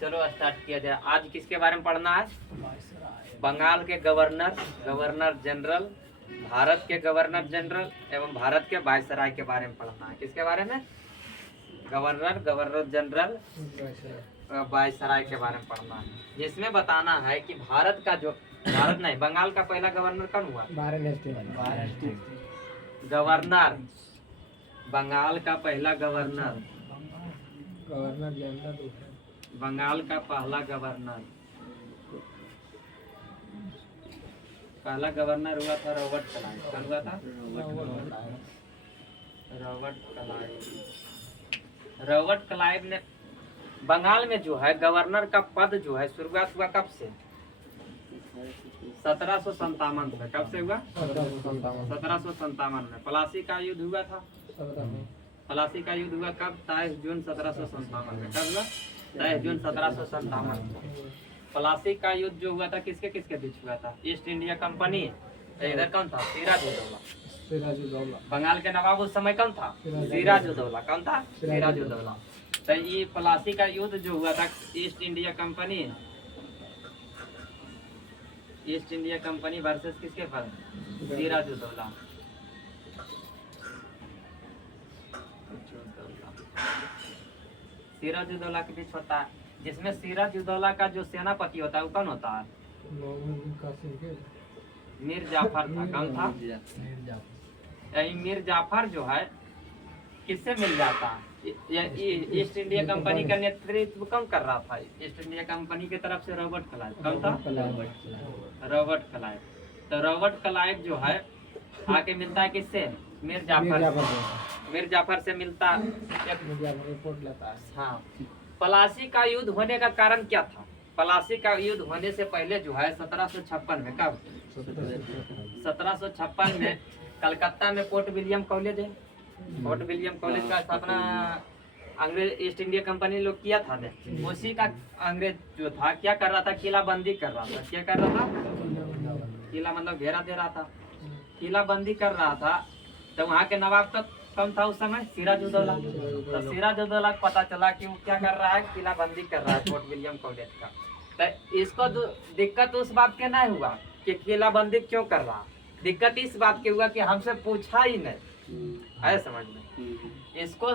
चलो स्टार्ट किया जाए। आज किसके बारे में पढ़ना है? बंगाल के गवर्नर, गवर्नर जनरल, भारत के गवर्नर जनरल एवं भारत के वायसराय के बारे में पढ़ना है। किसके बारे में? गवर्नर, गवर्नर जनरल, वायसराय के बारे में पढ़ना है, जिसमें बताना है कि भारत का जो भारत नहीं, बंगाल का पहला गवर्नर कौन हुआ? गवर्नर, बंगाल का पहला गवर्नर, गवर्नर जनरल बंगाल का पहला गवर्नर, पहला गवर्नर हुआ था रॉबर्ट क्लाइव। कौन हुआ था? Robert Clive. रॉबर्ट क्लाइव ने बंगाल में जो है गवर्नर का पद जो है शुरुआत हुआ कब से? 1757 में। कब से हुआ? 1757 में। प्लासी का युद्ध हुआ था। प्लासी का युद्ध हुआ कब? 23 जून 1757 में। कब हुआ? 23 जून 1757 में। प्लासी का युद्ध जो हुआ था किसके किसके बीच हुआ था? ईस्ट इंडिया कंपनी, इधर कौन था? सिराजुद्दौला। बंगाल के नवाब उस समय कौन था? सिराजुद्दौला। कौन था? सिराजुद्दौला। तो ये प्लासी का युद्ध जो हुआ था east India company, east India company versus किसके पर? सिराजुद्दौला। सिराजुद्दौला के बीच होता है, जिसमें सिराजुद्दौला का जो सेनापति होता है वो कौन होता है? मीर जाफर था। कौन था? मीर जाफर जो है किससे मिल जाता है? ईस्ट इंडिया कंपनी का नेतृत्व कौन कर रहा था? ईस्ट इंडिया कंपनी की तरफ से रॉबर्ट क्लाइव। कौन था? Robert Clive. तो रॉबर्ट क्लाइव जो है आके मिलता है किससे? मीर जाफर। मीर जाफर से मिलता रिपोर्ट लेता है। हाँ। प्लासी का युद्ध होने का कारण क्या था? प्लासी का युद्ध होने से पहले जो है 1756 में, कब? 1756 में कलकत्ता में फोर्ट विलियम कॉलेज है। फोर्ट विलियम कॉलेज का स्थापना अंग्रेज ईस्ट इंडिया कंपनी लोग किया था ने। उसी का अंग्रेज जो था क्या कर रहा था? किला बंदी कर रहा था। क्या कर रहा था? किला मतलब घेरा दे रहा था, किला बंदी कर रहा था। तो वहाँ के नवाब का कौन था उस समय? सिराजुद्दौला। तो सिराजुद्दौला को पता चला कि वो क्या कर रहा है? किला बंदी कर रहा है फोर्ट विलियम कॉलेज का। तो इसको दिक्कत उस बात के नहीं हुआ कि किला बंदी क्यों कर रहा, दिक्कत इस बात की हुआ कि हमसे पूछा ही नहीं है। समझ में? इसको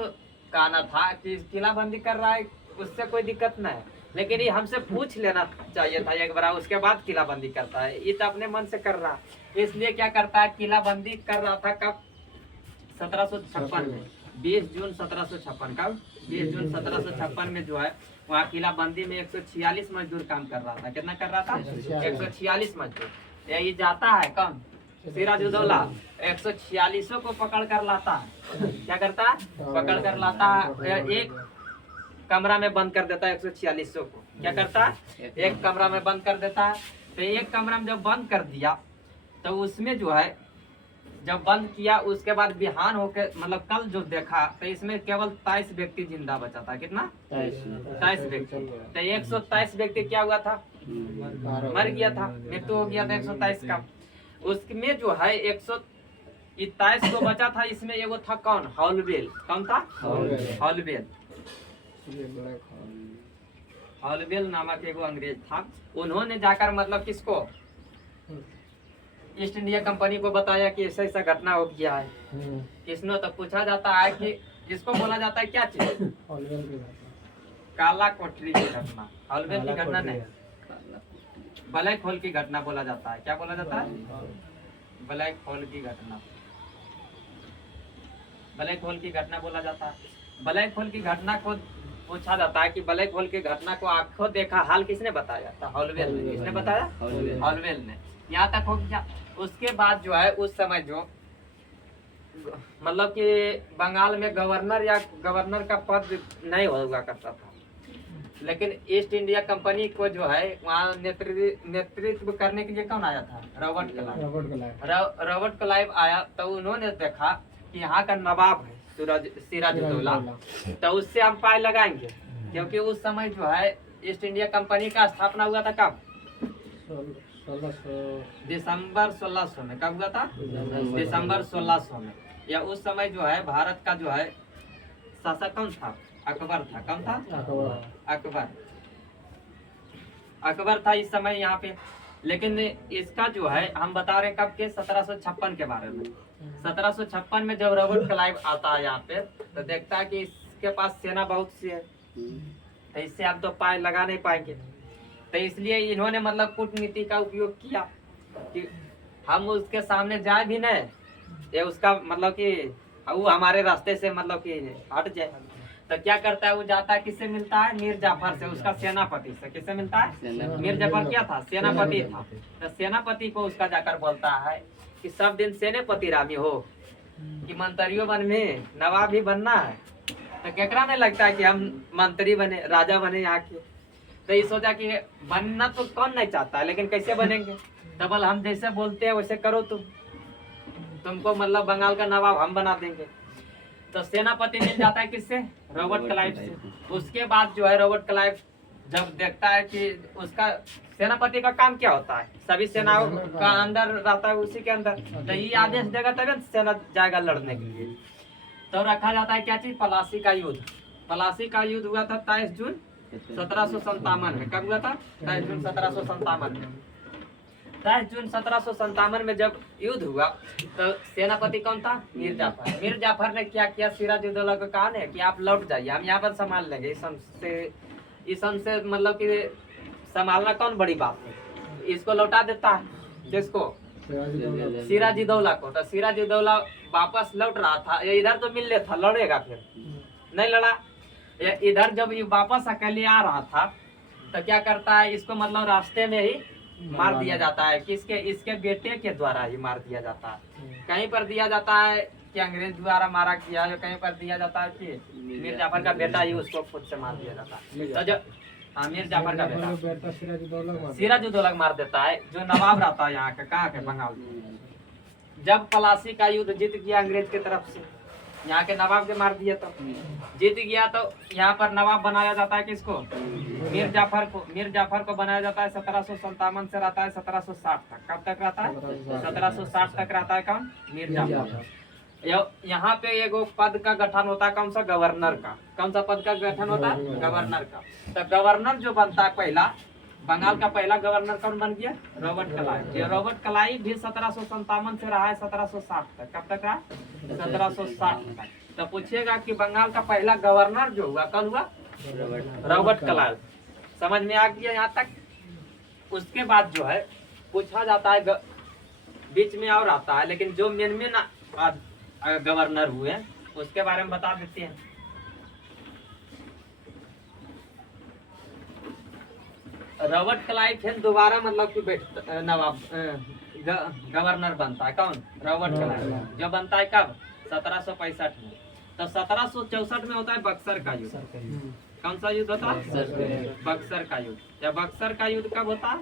कहना था कि किला बंदी कर रहा है उससे कोई दिक्कत नहीं है, लेकिन ये हमसे पूछ लेना चाहिए था एक बार, उसके बाद किला बंदी करता है। ये तो अपने मन से कर रहा है, इसलिए क्या करता है? किला बंदी कर रहा था कब? 1756 में। 20 जून 1756। कब? 20 जून 1756 में जो है वहाँ किला बंदी में 146 मजदूर काम कर रहा था। कितना कर रहा था? 146 मजदूर। यही जाता है कौन? सिराजुद्दौला 146 को पकड़ कर लाता है। क्या करता है? पकड़ कर लाता है, एक कमरा में बंद कर देता है 146 को। क्या करता है? एक कमरा में बंद कर देता है। तो एक कमरा में जब बंद कर दिया तो उसमें जो है जब बंद किया उसके बाद बिहान होके मतलब कल जो देखा तो इसमें केवल 23 व्यक्ति जिंदा बचा था। कितना? 23 व्यक्ति। तो 123 व्यक्ति क्या हुआ था? मर गया था, मृत्यु हो गया था 123 का। उसमें जो है 127 को बचा था। इसमें एगो था कौन? हॉलवेल। कौन था? हॉलवेल। हॉलवेल नामक एगो अंग्रेज था। उन्होंने जाकर मतलब किसको? ईस्ट इंडिया कंपनी को बताया कि ऐसा ऐसा घटना हो गया है। किसने? तो पूछा जाता है कि इसको बोला जाता है क्या चीज? काला कोठरी की घटना। हॉलवेल की घटना नहीं, ब्लैक होल की घटना बोला जाता है। क्या बोला जाता है? ब्लैक होल की घटना। ब्लैक होल की घटना बोला जाता है। ब्लैक होल की घटना को पूछा जाता है कि ब्लैक होल की घटना को आंखों देखा हाल किसने बताया था? हॉलवेल ने। किसने बताया? हॉलवेल ने। यहाँ तक हो गया। उसके बाद जो है उस समय जो मतलब कि बंगाल में गवर्नर या गवर्नर का पद नहीं हुआ करता था, लेकिन ईस्ट इंडिया कंपनी को जो है वहाँ नेतृत्व करने के लिए कौन आया था? Robert Clive. रॉबर्ट क्लाइव आया तो उन्होंने देखा कि यहाँ का नवाब है सिराजुद्दौला, तो उससे हम पाई लगाएंगे, क्योंकि उस समय जो है ईस्ट इंडिया कंपनी का स्थापना हुआ था कब? दिसंबर 1600 में। कब हुआ था? दिसंबर 1600 में। या उस समय जो है भारत का जो है शासक कौन था? अकबर था। कौन था? अकबर। अकबर था इस समय यहाँ पे। लेकिन इसका जो है हम बता रहे हैं कब के 1756 के बारे में। 1756 में जब रॉबर्ट क्लाइव आता है यहाँ पे तो देखता है कि इसके पास सेना बहुत सी है, तो इससे आप तो पाए लगा नहीं पाएंगे। तो इसलिए इन्होंने मतलब कूटनीति का उपयोग किया कि हम उसके सामने जाए भी नहीं, ये उसका मतलब कि वो हमारे रास्ते से मतलब कि हट जाए। तो क्या करता है, वो जाता है, किससे मिलता है, मीर जाफर से, उसका सेनापति से। किससे मिलता है, मीर जाफर क्या था, सेनापति था। तो सेनापति को उसका जाकर बोलता है कि सब दिन सेनापति रामी हो कि मंत्रियों बन में नवाब ही बनना है। तो केकरा नहीं लगता है कि हम मंत्री बने, राजा बने यहाँ के। तो ये सोचा कि बनना तो कौन नहीं चाहता है, लेकिन कैसे बनेंगे, डबल हम जैसे बोलते हैं वैसे करो, तुमको मतलब बंगाल का नवाब हम बना देंगे। तो सेनापति मिल जाता है किससे, रॉबर्ट क्लाइव से। उसके बाद जो है रॉबर्ट क्लाइव जब देखता है कि उसका सेनापति का काम क्या होता है, सभी सेनाओं का अंदर रहता है, उसी के अंदर तो ये आदेश देगा तभी सेना जाएगा लड़ने के लिए। तो रखा जाता है क्या चीज, पलासी का युद्ध। पलासी का युद्ध हुआ था 23 जून 1757 में। कब हुआ था, 23 जून 1757 में। 23 जून 1757 में जब युद्ध हुआ तो सेनापति कौन था, मीर जाफर। मीर जाफर ने क्या किया, सिराजुद्दौला को कहा है कि आप लौट जाइए, हम यहाँ पर संभाल लेंगे। इस से मतलब कि संभालना कौन बड़ी बात है। इसको लौटा देता है, किसको, सिराजुद्दौला को। तो सिराजुद्दौला वापस लौट रहा था, ये इधर तो मिल था, लड़ेगा, फिर नहीं लड़ा। इधर जब ये वापस अकेले आ रहा था तो क्या करता है, इसको मतलब रास्ते में ही मार दिया जाता है। किसके, इसके बेटे के द्वारा ही मार दिया जाता है। कहीं पर दिया जाता है कि अंग्रेज द्वारा मारा गया है, कहीं पर दिया जाता है कि मीर जाफर का बेटा ही उसको खुद से मार दिया जाता है। तो जो मीर जाफर का बेटा सिराजुद्दौला मार देता है, जो नवाब रहता है यहाँ का, कहाँ के, बंगाल। जब पलासी का युद्ध जीत गया अंग्रेज की तरफ से, यहाँ के नवाब के मार दिया, तो जीत गया, तो यहाँ पर नवाब बनाया जाता है किसको, मीर जाफर को। मीर जाफर को बनाया जाता है 1757 से रहता है 1760 तक। कब तक रहता है, 1760 तक रहता है कौन, मीर जाफर। यहाँ पे एगो पद का गठन होता है, कौन सा, गवर्नर का। कौन सा पद का गठन होता है, गवर्नर का। तो गवर्नर जो बनता है पहला, बंगाल का पहला गवर्नर कौन बन गया, रॉबर्ट क्लाइव। ये रॉबर्ट क्लाइव भी 1757 से रहा है 1760 तक। कब तक रहा, 1760 तक। तो पूछिएगा कि बंगाल का पहला गवर्नर जो हुआ कौन हुआ, रॉबर्ट क्लाइव। समझ में आ गया यहाँ तक। उसके बाद जो है पूछा जाता है, बीच में और आता है, लेकिन जो मेन गवर्नर हुए उसके बारे में बता देते हैं। रॉबर्ट क्लाइव फिर दोबारा मतलब कि नवाब गवर्नर बनता है, कौन, रॉबर्ट क्लाइव। जो बनता है कब, 1765 में। तो 1764 में होता है बक्सर का युद्ध। कौन सा युद्ध होता है, बक्सर का युद्ध। या बक्सर का युद्ध कब होता है,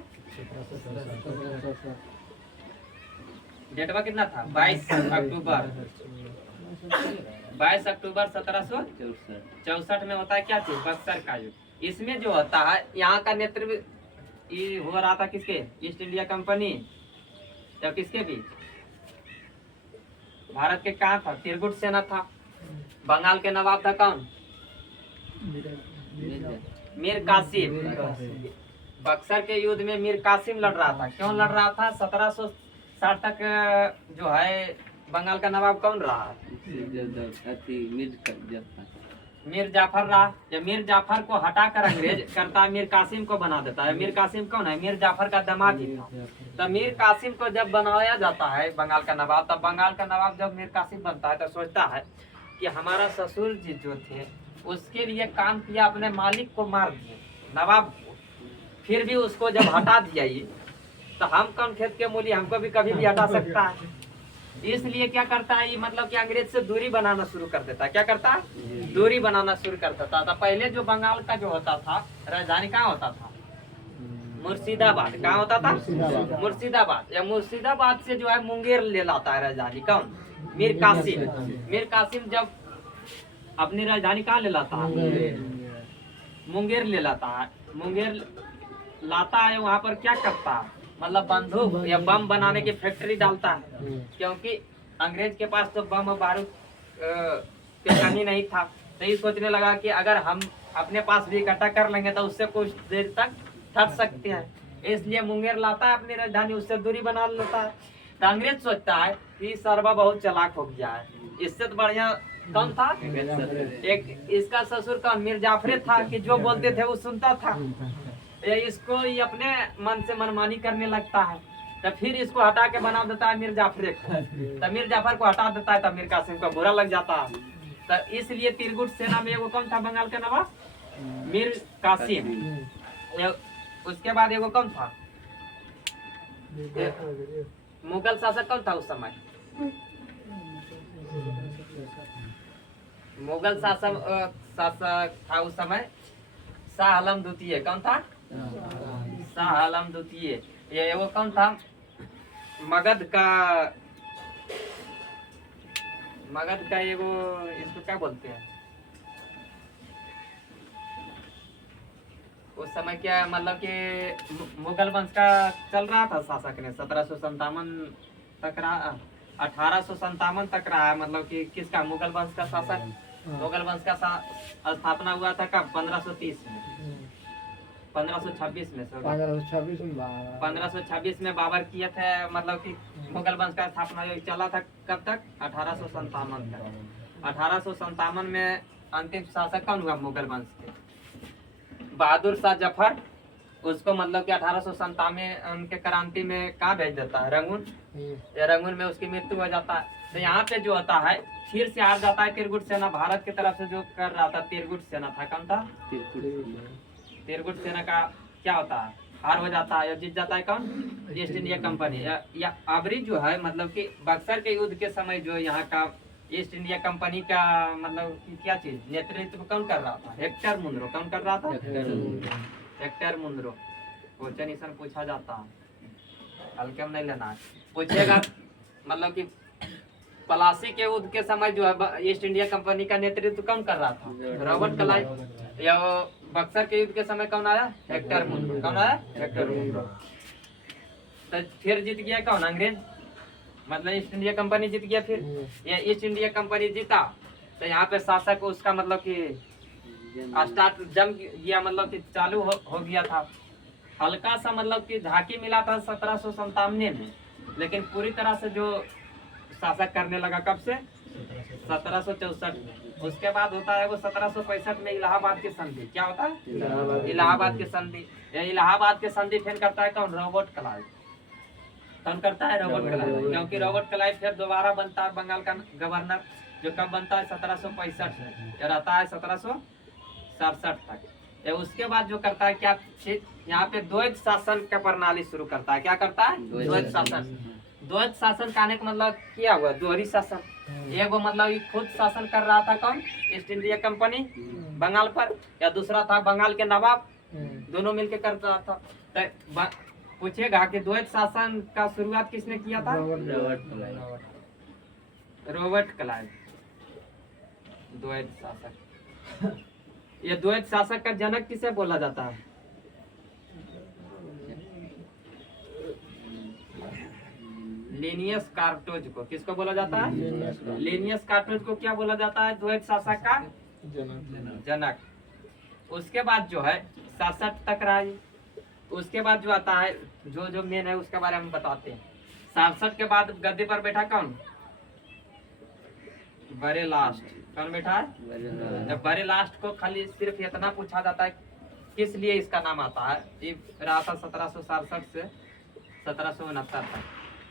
डेटवा कितना था, 22 अक्टूबर 1764 में होता है क्या चीज, बक्सर का युद्ध। इसमें जो होता है, यहाँ का नेतृत्व ये हो रहा था किसके, ईस्ट इंडिया कंपनी या किसके बीच, भारत के कहाँ था, तिरगुट सेना था। बंगाल के नवाब था कौन, मीर कासिम। बक्सर के युद्ध में मीर कासिम लड़ रहा था। क्यों लड़ रहा था, 1760 तक जो है बंगाल का नवाब कौन रहा, मीर जाफर रहा। जब मीर जाफर को हटाकर अंग्रेज करता है, मीर कासिम को बना देता है। मीर कासिम कौन है, मीर जाफर का दामाद ही था। तो मीर कासिम को जब बनाया जाता है बंगाल का नवाब, तब बंगाल का नवाब जब मीर कासिम बनता है तो सोचता है कि हमारा ससुर जी जो थे उसके लिए काम किया, अपने मालिक को मार दिए, नवाब को, फिर भी उसको जब हटा दिया ये, तो हम कौन खेत के मूली, हमको भी कभी भी हटा सकता है। इसलिए क्या करता है ये, मतलब कि अंग्रेज से दूरी बनाना शुरू कर देता है। क्या करता है, दूरी बनाना शुरू कर देता था। पहले जो बंगाल का जो होता था, राजधानी कहाँ होता था, मुर्शिदाबाद। कहाँ होता था, मुर्शिदाबाद। या मुर्शिदाबाद से जो है मुंगेर ले लाता है राजधानी, कौन, मीर कासिम। मीर कासिम जब अपनी राजधानी कहाँ ले लाता है, मुंगेर ले लाता है। मुंगेर लाता है, वहाँ पर क्या करता है, मतलब बंदूक या बम बनाने की फैक्ट्री डालता है, क्योंकि अंग्रेज के पास तो बम और बारूद की कमी नहीं था। तो ये सोचने लगा कि अगर हम अपने पास भी इकट्ठा कर लेंगे तो उससे कुछ देर तक ठग सकते हैं, इसलिए मुंगेर लाता है अपनी राजधानी, उससे दूरी बना लेता है। तो अंग्रेज सोचता है कि सरवा बहुत चालाक हो गया है, इससे तो बढ़िया कौन था, एक इसका ससुर का मीर जाफरे था कि जो बोलते थे वो सुनता था। इसको ये अपने मन से मनमानी करने लगता है, तो फिर इसको हटा के बना देता है मीर जाफरे को। तो मीर जाफर को हटा देता है, तो मीर कासिम को बुरा लग जाता है। तो इसलिए तिरगुट सेना में वो कौन था बंगाल का नवाब, मीर कासिम। उसके बाद एगो कौन था, मुगल शासक कौन था उस समय, मुगल शासक था उस समय शाह आलम द्वितीय। कौन था, शाह आलम द्वितीय। ये वो कौन था, मगध का एगो, इसको क्या बोलते हैं उस समय, क्या मतलब कि मुगल वंश का चल रहा था शासक ने 1757 तक रहा, 1857 तक रहा, मतलब कि किसका, मुगल वंश का शासक। मुगल वंश का स्थापना हुआ था कब, 1530 में, 1526 में, 1526 में बाबर किए थे। मतलब कि मुगल वंश का स्थापना चला था कब तक, 1857 तक। 1857 में अंतिम शासक कौन हुआ मुगल वंश के, बहादुर शाह जफर। उसको मतलब कि 1897 उनके क्रांति में कहाँ भेज देता है, रंगून। या रंगून में उसकी मृत्यु हो जाता है। तो यहाँ पे जो होता है, फिर से हार जाता है तिरगुट सेना, भारत की तरफ से जो कर रहा था तिरगुट सेना था, कौन था, तिरगुट सेना का क्या होता है, हार हो जाता है, जीत जाता है कौन, ईस्ट इंडिया कंपनी। या अबरी जो है, मतलब कि बक्सर के युद्ध के समय जो यहाँ का ईस्ट इंडिया कंपनी का मतलब क्या चीज नेतृत्व कौन कर रहा था, हेक्टर मुनरो। कौन कर रहा था, हेक्टर मुनरो। क्वेश्चन निशान पूछा जाता है, हल्के में नहीं लेना है, पूछेगा। मतलब कि पलासी के युद्ध के समय जो है ईस्ट इंडिया कंपनी का नेतृत्व कौन कर रहा था, रॉबर्ट क्लाइव। या बक्सर के युद्ध के समय कौन आया, हेक्टर मुनरो। कौन आया, हेक्टर मुनरो। तो फिर जीत गया कौन, अंग्रेज, मतलब ईस्ट इंडिया कंपनी जीत गया। फिर ये ईस्ट इंडिया कंपनी जीता, तो यहाँ पे शासक उसका मतलब कि स्टार्ट जम गया, मतलब कि चालू हो गया था। हल्का सा मतलब कि झांकी मिला था 1757 में, लेकिन पूरी तरह से जो शासक करने लगा कब से, 1764 में। उसके बाद होता है वो 1765 में इलाहाबाद की संधि। क्या होता है, इलाहाबाद की संधि। इलाहाबाद की संधि फिर करता है कौन, रॉबर्ट क्लाइव। कौन करता है, रॉबर्ट क्लाइव। क्योंकि रॉबर्ट क्लाइव फिर दोबारा बनता है बंगाल का गवर्नर, जो कब बनता है, 1765 में, रहता है 1767 तक। उसके बाद जो करता है क्या, यहाँ पे द्वैत शासन का प्रणाली शुरू करता है। क्या करता है, द्वैत शासन। द्वैत शासन का आने का मतलब क्या हुआ, दोहरी शासन। एगो मतलब खुद शासन कर रहा था कौन, ईस्ट इंडिया कंपनी बंगाल पर, या दूसरा था बंगाल के नवाब, दोनों मिलकर कर रहा था। तो पूछेगा कि द्वैत शासन का शुरुआत किसने किया था, रॉबर्ट क्लाइव, द्वैत शासक। ये द्वैत शासक का जनक किसे बोला जाता है, लिनियस कार्टोज को। किसको बोला जाता है, लिनियस कार्टोज को क्या बोला जाता है, द्वैत शासक का जनक। उसके बाद जो है 67 तक रहा। उसके बाद जो आता है, जो मेन है उसके बारे में बताते हैं। 67 के बाद गद्दे पर बैठा कौन, बड़े लास्ट। कौन बैठा है, जब बड़े लास्ट को खाली सिर्फ इतना पूछा जाता है किस लिए इसका नाम आता है। ये रहा था 1767 से 1769 तक।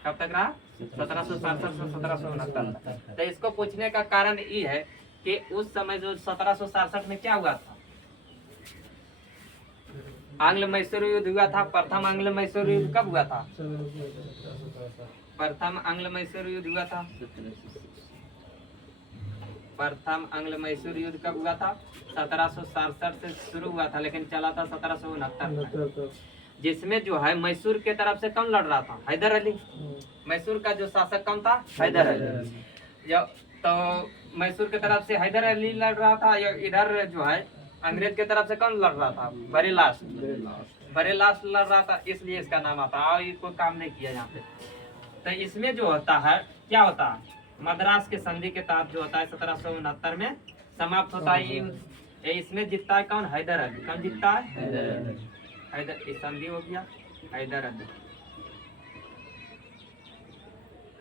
कब तक रहा, 1767 से 1769 तक। तो इसको पूछने का कारण ये है कि उस समय जो 1767 में क्या हुआ था, आंग्ल मैसूर युद्ध हुआ था। प्रथम आंग्ल मैसूर युद्ध कब हुआ था, प्रथम आंग्ल मैसूर युद्ध हुआ था। प्रथम आंग्ल मैसूर युद्ध कब हुआ था, 1767 से शुरू हुआ था, लेकिन चला था 1769 तक। जिसमें जो है मैसूर के तरफ से कौन लड़ रहा था, हैदर अली। मैसूर का जो शासक कौन था, हैदर अली। तो मैसूर के तरफ से हैदर अली लड़ रहा था। इधर जो है अंग्रेज के तरफ से कौन लड़ रहा था, बड़े लास्ट लड़ रहा था, इसलिए इसका नाम आता है। और ये कोई काम नहीं किया यहाँ पे। तो इसमें जो होता है क्या होता है, मद्रास के संधि के तहत जो होता है 1769 में समाप्त होता है। इसमें जीतता है कौन, हैदर अली। कौन जीतता है, हैदर, ये संधि हो गया, हैदर अली,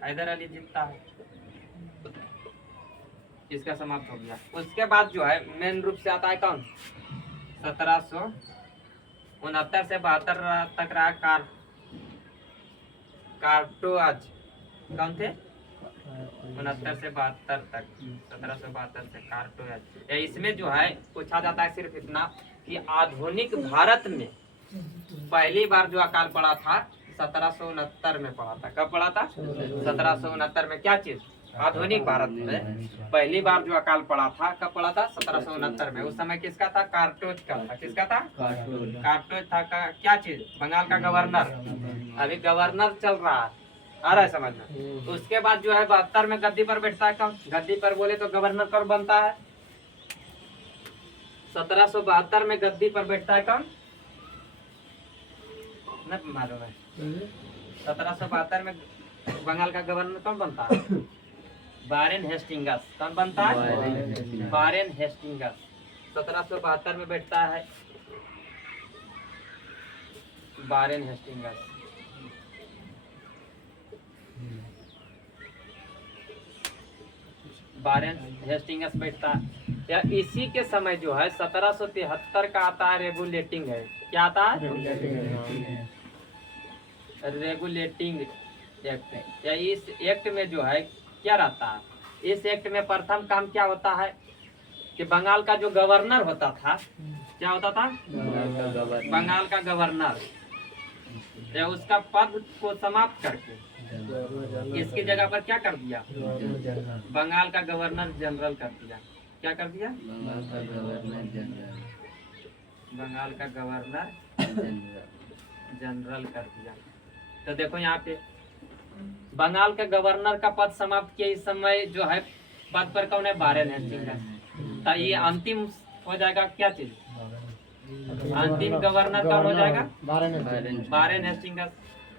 हैदर अली जीतता है, इसका समाप्त हो गया। उसके बाद जो है मेन रूप से आता है कौन, 1769 से 72 तक रहा कार्टोज, कौन थे, 69 से 72 तक, 1772 से कार्टोज। इसमें जो है पूछा जाता है सिर्फ इतना कि आधुनिक भारत में पहली बार जो अकाल पड़ा था 1769 में पड़ा था। कब पड़ा था, 1769 में। क्या चीज, आधुनिक भारत में पहली बार जो अकाल पड़ा था, कब पड़ा था, 1769 में। उस समय किसका था, कार्टोज का था। किसका था, कार्टोज था का क्या चीज, बंगाल का गवर्नर। अभी गवर्नर चल रहा है, आ रहा है समझ में। उसके बाद जो है 72 में गद्दी पर बैठता है कौन, गद्दी पर बोले तो गवर्नर कौन बनता है, 1772 में गद्दी पर बैठता है कौन, नहीं मालूम है। 1772 में बंगाल का गवर्नर कौन बनता है, वारेन हेस्टिंगस। कौन बनता है, वारेन हेस्टिंगस। 1772 में बैठता है वारेन हेस्टिंगस। वारेन हेस्टिंगस बैठता है। या इसी के समय जो है 1773 का आता है रेगुलेटिंग है। क्या आता है, रेगुलेटिंग एक्ट। या इस एक्ट में जो है क्या रहता है, इस एक्ट में प्रथम काम क्या होता है कि बंगाल का जो गवर्नर होता था, क्या होता था, बंगाल का गवर्नर, या उसका पद को समाप्त करके इसकी जगह पर क्या कर दिया, बंगाल का गवर्नर जनरल कर दिया। क्या कर दिया, बंगाल का गवर्नर जनरल कर दिया। तो देखो यहाँ पे बंगाल के गवर्नर का पद समाप्त किया। इस समय जो है पद पर कौन है, वारेन हेस्टिंगस। तो ये अंतिम हो जाएगा क्या चीज, अंतिम गवर्नर कौन हो जाएगा, वारेन हेस्टिंगस।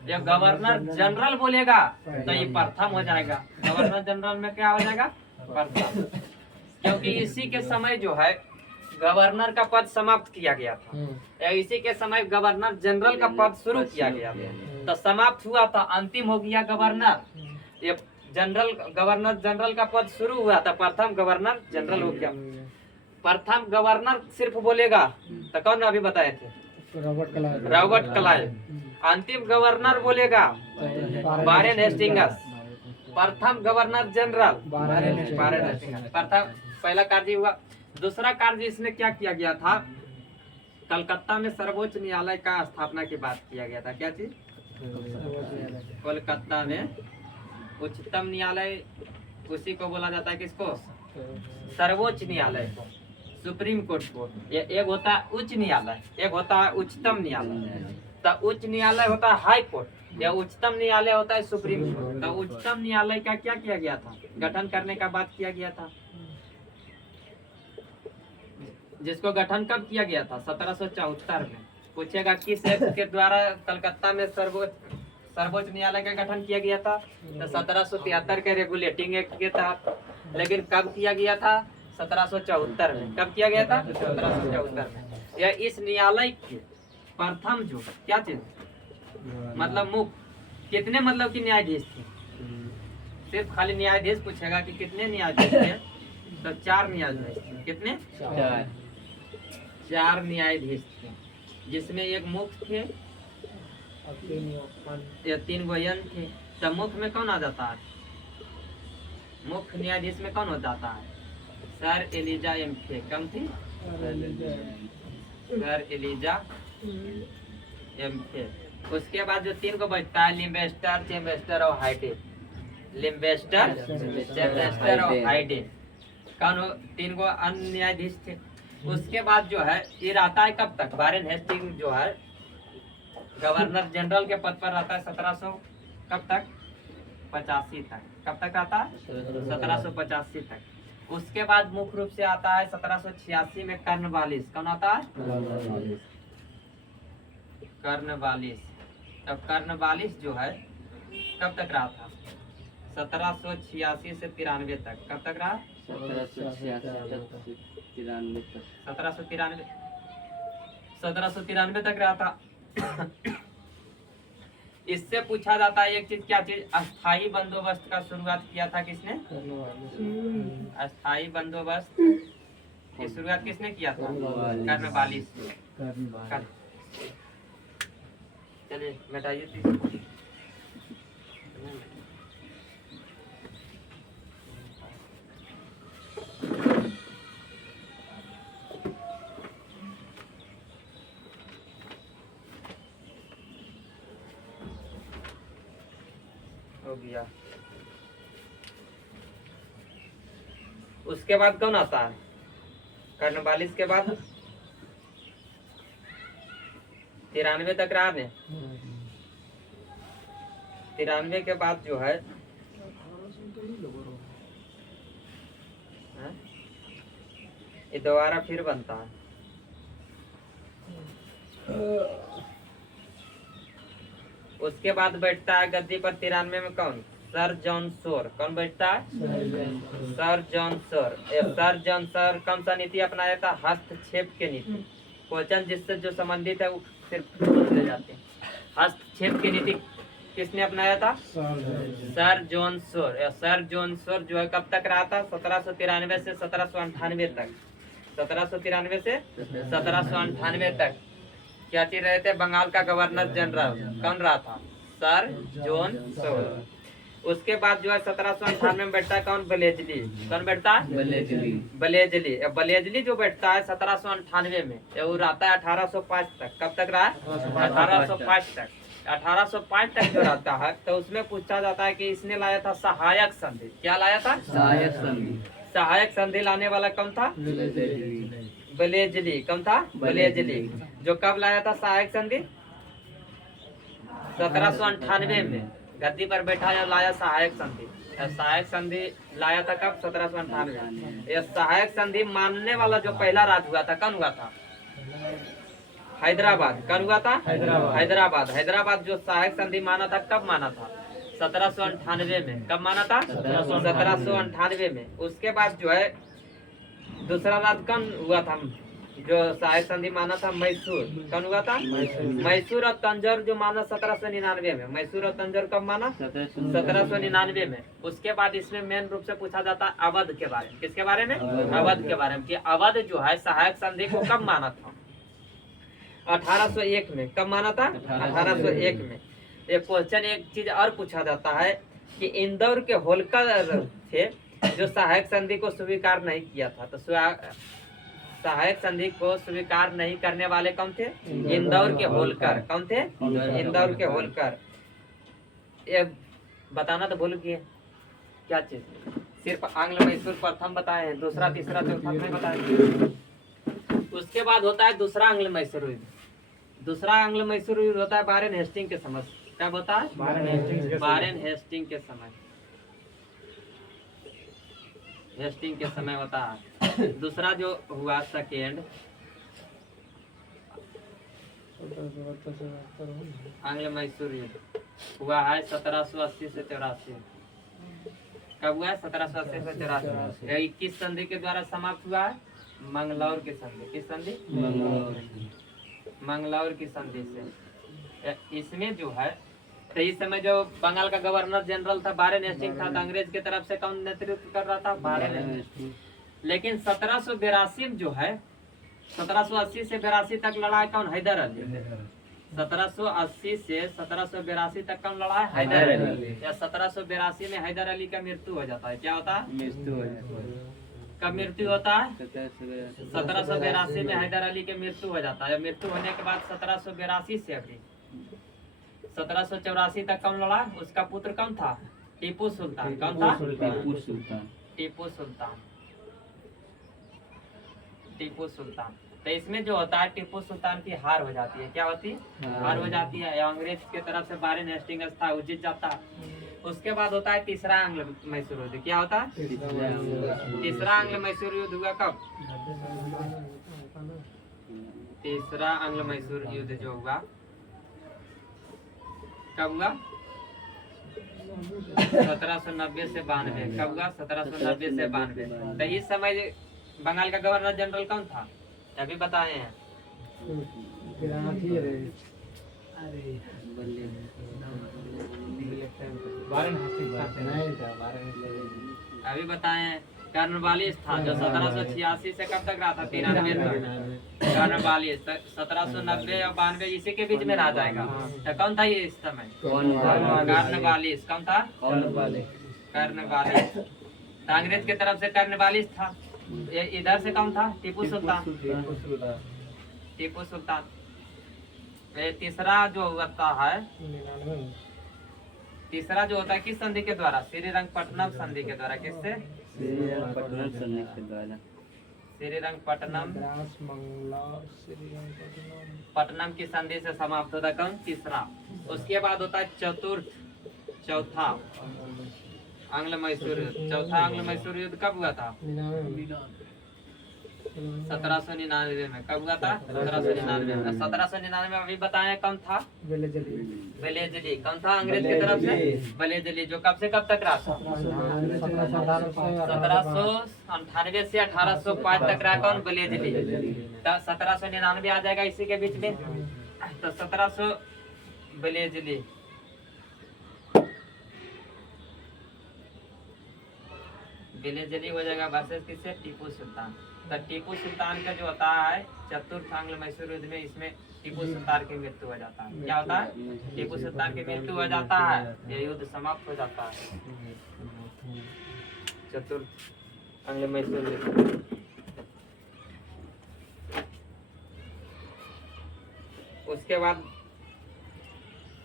जब गवर्नर जनरल बोलेगा तो ये प्रथम हो जाएगा। गवर्नर जनरल में क्या हो जाएगा, प्रथम, क्योंकि इसी के समय जो है गवर्नर का पद समाप्त किया गया था, या इसी के समय गवर्नर जनरल का पद शुरू किया गया था। तो समाप्त हुआ था, अंतिम हो गया गवर्नर, ये जनरल, गवर्नर जनरल का पद शुरू हुआ था, प्रथम गवर्नर जनरल हो गया। प्रथम गवर्नर सिर्फ बोलेगा तो कौन अभी बताए थे, रॉबर्ट क्लाइव। अंतिम गवर्नर बोलेगा वारेन हेस्टिंगस। प्रथम गवर्नर जनरल वारेन हेस्टिंगस। प्रथम पहला कार्य हुआ। दूसरा कार्य इसमें क्या किया गया था, कलकत्ता में सर्वोच्च न्यायालय का स्थापना की बात किया गया था। क्या चीज, कोलकाता में उच्चतम न्यायालय, उसी को बोला जाता है किसको, सर्वोच्च न्यायालय को, सुप्रीम कोर्ट को। ये एक होता है उच्च न्यायालय, एक होता है उच्चतम न्यायालय। तो उच्च न्यायालय होता है हाई कोर्ट, या उच्चतम न्यायालय होता है सुप्रीम कोर्ट। तो उच्चतम न्यायालय का क्या किया गया था, गठन करने का बात किया गया था, जिसको गठन कब किया गया था, 1774 में। पूछेगा किस एक्ट के द्वारा कलकत्ता में सर्वोच्च न्यायालय का गठन किया गया था, तो 1773 के रेगुलेटिंग एक्ट के तहत। लेकिन कब किया गया था, 1774 में। कब किया गया था, 1774 में। या इस न्यायालय के प्रथम जो क्या चीज, मतलब मुख्य कितने, मतलब कि न्यायाधीश थे। सिर्फ खाली न्यायाधीश पूछेगा कि कितने न्यायाधीश थे, तो 4 न्यायाधीश थे। कितने, 4 न्यायाधीश थे, जिसमें एक मुख्य थे या 3 गोयन थे। तो मुख्य में कौन आ जाता है, मुख्य न्यायाधीश में कौन हो जाता है, सर एलिजा एमके। कम थी, सर एलिजा एमके। उसके बाद जो 3 को बचता है, लिम्बेस्टर, चेम्बेस्टर और हाइडे। लिम्बेस्टर, चेम्बेस्टर और हाइडे कौन हो, 3 को अन्य न्यायाधीश थे। उसके बाद जो है ये रहता है कब तक, वारेन हेस्टिंग जो है गवर्नर जनरल के पद पर रहता है 1700 कब तक, 85 तक। कब तक आता है, 1785 तक। उसके बाद मुख्य रूप से आता है 1786 में कर्नवालिस। कौन आता है, कर्नवालिस। तब कर्नवालिस जो है कब तक रहा था, 1786 से 93 तक। कब तक रहा, 1793 1793 तक रहा था। इससे पूछा जाता है एक चीज, क्या चीज, अस्थाई बंदोबस्त का शुरुआत किया था किसने? अस्थाई बंदोबस्त की शुरुआत किसने किया था? कर्णवालिस। चलिए मिटाइए तीसरा। हो गया। उसके बाद कौन आता है? कर्णवालिस के बाद 93 तक रहा है। 93 के बाद जो है ये दोबारा फिर बनता है। उसके बाद बैठता है गद्दी पर 93 में कौन? सर जॉन सोर। कौन बैठता है? सर जॉन सोर। सर जॉन सोर कौन सा नीति अपनाया था? हस्तक्षेप की नीति। क्वेश्चन जिससे जो संबंधित है वो सिर्फ ले जाते हैं। हस्तक्षेप की नीति किसने अपनाया था? सर जॉन सोर। सर जॉन सोर जो है कब तक रहा था? 1793 से 1798 तक। 1793 से 1798 तक क्या चीज रहे थे? बंगाल का गवर्नर जनरल। कौन रहा था? सर जॉन सोर। उसके बाद जो है 1798 में बैठता है कौन? ब्लेजली। कौन बैठता है? ब्लेजली। ब्लेजली जो बैठता है 1798 में, वो रहता है 1805 तक। कब तक रहा है? 1805 तक। 1805 तक जो रहता है तो उसमें पूछा जाता है कि इसने लाया था सहायक संधि। क्या लाया था? सहायक संधि। सहायक संधि लाने वाला कौन था? ब्लेजली। कौन था? ब्लेजली। जो कब लाया था सहायक संधि? 1798 में गद्दी पर बैठा या लाया सहायक संधि। सहायक संधि लाया था कब? 1798। यह सहायक संधि मानने वाला जो पहला राज्य हुआ था कौन हुआ था? हैदराबाद। कौन हुआ था? हैदराबाद। हैदराबाद जो सहायक संधि माना था कब माना था? 1798 में। कब माना था? 1798 में। उसके बाद जो है दूसरा राज्य कौन हुआ था जो सहायक संधि माना था? मैसूर। कौन हुआ था? मैसूर और तंजौर जो माना 1799 में। मैसूर और तंजौर कब माना? 1799 में। उसके बाद इसमें मेन रूप से पूछा जाता है अवध के बारे में। किसके बारे में? अवध के बारे में कि अवध जो है सहायक संधि को कब माना था? 1801 में। कब माना था? 1801 में। एक क्वेश्चन एक चीज और पूछा जाता है कि इंदौर के होलकर थे जो सहायक संधि को स्वीकार नहीं किया था। तो सहायक संधि को स्वीकार नहीं करने वाले कौन थे? इंदौर के होलकर। कौन थे? इंदौर के होलकर। ये बताना तो भूल गए क्या चीज? सिर्फ आंग्ल मैसूर प्रथम बताए हैं, दूसरा तीसरा चौथा नहीं बताए। उसके बाद होता है दूसरा आंग्ल मैसूर युद्ध। दूसरा आंग्ल मैसूर युद्ध होता है वारेन हेस्टिंग के समय। क्या होता है? वारेन हेस्टिंग के समय। हेस्टिंग के समय होता है। दूसरा जो हुआ सेकेंड आंग्ल मैसूर युद्ध हुआ है 1780 से 84। कब हुआ है? 1780 से 84। किस संधि के द्वारा समाप्त हुआ है? मंगलौर की संधि। किस संधि? मंगलौर की संधि से। इसमें जो है तो इस समय जो बंगाल का गवर्नर जनरल था वारेन हेस्टिंग था, तो अंग्रेज की तरफ से कौन नेतृत्व कर रहा था? Warren Hasting. लेकिन 1782 में जो है 1780 से 82 तक लड़ा है कौन? हैदर अली। 1780 से 1782 तक कौन लड़ा है? हैदर अली। या 1782 में हैदर अली का मृत्यु हो जाता है। क्या होता है? मृत्यु हो जाता है। कब मृत्यु होता है? 1782 में हैदर अली के मृत्यु हो जाता है। मृत्यु होने के बाद 1782 से अभी 1784 तक कौन लड़ा? उसका पुत्र कौन था? टीपू सुल्तान। कौन था? टीपू सुल्तान। टीपू सुल्तान। टीपू सुल्तान। तो इसमें जो होता है टीपू सुल्तान की हार हो जाती है। क्या होती है? हार हो जाती है। अंग्रेज की तरफ से वारेन हेस्टिंग्स था, वो जीत जाता है। उसके बाद होता है तीसरा आंग्ल मैसूर युद्ध। क्या होता है? तीसरा आंग्ल मैसूर युद्ध हुआ कब? तीसरा आंग्ल मैसूर युद्ध जो हुआ कब हुआ? 1790 से 92। कब हुआ? 1790 से 92। तो इस समय बंगाल का गवर्नर जनरल कौन था? अभी बताए हैं गिराती है रे। अरे नहीं था अभी बताएं कर्नवालिस था जो 1786 से कब तक रहा था, 93 तक। कर्नवालिस 1790 और 92 इसी के बीच में रह जाएगा। तो कौन था ये इस समय? कर्नवालिस। कौन था? कर्नवालिस। तो अंग्रेज की तरफ से कर्नवालिस था। ये इधर से कौन था? टीपू सुल्तान। टीपू सुल्तान। ये तीसरा जो होता है, तीसरा जो होता है किस संधि के द्वारा? श्रीरंगपट्टनम संधि के द्वारा। किससे? पटना संधि के द्वारा। श्रीरंगपट्टनम मंगला श्रीरंगपट्टनम पट्टनम की संधि से समाप्त होता है। कौन? तीसरा। उसके बाद होता है चतुर्थ, चौथा आंग्ल मैसूर युद्ध। चौथा आंग्ल मैसूर युद्ध कब हुआ था? 1799 में। कब हुआ था? 1799 में। 1799 में अभी बताएं कौन था? वेलेजली। कौन था अंग्रेज की तरफ से? वेलेजली, जो कब से कब तक रहा था? 1798 से 1805 तक रहा। कौन? वेलेजली। तो 1799 आ जाएगा इसी के बीच में। तो 1700 वेलेजली। वेलेजली हो जाएगा वर्सेस किससे? टीपू सुल्तान। तो टीपू सुल्तान का जो होता है चतुर्थ आंग्ल मैसूर युद्ध में, इसमें टीपू सुल्तान की मृत्यु हो जाता है। क्या होता है? टीपू सुल्तान की मृत्यु हो जाता है। यह युद्ध समाप्त हो जाता है। चतुर्थ आंग्ल मैसूर युद्ध। उसके बाद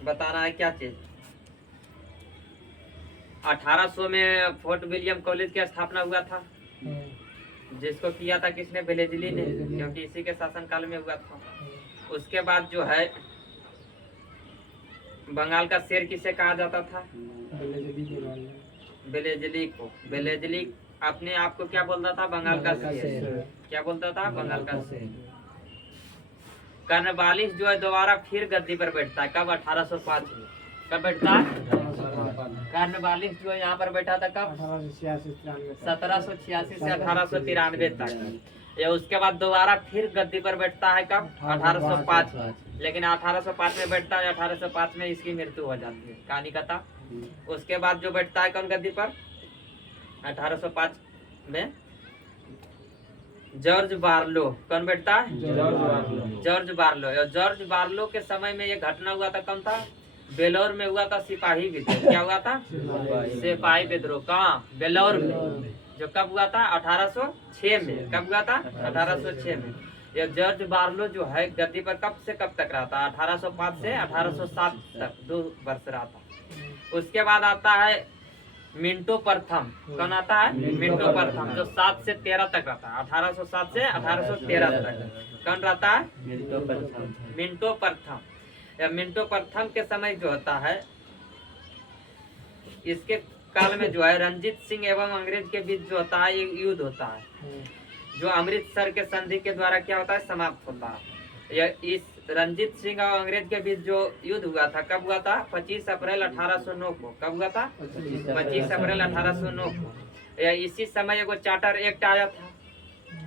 बताना है क्या चीज? 1800 में फोर्ट विलियम कॉलेज की स्थापना हुआ था, जिसको किया था किसने? वेलेजली ने, क्योंकि इसी के शासनकाल में हुआ था। उसके बाद जो है बंगाल का शेर किसे कहा जाता था? वेलेजली को। वेलेजली अपने आप को क्या बोलता था? बंगाल का शेर। क्या बोलता था? बंगाल का शेर। कर्नवालिस जो है दोबारा फिर गद्दी पर बैठता है। कब? 1805 में। कब बैठता है? कर्नवालिस जो यहाँ पर बैठा था कब? 1786 से 1893 तक। ये उसके बाद दोबारा फिर गद्दी पर बैठता है कब? 1805। लेकिन 1805 में बैठता है, 1805 में इसकी मृत्यु हो जाती है। कहानी कथा। उसके बाद जो बैठता है कौन गद्दी पर? 1805 में जॉर्ज बार्लो। कौन बैठता है? George Barlow. जॉर्ज बार्लो के समय में ये घटना हुआ था। कौन था? बेलौर में हुआ था सिपाही विद्रोह। क्या हुआ था? सिपाही विद्रोह। कहाँ? बेलौर में। जो कब हुआ था? 1806 में। कब हुआ था? 1806 में। ये जॉर्ज बार्लो जो है गद्दी पर कब से कब तक रहा था? 1805 से 1807 तक 2 वर्ष रहा था। उसके बाद आता है मिंटो प्रथम। कौन आता है? मिंटो प्रथम, जो 7 से 13 तक रहता है। 1807 से 1813 तक कौन रहता है? मिंटो प्रथम। मिंटो प्रथम के समय जो होता है, इसके काल में जो है रंजीत सिंह एवं अंग्रेज के बीच जो होता है एक युद्ध होता है, जो अमृतसर के संधि के द्वारा क्या होता है? समाप्त होता है। यह इस रंजीत सिंह और अंग्रेज के बीच जो युद्ध हुआ था कब हुआ था? 25 अप्रैल 1809 को। कब हुआ था? 25 अप्रैल 1809 को। यह इसी समय एगो चार्टर एक्ट आया था।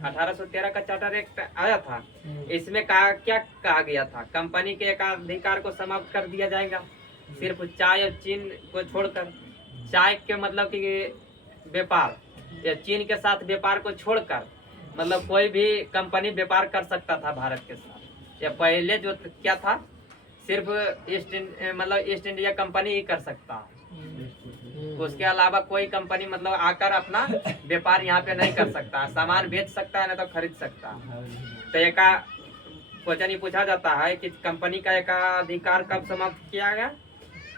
1813 का चार्टर एक्ट आया था। इसमें क्या कहा गया था? कंपनी के एकाधिकार को समाप्त कर दिया जाएगा, सिर्फ चाय और चीन को छोड़कर। चाय के मतलब कि व्यापार या चीन के साथ व्यापार को छोड़कर, मतलब कोई भी कंपनी व्यापार कर सकता था भारत के साथ। या पहले जो क्या था, सिर्फ ईस्ट इंडिया कंपनी ही कर सकता है। उसके अलावा कोई कंपनी मतलब आकर अपना व्यापार यहाँ पे नहीं कर सकता है। सामान बेच सकता है, नहीं तो खरीद सकता है। तो एक क्वेश्चन ये पूछा जाता है कि कंपनी का एकाधिकार कब समाप्त किया गया?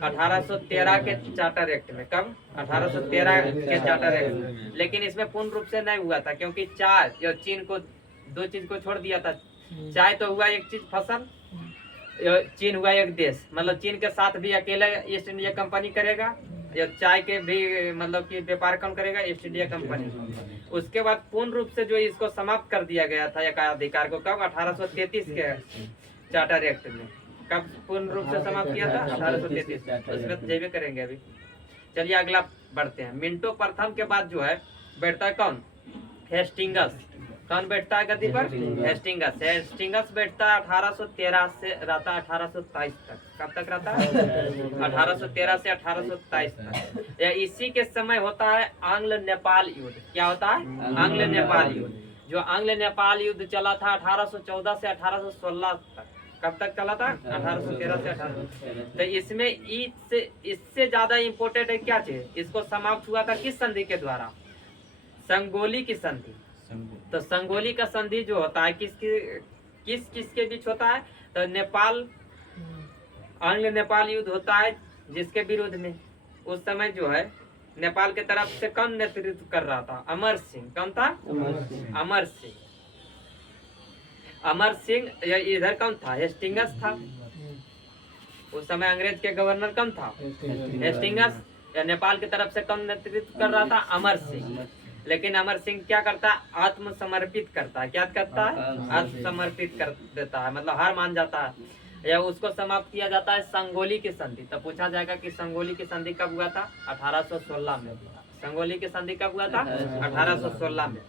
1813 के चार्टर एक्ट में। कब? 1813 के चार्टर एक्ट में। लेकिन इसमें पूर्ण रूप से नहीं हुआ था, क्योंकि चाय या चीन को 2 चीज को छोड़ दिया था। चाय तो हुआ एक चीज फसल, चीन हुआ एक देश। मतलब चीन के साथ भी अकेले ईस्ट इंडिया कंपनी करेगा, या चाय के भी मतलब कि व्यापार कौन करेगा? East India company. उसके बाद पूर्ण रूप से जो इसको समाप्त कर दिया गया था एकाधिकार को, कब? 1833 के चार्टर एक्ट में। कब पूर्ण रूप से समाप्त किया था? 1833। उसमें जैवे करेंगे अभी। चलिए अगला बढ़ते हैं। मिंटो प्रथम के बाद जो है बैठता है कौन? हेस्टिंगस। कौन बैठता है गद्दी पर? हेस्टिंगस। हेस्टिंगस बैठता है 1813 से रहता है 1827 तक। कब तक रहता है? 1813 से 1827 तक। या इसी के समय होता है आंग्ल नेपाल युद्ध। क्या होता है? आंग्ल नेपाल युद्ध। जो आंग्ल नेपाल युद्ध चला था 1814 से 1816 तक। कब तक चला था? 1813 से 18। तो इसमें इससे ज्यादा इम्पोर्टेंट है क्या चीज? इसको समाप्त हुआ था किस संधि के द्वारा? संगोली की संधि। तो संगोली का संधि जो होता है किस के बीच होता है? तो नेपाल आंग्ल नेपाल युद्ध होता है जिसके विरोध में उस समय जो है नेपाल के तरफ से कौन नेतृत्व कर रहा था? अमर सिंह। कौन था? अमर सिंह। अमर सिंह। इधर कौन था? हेस्टिंगस था। उस समय अंग्रेज के गवर्नर कौन था? हेस्टिंगस। या नेपाल की तरफ से कौन नेतृत्व कर रहा था? अमर सिंह। लेकिन अमर सिंह क्या करता है? आत्मसमर्पित करता है। क्या करता है? आत्मसमर्पित कर देता है, मतलब हार मान जाता है। या उसको समाप्त किया जाता है संगोली की संधि। तो पूछा जाएगा कि संगोली की संधि कब हुआ था? 1816 में। संगोली की संधि कब हुआ था? 1816 में।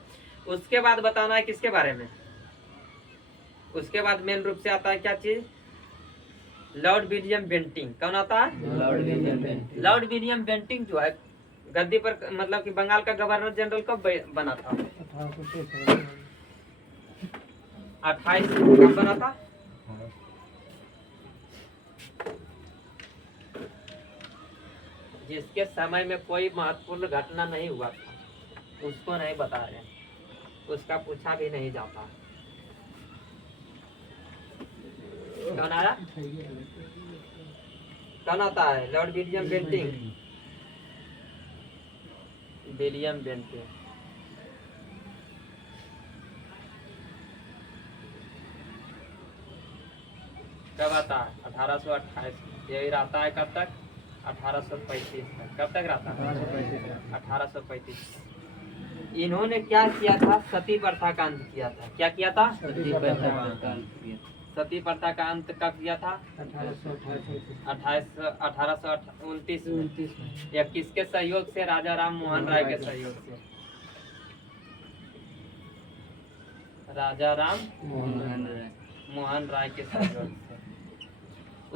उसके बाद बताना है किसके बारे में? उसके बाद मेन रूप से आता है क्या चीज? Lord William Bentinck. कौन आता है? लॉर्ड विलियम बेंटिंग जो है गद्दी पर, मतलब कि बंगाल का गवर्नर जनरल कब बना था? 28 कब बना था? जिसके समय में कोई महत्वपूर्ण घटना नहीं हुआ था उसको नहीं बता रहे, उसका पूछा भी नहीं जाता। कौन आया? कौन आता है? Lord William Bentinck. William Bentinck कब आता है? 1828। यही रहता है कब तक? 1835 तक। कब तक रहता है? 1835। इन्होंने क्या किया था? सती प्रथा का अंत किया था। क्या किया था? सती प्रथा का अंत किया। सती प्रथा का अंत कब किया था? 1829 में। या किसके सहयोग से? राजा राम मोहन राय के सहयोग से। राजा राम मोहन राय के सहयोग से।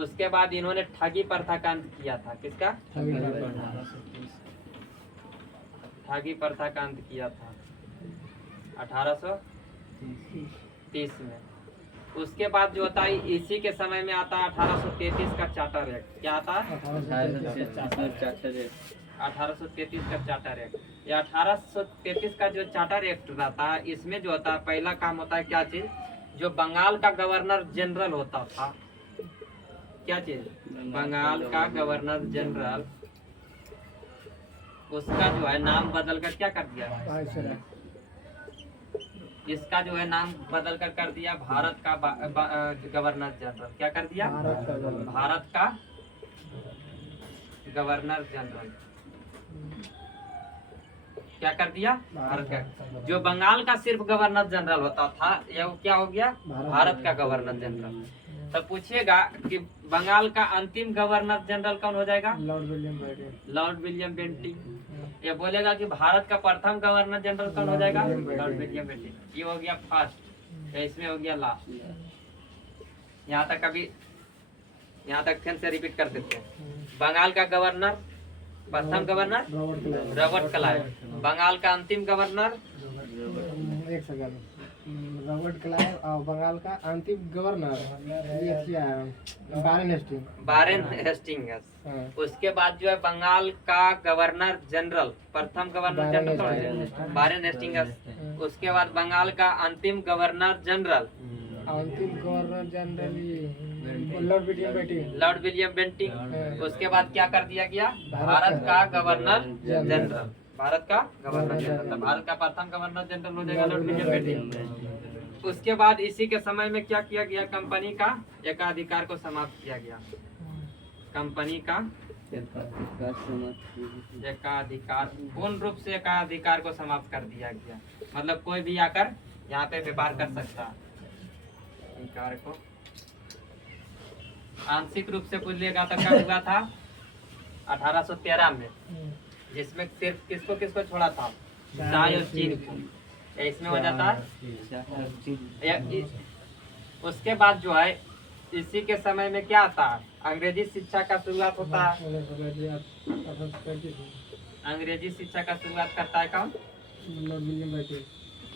उसके बाद इन्होंने ठगी प्रथा का अंत किया था। किसका? ठगी प्रथा का अंत किया था 1830 में। उसके बाद जो होता है इसी के समय में आता है 1833 का चार्टर एक्ट। क्या आता है? 1833 का चार्टर एक्ट। या 1833 का जो चार्टर एक्ट रहता है इसमें जो होता है पहला काम होता है क्या चीज? जो बंगाल का गवर्नर जनरल होता था, क्या चीज? बंगाल का गवर्नर जनरल, उसका जो है नाम बदल कर क्या कर दिया? इसका जो है नाम बदल कर दिया भारत का गवर्नर जनरल। क्या कर दिया? भारत का गवर्नर जनरल। क्या कर दिया? भारत का। जो बंगाल का सिर्फ गवर्नर जनरल होता था यह क्या हो गया? भारत का गवर्नर जनरल। तो पूछिएगा कि बंगाल का अंतिम गवर्नर जनरल कौन हो जाएगा? Lord William Bentinck. ये बोलेगा कि भारत का प्रथम गवर्नर जनरल कौन हो जाएगा? Lord William Bentinck. ये हो गया फर्स्ट, इसमें हो गया लास्ट। यहाँ तक अभी यहाँ तक फिर से रिपीट कर देते हैं। बंगाल का गवर्नर, प्रथम गवर्नर रॉबर्ट क्लाइव। बंगाल का अंतिम गवर्नर रॉबर्ट क्लाइव। और बंगाल का अंतिम गवर्नर बारेन हेस्टिंग्स। उसके बाद जो है बंगाल का गवर्नर जनरल, प्रथम गवर्नर जनरल बारेन हेस्टिंग्स। उसके बाद बंगाल का अंतिम गवर्नर जनरल, अंतिम governor general Lord William Bentinck. उसके बाद क्या कर दिया गया? भारत का गवर्नर जनरल। भारत का गवर्नर जनरल, भारत का प्रथम गवर्नर जनरल हो जाएगा लॉर्ड विलियम बेंटिंग। उसके बाद इसी के समय में क्या किया गया? कंपनी का एकाधिकार को समाप्त किया गया। कंपनी का एकाधिकार, पूर्ण रूप से एकाधिकार को समाप्त कर दिया गया। मतलब कोई भी आकर यहाँ पे व्यापार कर सकता है। अधिकार को आंशिक रूप से पूछिएगा तो कब हुआ था? 1813 में, जिसमें सिर्फ किसको किसको छोड़ा था? चाय और चीन को। या इसमें हो जाता है। हर चीज या उसके बाद जो है इसी के समय में क्या आता है, अंग्रेजी शिक्षा का शुरुआत होता है। अंग्रेजी शिक्षा का शुरुआत करता है कौन?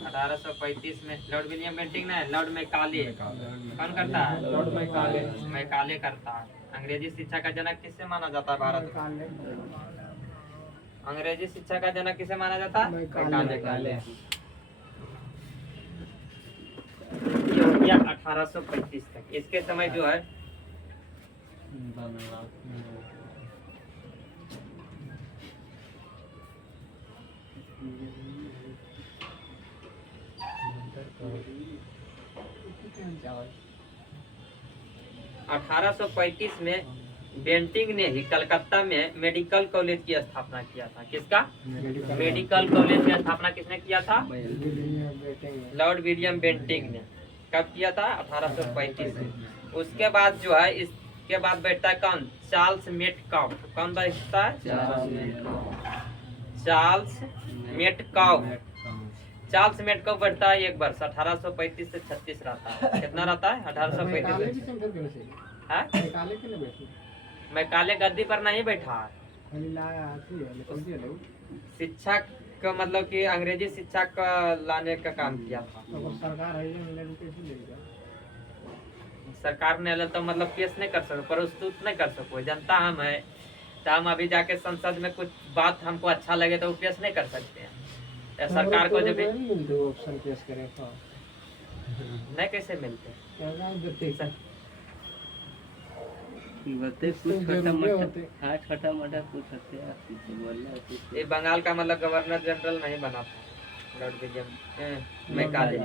1835 में लॉर्ड विलियम बेंटिंक ने, लॉर्ड मैकाले कौन करता है? Lord Macaulay. मैकाले करता है। अंग्रेजी शिक्षा का जनक किसे माना जाता है भारत में? अंग्रेजी शिक्षा का जनक किसे माना जाता है? मैकाले। ये हो गया 1835 तक। इसके समय जो है बंगला 1835 में बेंटिंग ने ही कलकत्ता में मेडिकल कॉलेज की स्थापना किया था। किसका? मेडिकल कॉलेज की स्थापना किसने किया था? लॉर्ड विलियम बेंटिंग ने। कब किया था? 1835 में। उसके बाद जो है इसके बाद बैठता है कौन? Charles Metcalfe. कौन बैठता है? Charles Metcalfe. चार्ल्स मेटकाफ बैठता है 1 वर्ष, 1835 से 36 रहता है। कितना रहता है? 1835 से। हाँ? मैकाले गद्दी पर नहीं बैठा है। शिक्षा का मतलब कि अंग्रेजी शिक्षा का लाने का काम किया था। सरकार ने तो मतलब पेश नहीं कर सको, प्रस्तुत नहीं कर सको। जनता हम है तो हम अभी जाके संसद में कुछ बात हमको अच्छा लगे तो वो पेश नहीं कर सकते हैं। या सरकार को जब ऑप्शन पेश करें तो नहीं कैसे मिलते? बते कुछ छोटा मोटा, हाँ छोटा मोटा कुछ होते हैं बोलना कुछ। ये बंगाल का मतलब गवर्नर जनरल नहीं बना था लॉर्ड विलियम मैकाले।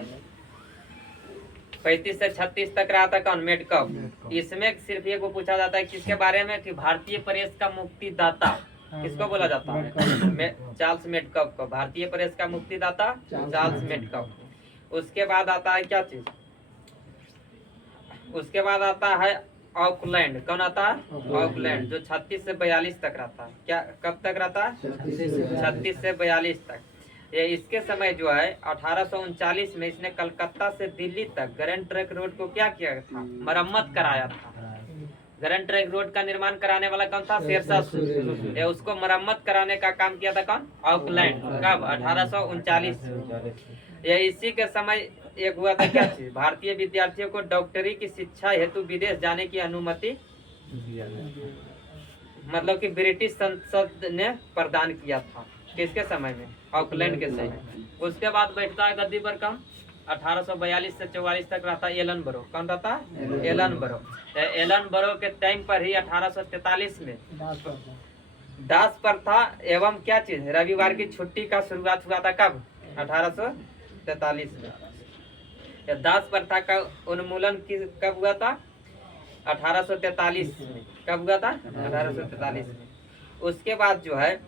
35 से 36 तक रहा था कौन? मेटकाफ। इसमें सिर्फ ये को पूछा जाता है किसके बारे में कि भारतीय प्रेस का मुक्तिदाता किसको बोला जाता है? चार्ल्स मेटकाफ को। भारतीय प्रेस का मुक्तिदाता चार्ल्स मेटकाफ। उसके बाद आता है क्या चीज? उसके बाद आता है ऑकलैंड। कौन आता है? ऑकलैंड, जो 36 से 42 तक रहता है। क्या कब तक रहता है? 36 से 42 तक। ये इसके समय जो है 1839 में इसने कलकत्ता से दिल्ली तक ग्रैंड ट्रंक रोड को क्या किया था? मरम्मत कराया था। ग्रैंड ट्रंक रोड का निर्माण कराने वाला कौन था? शेरशाह सूरी। ये उसको मरम्मत कराने का काम किया था कौन? ऑकलैंड। कब? 1839। ये इसी के समय एक हुआ था क्या चीज? भारतीय विद्यार्थियों को डॉक्टरी की शिक्षा हेतु विदेश जाने की अनुमति मतलब कि ब्रिटिश संसद ने प्रदान किया था। किसके समय में? ऑकलैंड के समय। उसके बाद बैठता है गद्दी पर कम 1842 से 44 तक रहता है एलन बरो। कौन रहता है? एलन बरो। एलन बरो के टाइम पर ही 1843 में दास प्रथा एवं क्या चीज रविवार की छुट्टी का शुरुआत हुआ था। कब? 1843 में। दास प्रथा का उन्मूलन कब हुआ था? 1843 में। कब हुआ था? 1843 में। उसके बाद जो है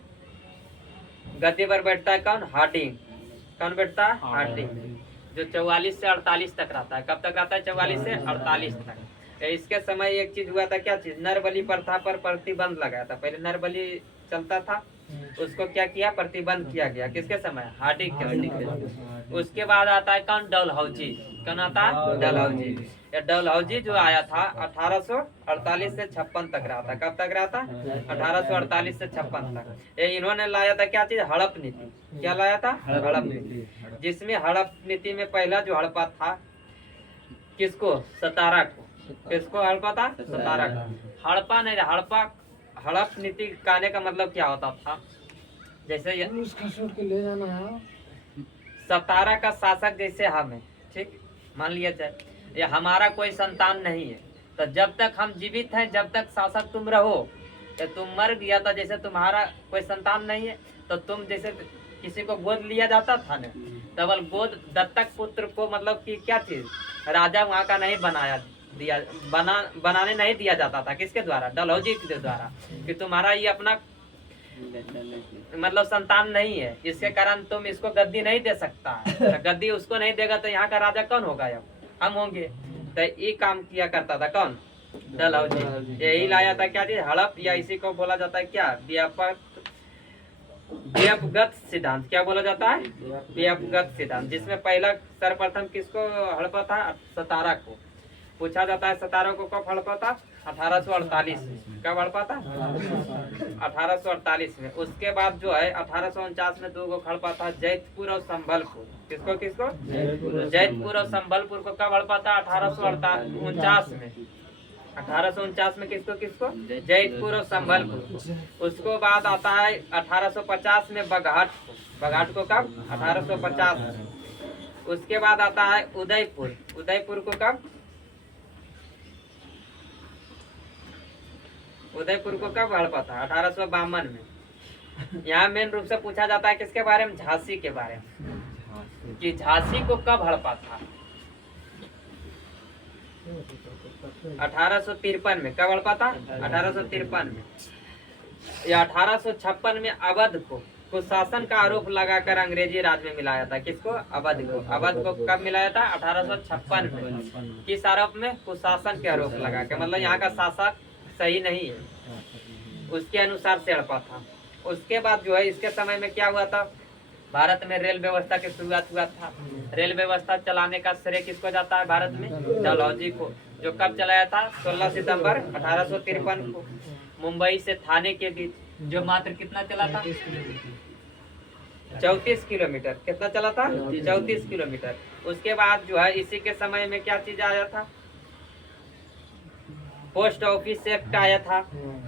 गद्दी पर बैठता है कौन? हार्डिंग। कौन बैठता है? हार्डिंग, जो 44 से 48 तक रहता है। कब तक रहता है? 44 से 48 तक। इसके समय एक चीज हुआ था क्या चीज? नरबली प्रथा पर प्रतिबंध लगाया था। पहले नरबली चलता था, उसको क्या किया? प्रतिबंध किया गया। किसके समय? हार्डिंग के समय। उसके बाद आता है कौन? डलहौजी। कौन आता है? डलहौजी। ये डलहौजी जो आया था 1848 से 56 तक रहा था। कब तक रहा था? 1848 से 56 तक। ये इन्होंने लाया था क्या चीज? हड़प नीति। क्या लाया था? हड़प नीति। जिसमें हड़प नीति में पहला जो हड़पा था किसको? सतारा को। किसको हड़पा था? सतारा को। हड़पा नहीं, हड़पा हड़प नीति कहने का मतलब क्या होता था? जैसे ले जाना है। सतारा का शासक जैसे हम है, ठीक, मान लिया जाए ये हमारा कोई संतान नहीं है, तो जब तक हम जीवित हैं जब तक शासक तुम रहो। या तुम मर गया था, जैसे तुम्हारा कोई संतान नहीं है तो तुम जैसे किसी को गोद लिया जाता था ना, तब गोद दत्तक पुत्र को मतलब कि क्या चीज राजा वहाँ का नहीं बनाने नहीं दिया जाता था। किसके द्वारा? डलहौजी के द्वारा, कि तुम्हारा ये अपना मतलब संतान नहीं है, इसके कारण तुम इसको गद्दी नहीं दे सकता है। तो गद्दी उसको नहीं देगा तो यहाँ का राजा कौन होगा? अब हम होंगे। तो ये काम किया करता था कौन? डलहौजी। यही लाया था क्या चीज? हड़प, या इसी को बोला जाता है क्या? व्यापक व्यपगत सिद्धांत। क्या बोला जाता है? व्यपगत सिद्धांत, जिसमें पहला सर्वप्रथम किसको हड़पा था? सतारा को। पूछा जाता है सतारा को कब हड़पा था? 1848 में। कब हड़पा था? 1848 में। उसके बाद जो है 1849 में दो को हड़पा था, जैतपुर और संभलपुर। किसको किसको? जैतपुर और संभलपुर को कब हड़पा था? 1849 में। 1849 में किसको किसको? जैतपुर और संभलपुर। उसको बाद आता है 1850 में बघाट को। बघाट को कब? 1850 में। उसके बाद आता है उदयपुर। उदयपुर को कब? उदयपुर को कब हड़पा था? 1852 में। यहाँ मेन रूप से पूछा जाता है किसके बारे में? झांसी के बारे में, कि झांसी को कब हड़पा था? 1853 में। कब हड़पा था? 1853 में। या 1856 में अवध को कुशासन का आरोप लगाकर अंग्रेजी राज में मिलाया था। किसको? अवध को। अवध को कब मिलाया था? 1856 में। किस आरोप में? कुशासन के आरोप लगा के, मतलब यहाँ का शासक सही नहीं है, उसके अनुसार से हड़पा था। उसके बाद जो है इसके समय में क्या हुआ था? भारत में रेल व्यवस्था की शुरुआत हुआ था। रेल व्यवस्था चलाने का श्रेय किसको जाता है भारत में? डलहौजी को। जो कब चलाया था? 16 सितंबर 1853 को, मुंबई से थाने के बीच, जो मात्र कितना चला था? 34 किलोमीटर। कितना चला था? 34 किलोमीटर। उसके बाद जो है इसी के समय में क्या चीज आया था? पोस्ट ऑफिस एक्ट आया था,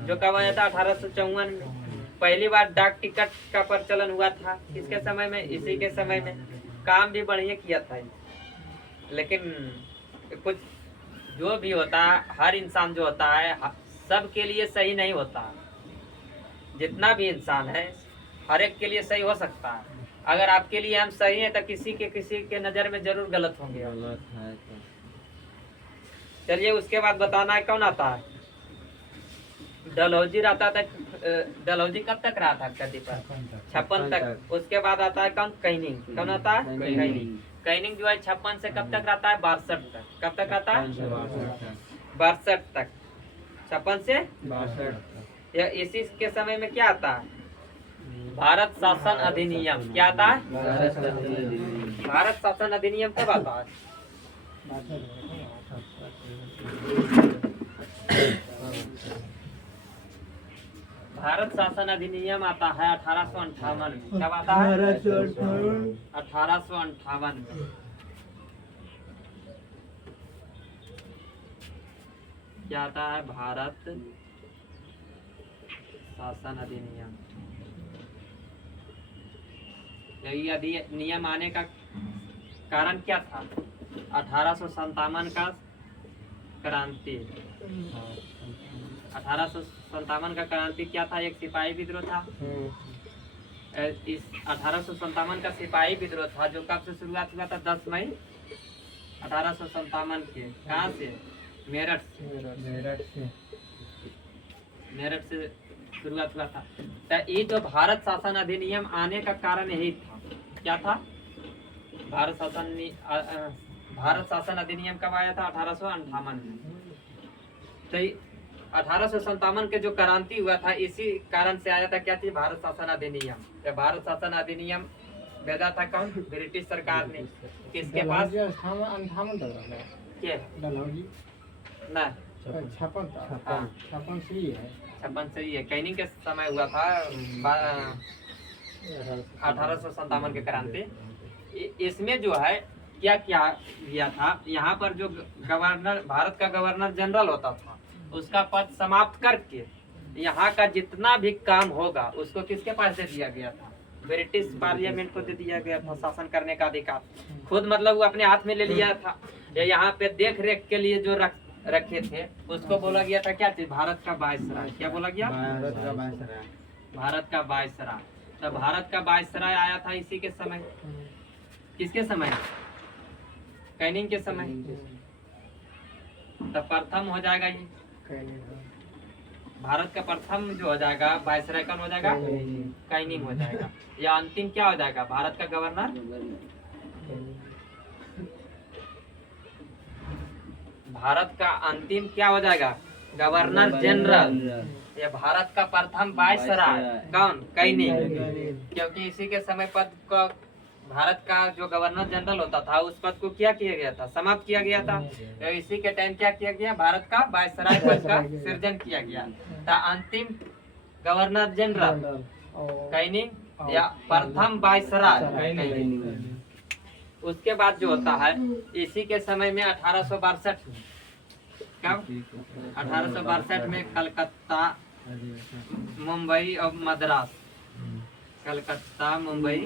जो कब आया था? 1854 में। पहली बार डाक टिकट का प्रचलन हुआ था। किसके समय में? इसी के समय में। काम भी बढ़िया किया था, लेकिन कुछ जो भी होता है, हर इंसान जो होता है सबके लिए सही नहीं होता। जितना भी इंसान है हर एक के लिए सही हो सकता है। अगर आपके लिए हम सही हैं तो किसी के नज़र में जरूर गलत होंगे। चलिए उसके बाद बताना है कौन आता है? डलहौजी रहता था। डलहौजी कब तक रहा था गद्दी पर? 56 तक। उसके बाद आता है कौन? कैनिंग। कौन आता है? कैनिंग। कैनिंग जो है 56 से कब तक रहता है? 62 तक। कब तक आता है? 62 तक। 56 से 62। इसी के समय में क्या आता है? भारत शासन अधिनियम। क्या आता है? भारत शासन अधिनियम कब आता है? भारत शासन अधिनियम आता है 1858 में। कब आता है? 1858 में। क्या आता है? भारत शासन अधिनियम। यही अधिनियम आने का कारण क्या था? 1857 का क्रांति। 1857 का क्रांति क्या था? एक सिपाही विद्रोह था। इस 1857 का सिपाही विद्रोह था, जो कब से शुरुआत हुआ था? 10 मई 1857 के। कहाँ से? मेरठ से। मेरठ से शुरुआत हुआ था। तो ये जो भारत शासन अधिनियम आने का कारण यही था। क्या था? भारत शासन अधिनियम कब आया था? 1858 में। तो 1857 के जो क्रांति हुआ था, इसी कारण से आया था। क्या थी? भारत शासन अधिनियम। तो भारत शासन अधिनियम भेजा था कौन? ब्रिटिश सरकार ने। किसके पास? 58 तक रहना के डलहौजी ना 56 तक। हाँ 56 से ही है। 56 से ही है। कैनिंग के समय हुआ था 1857 के क्रांति। इसमें जो है क्या क्या किया था? यहाँ पर जो गवर्नर, भारत का गवर्नर जनरल होता था, उसका पद समाप्त करके यहाँ का जितना भी काम होगा उसको किसके पास दे दिया गया था? ब्रिटिश पार्लियामेंट को दे दिया गया था शासन करने का अधिकार। खुद मतलब वो अपने हाथ में ले लिया था। यहाँ पे देख रेख के लिए जो रखे थे उसको बोला गया था क्या चीज? भारत का वायसराय। क्या बोला गया? भारत का वायसराय। तो भारत का वायसराय आया था इसी के समय। किसके समय? कैनिंग के समय। तो प्रथम हो जाएगा ये भारत का प्रथम जो हो जाएगा वायसराय कौन हो जाएगा? कैनिंग हो जाएगा। या अंतिम क्या हो जाएगा? भारत का गवर्नर। भारत का अंतिम क्या हो जाएगा? Governor general. ये भारत का प्रथम वायसराय कौन? कैनिंग। क्योंकि इसी के समय पद को भारत का जो गवर्नर जनरल होता था उस पद को क्या किया गया था? समाप्त किया गया था। तो इसी के टाइम क्या किया गया? भारत का वायसराय पद का सृजन किया गया था। अंतिम गवर्नर जनरल कैनिंग या प्रथम वायसराय कैनिंग। उसके बाद जो होता है इसी के समय में 1862 में, कब? 1862 में कलकत्ता, मुंबई और मद्रास, कलकत्ता, मुंबई,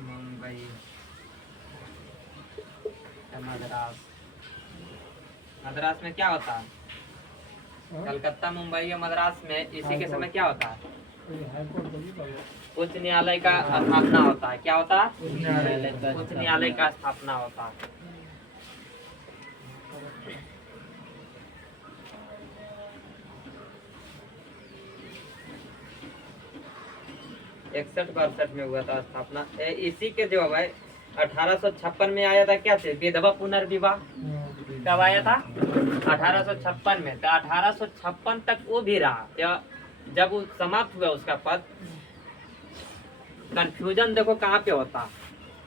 मुंबई, मद्रास। मद्रास में क्या होता है? कलकत्ता, मुंबई और मद्रास में इसी के समय क्या होता है? उच्च न्यायालय का स्थापना होता है। क्या होता है? उच्च न्यायालय का स्थापना होता है। इकसठ 62 में हुआ था स्थापना। इसी के जो है 1856 में आया था। क्या थे? विधवा पुनर्विवाह। कब आया था? 1856 में। तो 1856 तक वो भी रहा। या जब वो समाप्त हुआ उसका पद, कंफ्यूजन देखो कहाँ पे होता।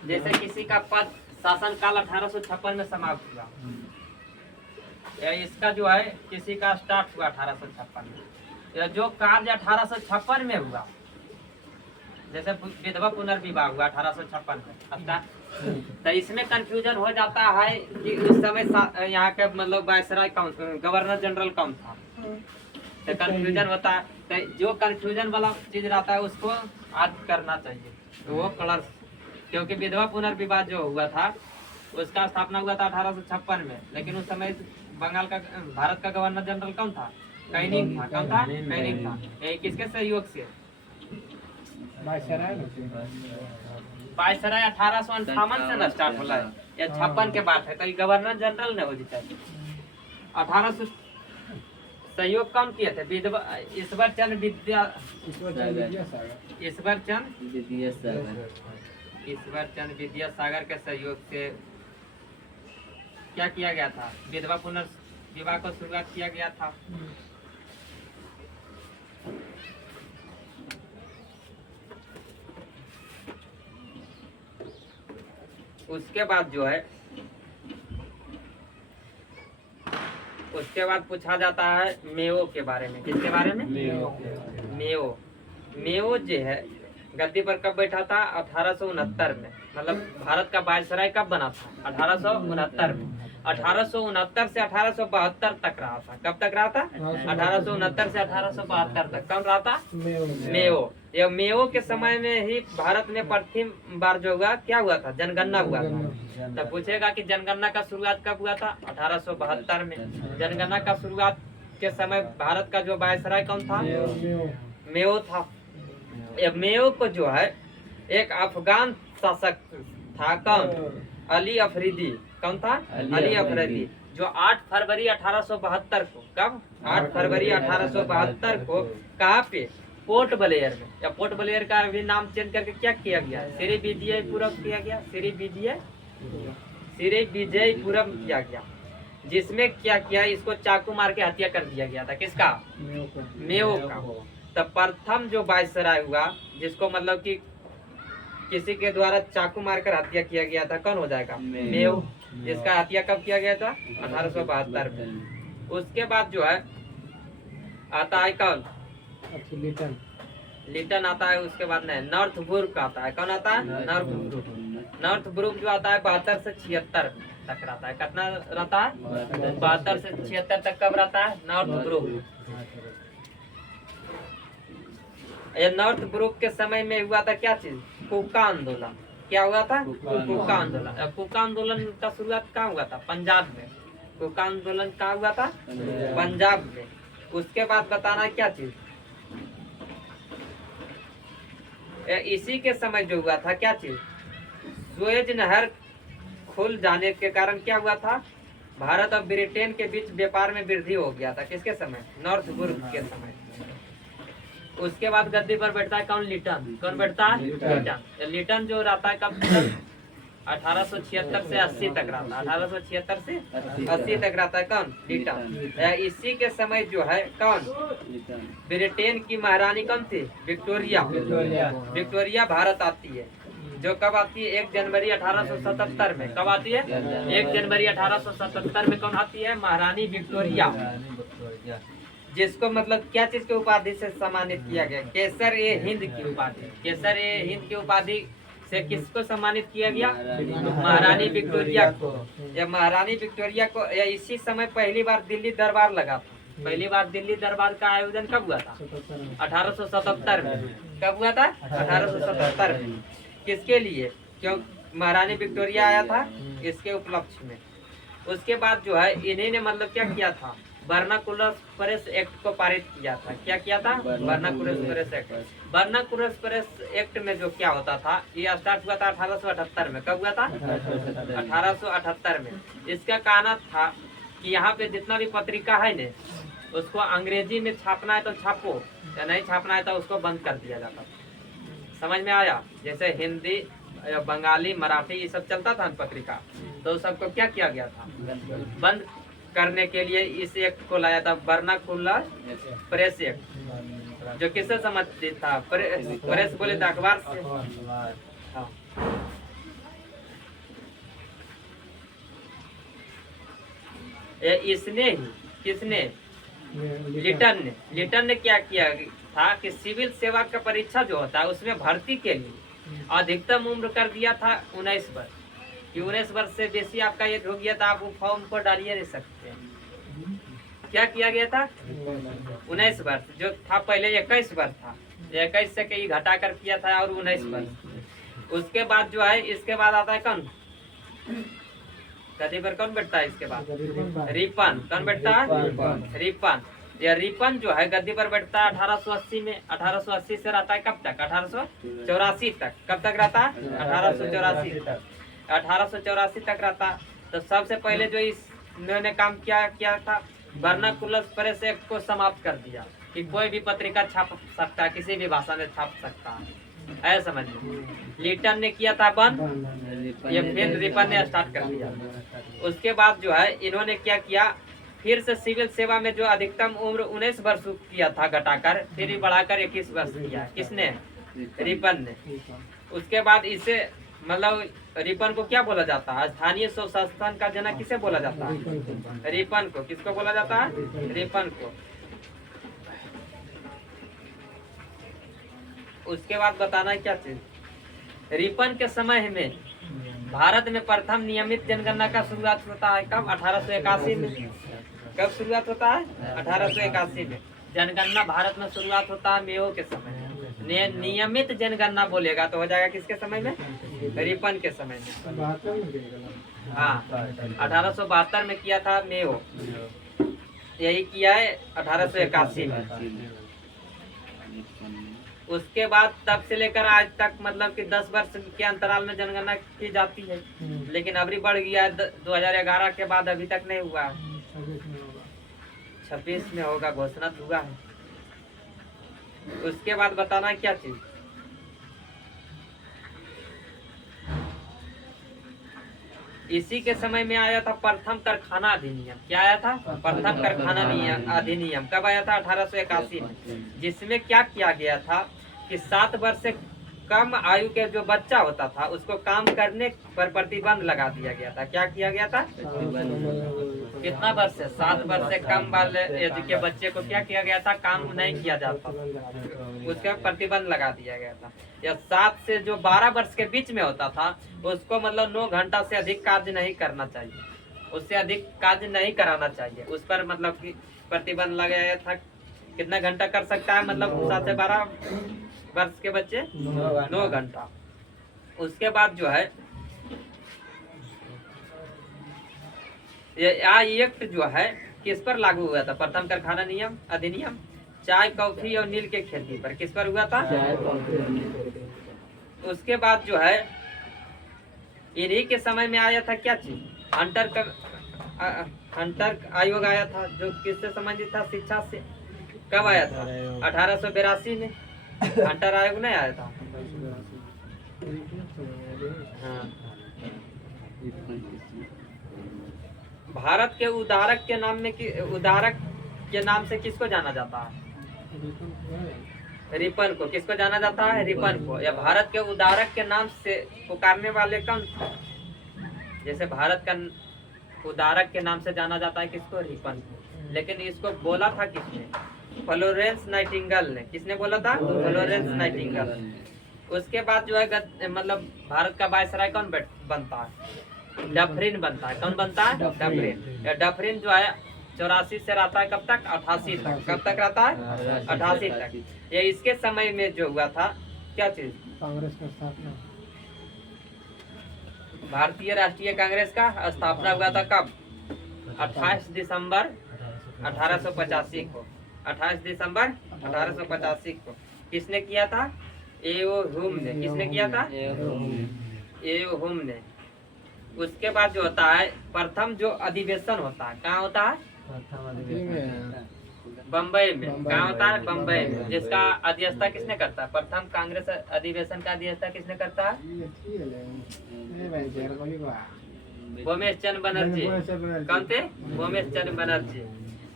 जैसे किसी का पद शासनकाल 1856 में समाप्त हुआ, या इसका जो है किसी का स्टार्ट हुआ 1856 में, या जो कार्य 1856 में हुआ, जैसे विधवा पुनर्विवाह हुआ 1856 में। अच्छा, तो इसमें कंफ्यूजन हो जाता है कि उस समय यहाँ के मतलब वायसराय कौन, गवर्नर जनरल कौन था। तो कंफ्यूजन होता है। तो जो कंफ्यूजन वाला चीज रहता है उसको आज करना चाहिए, तो वो कलर। क्योंकि विधवा पुनर्विवाह जो हुआ था उसका स्थापना हुआ था 1856 में, लेकिन उस समय बंगाल का, भारत का गवर्नर जनरल कौन था? कैनिंग था। कौन था? कैनिंग था। ये किसके सहयोग से? वायसराय 1858 से न स्टार्ट होला है, या 56 के बाद है। तो गवर्नर जनरल ने हो जीता 1800। सहयोग कौन किए थे? विधवा ईश्वर चंद्र विद्यासागर के सहयोग से क्या किया गया था? विधवा पुनर्विवाह को शुरुआत किया गया था। उसके बाद जो है, उसके बाद पूछा जाता है मेओ के बारे में। किसके बारे में? मेओ। मेओ जो है गद्दी पर कब बैठा था? 1869 में। मतलब भारत का वायसराय कब बना था? 1869 में। 1869 से 1872 तक रहा था। कब तक रहा था? 1869 से 1872 तक। कौन रहा था? मेओ। ये मेओ के समय में ही भारत में प्रथम बार जो हुआ, क्या हुआ था? जनगणना हुआ था। तो पूछेगा कि जनगणना का शुरुआत कब हुआ था? 1872 में। जनगणना का शुरुआत के समय भारत का जो वायसराय कौन था? मेओ था। मेओ को जो है एक अफगान शासक था। कौन? अली अफरीदी। कौन था? अली अफरीदी। जो 8 फरवरी 1872 को, कब? 8 फरवरी 1872 को कहाँ पे? पोर्ट ब्लेयर में। या पोर्ट ब्लेयर का भी नाम चेंज करके क्या किया गया? श्री विजयपुरम किया गया। श्री विजयपुरम किया गया। जिसमें क्या किया? इसको चाकू मार के हत्या कर दिया गया था। किसका? मेओ का। तब प्रथम जो वायसराय हुआ, जिसको मतलब कि किसी के द्वारा चाकू मारकर हत्या किया गया था, कौन हो जाएगा? मेओ। जिसका हत्या कब किया गया था? 1872 में। उसके बाद जो है आता है कौन? लिटन आता है। उसके बाद नहीं, नॉर्थ ब्रुक आता है। कौन आता है? North book. नॉर्थ ब्रुक जो आता है 72 से 76 तक रहता है। कितना रहता है? 72 से 76 तक। कब रहता है? Northbrook. ये नॉर्थ ब्रुक के समय में हुआ था क्या चीज? कुका आंदोलन। क्या हुआ था? कुका आंदोलन। कुका आंदोलन का शुरुआत कहाँ हुआ था? पंजाब में। कुका आंदोलन कहाँ हुआ था? पंजाब में। उसके बाद बताना क्या चीज? इसी के समय जो हुआ था क्या चीज? सुएज नहर खुल जाने के कारण क्या हुआ था? भारत और ब्रिटेन के बीच व्यापार में वृद्धि हो गया था। किसके समय? नॉर्थ ब्रुक के समय। उसके बाद गद्दी पर बैठता है कौन? लिटन। कौन बैठता है? लिटन। लिटन जो रहता है कब? 1876 से 80 तक रहा था। 1876 से 80 तक रहा था कौन? लिटन। इसी के समय जो है कौन? ब्रिटेन की महारानी कौन थी? विक्टोरिया। विक्टोरिया भारत आती है, जो कब आती है? 1 जनवरी 1877 में। कब आती है? 1 जनवरी 1877 में कौन आती है? महारानी विक्टोरिया, जिसको मतलब क्या चीज के उपाधि से सम्मानित किया गया? केसर ए हिंद की उपाधि। केसर ए हिंद की उपाधि से किसको सम्मानित किया गया? महारानी विक्टोरिया को। या महारानी विक्टोरिया को या इसी समय पहली बार दिल्ली दरबार लगा था। पहली बार दिल्ली दरबार का आयोजन कब हुआ था? 1877 में। कब हुआ था? 1877 में। किसके लिए? क्यों महारानी विक्टोरिया आया था, इसके उपलक्ष्य में। उसके बाद जो है इन्हीं ने मतलब क्या किया था? वर्नाकुलर प्रेस एक्ट को पारित किया था। क्या किया था? Vernacular press act. Vernacular press act में जो क्या होता था, ये स्टार्ट हुआ था 1878 में। कब हुआ था? 1878 में। इसका कहना था कि यहाँ पे जितना भी पत्रिका है ने, उसको अंग्रेजी में छापना है तो छापो, या नहीं छापना है तो उसको बंद कर दिया जाता था। समझ में आया? जैसे हिंदी, बंगाली, मराठी ये सब चलता था पत्रिका, तो सबको क्या किया गया था? बंद करने के लिए इस एक्ट को लाया था, वर्नाकुलर प्रेस एक्ट। जो किससे संबंधित था? प्रेस बोले तो अखबार से। हाँ। इसने ही किसने? लिटन ने क्या किया था कि सिविल सेवा का परीक्षा जो होता है उसमें भर्ती के लिए अधिकतम उम्र कर दिया था 19 वर्ष। कि 19 वर्ष से बेसी आपका एज हो गया था, आप वो फॉर्म को डालिए नहीं सकते। क्या किया गया था? 19 वर्ष, जो था पहले 21 वर्ष था, 21 से कहीं घटा कर किया था और 19 वर्ष। उसके बाद जो है, इसके बाद आता है कौन? गद्दी पर कौन बैठता है? इसके बाद रिपन। कौन बैठता है? रिपन। यह रिपन जो है गद्दी पर बैठता है 1880 में। 1880 से रहता है कब तक? 1884 तक। कब तक रहता है? 1884 तक। 1884 तक रहता। तो सबसे पहले जो इन्होंने काम किया था, वर्नाकुलर प्रेस एक्ट को समाप्त कर दिया कि कोई भी पत्रिका छाप सकता है, किसी भी भाषा में छाप सकता है। ऐसा समझ लीजिए। लिटन ने किया था बंद, ये फिर रिपन ने स्टार्ट कर दिया। उसके बाद जो है इन्होंने क्या किया, फिर से सिविल सेवा में जो अधिकतम उम्र 19 वर्ष किया था घटाकर, फिर ही बढ़ाकर 21 वर्ष किया। किसने? रिपन ने। उसके बाद इसे मतलब रिपन को क्या बोला जाता है? स्थानीय स्वशासन का जनक किसे बोला जाता है? रिपन को। किसको बोला जाता है? रिपन को। उसके बाद बताना है क्या चीज? रिपन के समय में भारत में प्रथम नियमित जनगणना का शुरुआत होता है कब? 1881 में। कब शुरुआत होता है? 1881 में। जनगणना भारत में शुरुआत होता है मेयो के समय। नियमित जनगणना बोलेगा तो हो जाएगा किसके समय में? रिपन के समय में। हाँ, 1872 में किया था मेयो, यही किया है 1881 में। उसके बाद तब से लेकर आज तक मतलब कि 10 वर्ष के अंतराल में जनगणना की जाती है, लेकिन अभी बढ़ गया है। 2011 के बाद अभी तक नहीं हुआ है। 26 में होगा, घोषणा हुआ है। उसके बाद बताना क्या चीज? इसी के समय में आया था प्रथम कारखाना अधिनियम। क्या आया था? प्रथम कारखाना अधिनियम। कब आया था? 1881 में। जिसमें क्या किया गया था कि 7 वर्ष से कम आयु के जो बच्चा होता था उसको काम करने पर प्रतिबंध लगा दिया गया था। क्या किया गया था? कितना वर्ष से? 7 वर्ष से कम वाले एज के बच्चे को क्या किया गया था? काम नहीं किया जाता, उसका प्रतिबंध लगा दिया गया था। या 7 से जो 12 वर्ष के बीच में होता था उसको मतलब 9 घंटा से अधिक कार्य नहीं करना चाहिए, उससे अधिक कार्य नहीं कराना चाहिए। उस पर मतलब कि प्रतिबंध लगाया था। कितना घंटा कर सकता है? मतलब 7 से 12 वर्ष के बच्चे 9 घंटा। उसके बाद जो है ये एक्ट जो है किस पर लागू हुआ था? प्रथम कारखाना नियम अधिनियम चाय, कॉफी और नील के खेती पर। किस पर हुआ था? उसके बाद जो है इन्हीं के समय में आया था क्या चीज? हंटर आयोग आया था, जो किससे संबंधित था? शिक्षा से। कब आया था? 1882 में। हंटर आयोग नहीं आया था? हाँ। भारत के उदारक के नाम में उदारक के नाम से किसको जाना जाता है? रिपन को। किसको जाना जाता है? रिपन को। या भारत के उदारक के नाम से पुकारने वाले कौन? जैसे भारत का उदारक के नाम से जाना जाता है किसको? रिपन को। लेकिन इसको बोला था किसने? फ्लोरेंस नाइटिंगेल ने। किसने बोला था? Florence Nightingale. उसके बाद जो है मतलब भारत का वायसराय कौन बनता है? डफरिन बनता है। कौन बनता है? डफरिन। या डफरिन जो है 84 से रहता है कब तक? 88 तक। कब तक रहता है? 88 तक। ये इसके समय में जो हुआ था क्या चीज? कांग्रेस का स्थापना। भारतीय राष्ट्रीय कांग्रेस का स्थापना हुआ था कब? 28 दिसंबर 1885 को। 28 दिसंबर 1885 को। किसने किया था? एओ ह्यूम ने। किसने किया था? एओ ह्यूम ने। उसके बाद जो होता है प्रथम जो अधिवेशन होता है कहाँ होता है? बम्बई में। कहाँ होता है? बम्बई में। जिसका अध्यक्षता किसने करता है? प्रथम कांग्रेस अधिवेशन का अध्यक्षता किसने करता है? भूमेश चंद्र बनर्जी। कौन थे? भूमेश चंद्र बनर्जी।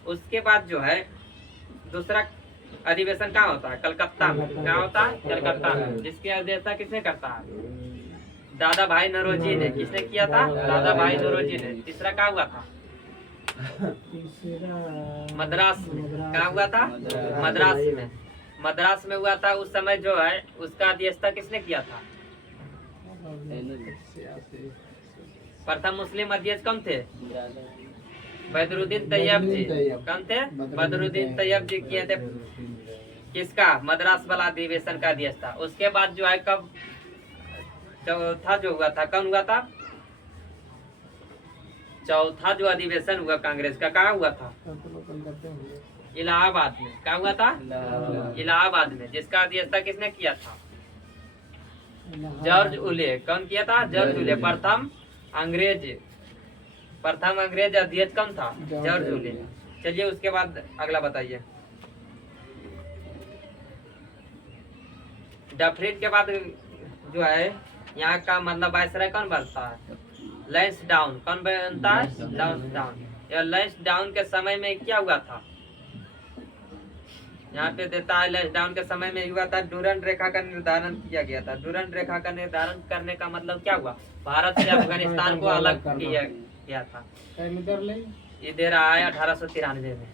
उसके बाद जो है दूसरा अधिवेशन कहाँ होता है? कलकत्ता में। कहाँ होता है? कलकत्ता में। जिसकी अध्यक्षता किसने करता है? दादा भाई नौरोजी ने। किसने किया था? दादा भाई नौरोजी ने। तीसरा कहाँ हुआ था? मद्रास में। कहाँ हुआ था? मद्रास में। मद्रास में हुआ था। उस समय जो है उसका अध्यक्षता किसने किया था? प्रथम मुस्लिम अध्यक्ष कौन थे? बदरुद्दीन तैयब जी। कौन थे? बदरुद्दीन तैयब जी किए थे। किसका? मद्रास वाला अधिवेशन का अध्यक्षता। उसके बाद जो है कब चौथा जो हुआ था? कौन हुआ था? चौथा जो अधिवेशन हुआ कांग्रेस का कहाँ हुआ था? इलाहाबाद में। कहाँ हुआ था? इलाहाबाद में। जिसका अध्यक्षता किसने किया था? जॉर्ज उले। कौन किया था? जॉर्ज उले। प्रथम अंग्रेज अध्यक्ष कौन था? जॉर्ज उले। चलिए उसके बाद अगला बताइए। डफरिन के बाद जो है यहाँ का मतलब वायसराय कौन बनता है? लैंसडाउन। कौन बनता है? लैंसडाउन। या लैंसडाउन के समय में क्या हुआ था? यहाँ पे देता है लैंसडाउन के समय में हुआ था डूरंड रेखा का निर्धारण किया गया था। डूरंड रेखा का निर्धारण करने का मतलब क्या हुआ? भारत से अफगानिस्तान को अलग किया गया था। ये दे रहा है 1893 में।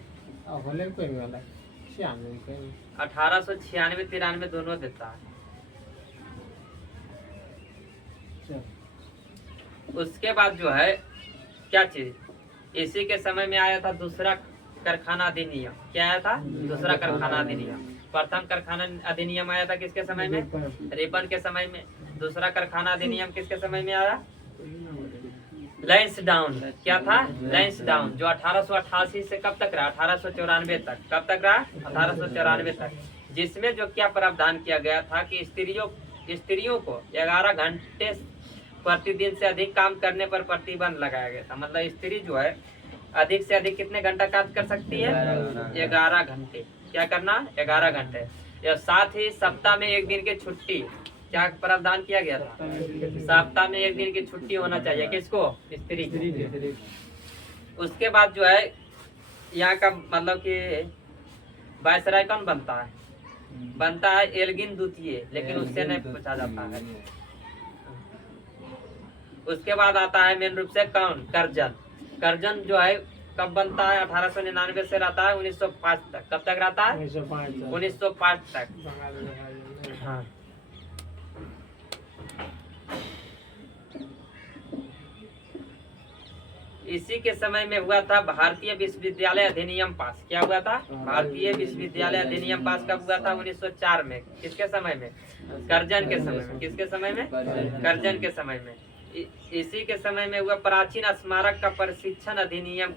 1896-93 दोनों देता है। उसके बाद जो है क्या चीज? इसी के समय में आया था दूसरा कारखाना अधिनियम। क्या आया था? दूसरा कारखाना अधिनियम। प्रथम कारखाना अधिनियम आया था किसके समय में? रिपन के समय में। दूसरा कारखाना अधिनियम किसके समय में आया? लैंसडाउन। क्या था? लैंसडाउन। जो 1888 से कब तक रहा? 1894 तक। कब तक रहा? 1894 तक। जिसमें जो क्या प्रावधान किया गया था कि स्त्रियों को 11 घंटे प्रतिदिन से अधिक काम करने पर प्रतिबंध लगाया गया था। मतलब स्त्री जो है अधिक से अधिक कितने घंटा काम कर सकती है? 11 घंटे। क्या करना? 11 घंटे। या साथ ही सप्ताह में एक दिन की छुट्टी। क्या प्रावधान किया गया था? सप्ताह में एक दिन की छुट्टी होना चाहिए। किसको? स्त्री को। उसके बाद जो है यहाँ का मतलब कि वायसराय कौन बनता है? बनता है एल्गिन द्वितीय। लेकिन उससे नहीं पूछा जाता है। उसके बाद आता है मेन रूप से कौन? कर्जन। कर्जन जो है कब बनता है? 1899 से रहता है 1905 तक। कब तक रहता है? 1905 तक। हाँ। इसी के समय में हुआ था भारतीय विश्वविद्यालय अधिनियम पास। क्या हुआ था? भारतीय विश्वविद्यालय अधिनियम पास कब हुआ था? 1904 में। किसके समय में? कर्जन के समय में। किसके समय में? कर्जन के समय में। इसी के समय में हुआ प्राचीन स्मारक का प्रशिक्षण अधिनियम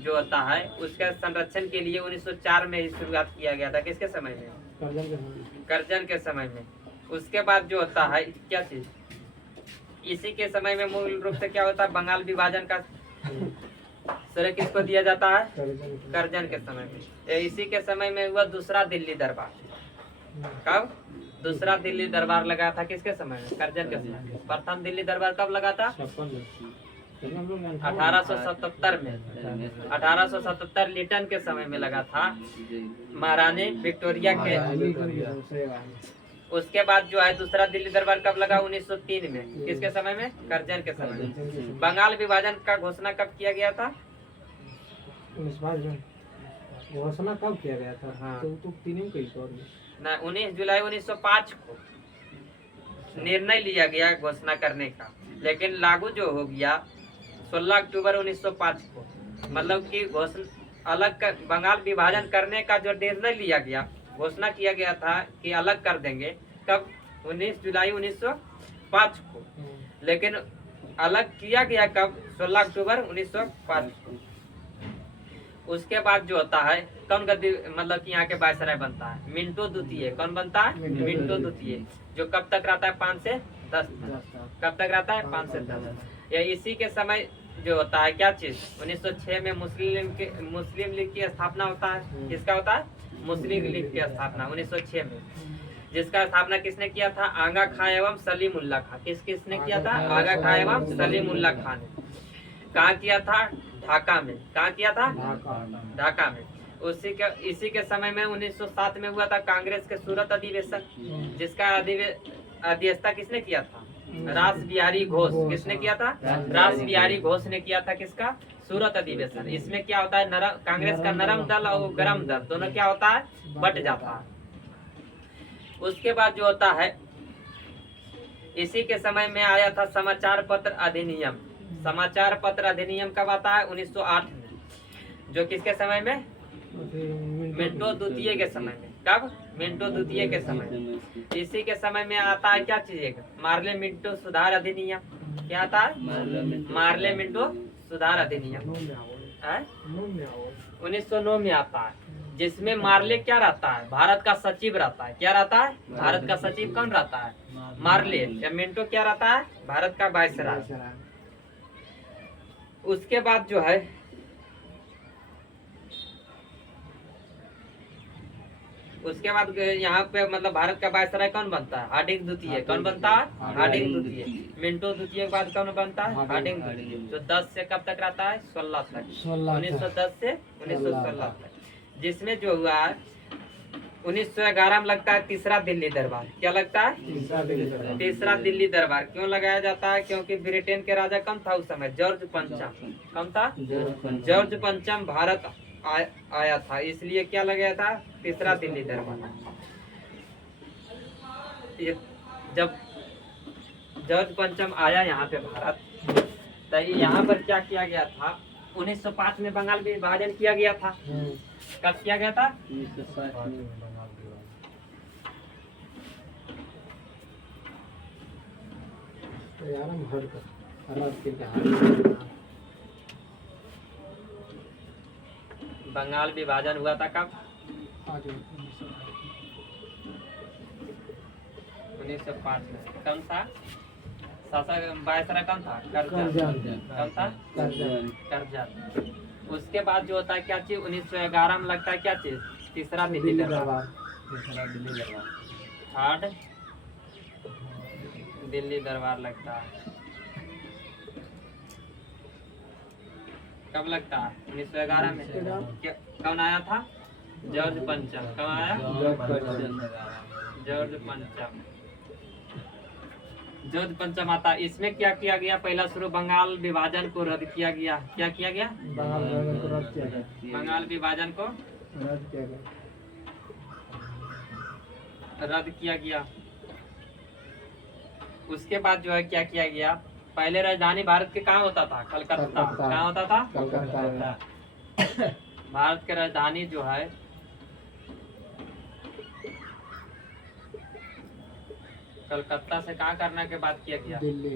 जो होता है उसके संरक्षण के लिए 1904 में ही शुरुआत किया गया था। किसके समय में? कर्जन के समय में। उसके बाद जो होता है क्या चीज? इसी के समय में मूल रूप से क्या होता है? बंगाल विभाजन का श्रेय किसको दिया जाता है? कर्जन के समय में। इसी के समय में हुआ दूसरा दिल्ली दरबार। कब? दूसरा दिल्ली दरबार लगा था किसके समय में? करजन के समय। प्रथम दिल्ली दरबार कब लगा था? 1877 में। 1877 लिटन के समय में लगा था, महारानी विक्टोरिया के। उसके बाद जो है दूसरा दिल्ली दरबार कब लगा? 1903 में। किसके समय में? करजन के समय में। बंगाल विभाजन का घोषणा कब किया गया था? घोषणा कब किया गया था? हाँ। तो तीनों के ईश्वर में ना 19 जुलाई 1905 को निर्णय लिया गया घोषणा करने का, लेकिन लागू जो हो गया 16 अक्टूबर 1905 को। मतलब कि घोषणा अलग कर, बंगाल विभाजन करने का जो निर्णय लिया गया, घोषणा किया गया था कि अलग कर देंगे, कब? 19 जुलाई 1905 को। लेकिन अलग किया गया कब? 16 अक्टूबर 1905 को। उसके बाद जो होता है कौन गद्दी, मतलब कि यहाँ के वायसराय बनता है? मिंटो द्वितीय। कौन बनता है? मिंटो द्वितीय। जो कब तक रहता है? 5 से 10 तक। कब तक रहता है? 5 से 10। या इसी के समय जो होता है क्या चीज? 1906 में मुस्लिम लीग की स्थापना होता है। किसका होता है? मुस्लिम लीग की स्थापना 1906 में, जिसका स्थापना किसने किया था? आगा खां एवं सलीमुल्लाह खां। किसने किया था? आगा खां एवं सलीमुल्लाह खां ने। कहाँ किया था? ढाका में। कहाँ किया था? ढाका में। इसी के समय में 1907 में हुआ था कांग्रेस के सूरत अधिवेशन, जिसका अध्यक्षता किसने किया था? रास बिहारी घोष। किसने किया था? रास बिहारी घोष ने किया था। किसका? सूरत अधिवेशन। इसमें क्या होता है? नरम, कांग्रेस का नरम दल और गरम दल दोनों क्या होता है? बट जाता है। उसके बाद जो होता है, इसी के समय में आया था समाचार पत्र अधिनियम। समाचार पत्र अधिनियम कब आता है? 1908 में। जो किसके समय में? मिंटो द्वितीय के समय में। कब? मिंटो द्वितीय के समय में। इसी के समय में आता है क्या चीज? मार्ले मिंटो सुधार अधिनियम। क्या आता है? मार्ले मिंटो सुधार अधिनियम 1909 में आता है, जिसमें मार्ले क्या रहता है? भारत का सचिव रहता है। क्या रहता है? भारत का सचिव कौन रहता है? मार्ले। या मिंटो क्या रहता है? भारत का वायसराय। उसके बाद जो है यहाँ पे मतलब भारत का वायसराय कौन बनता है? हार्डिंग द्वितीय। कौन बनता है? हार्डिंग द्वितीय। मिंटो द्वितीय के बाद कौन बनता है? हार्डिंग द्वितीय। जो 10 से कब तक रहता है? 16 तक। 1910 से 1916 तक। जिसमें जो हुआ 1911 में लगता है तीसरा दिल्ली दरबार। क्या लगता है? तीसरा दिल्ली दरबार। क्यों लगाया जाता है? क्योंकि ब्रिटेन के राजा कौन था उस समय? जॉर्ज पंचम। कौन था? जॉर्ज पंचम भारत आया था, इसलिए क्या लगाया था? तीसरा दिल्ली दरबार। जब जॉर्ज पंचम आया यहाँ पे भारत, तो यहाँ पर क्या किया गया था? 1905 में बंगाल विभाजन किया गया था। कब किया गया था? 1905 बंगाल विभाजन हुआ था कब? 1905 में। कौन था शासक? वायसराय कौन था? करजन। कौन था? करजन। उसके बाद जो होता है क्या चीज? 1911 में लगता है क्या चीज? तीसरा दिल्ली दरबार। थर्ड दिल्ली दरबार लगता है। कब लगता है? 1911 में। कौन आया था? जॉर्ज पंचम। कब आया? जॉर्ज पंचम। जॉर्ज पंचम आता। इसमें क्या किया गया? पहला शुरू बंगाल विभाजन को रद्द किया गया। क्या किया गया? बंगाल विभाजन को रद्द किया गया। उसके बाद जो है क्या किया गया? पहले राजधानी भारत के कहाँ होता था? कलकत्ता। कहाँ होता था? कलकत्ता। भारत की राजधानी जो है कलकत्ता से कहाँ करने के बाद किया गया? दिल्ली।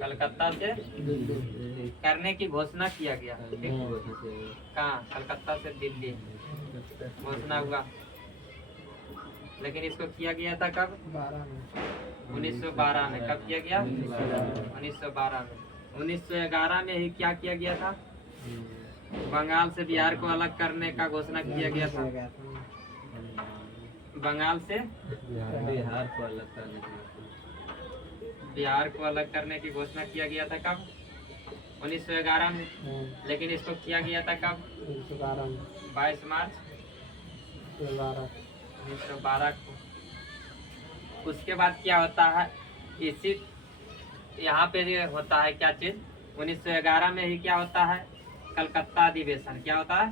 कलकत्ता से दिल्ली करने की घोषणा किया गया। कहाँ? कलकत्ता से दिल्ली घोषणा हुआ। लेकिन इसको किया गया था कब? 1912 में। कब किया गया? 1912 में। 1911 में ही क्या किया गया था? बंगाल से बिहार को अलग करने का घोषणा किया गया था। बंगाल से बिहार को अलग करने के लिए। बिहार को अलग करने की घोषणा किया गया था कब? 1911 में। लेकिन इसको किया गया था कब? 22 मार्च 1912 को। उसके बाद क्या होता है, इसी यहाँ पे ये होता है क्या चीज, 1911 में ही क्या होता है, कलकत्ता अधिवेशन। क्या होता है?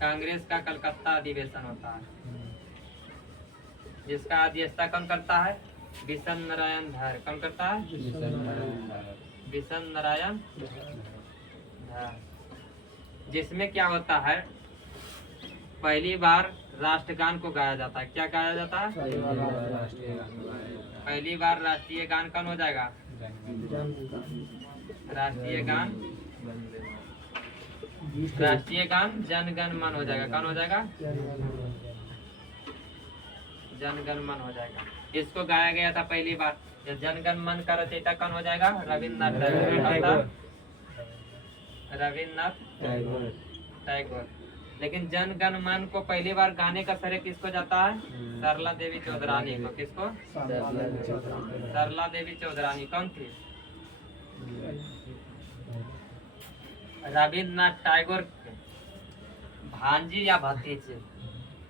कांग्रेस का कलकत्ता अधिवेशन होता है, जिसका अध्यक्षता कौन करता है? बिशन नारायण धर। कौन करता है? बिशन नारायण धर। जिसमें क्या होता है, पहली बार राष्ट्रगान को गाया जाता है। क्या गाया जाता है? पहली बार राष्ट्रीय गान कौन हो जाएगा? राष्ट्रीय गान जन गण मन हो जाएगा। कौन हो जाएगा? जन गण मन हो जाएगा। इसको गाया गया था पहली बार। जब जन गण मन का रचयिता कौन हो जाएगा? रविन्द्रनाथ टैगोर। लेकिन जन गण मन को पहली बार गाने का श्रेय किसको जाता है? सरला देवी चौधरानी को। किसको? सरला देवी चौधरानी। कौन थी? रविन्द्रनाथ टैगोर भांजी या भतीजी,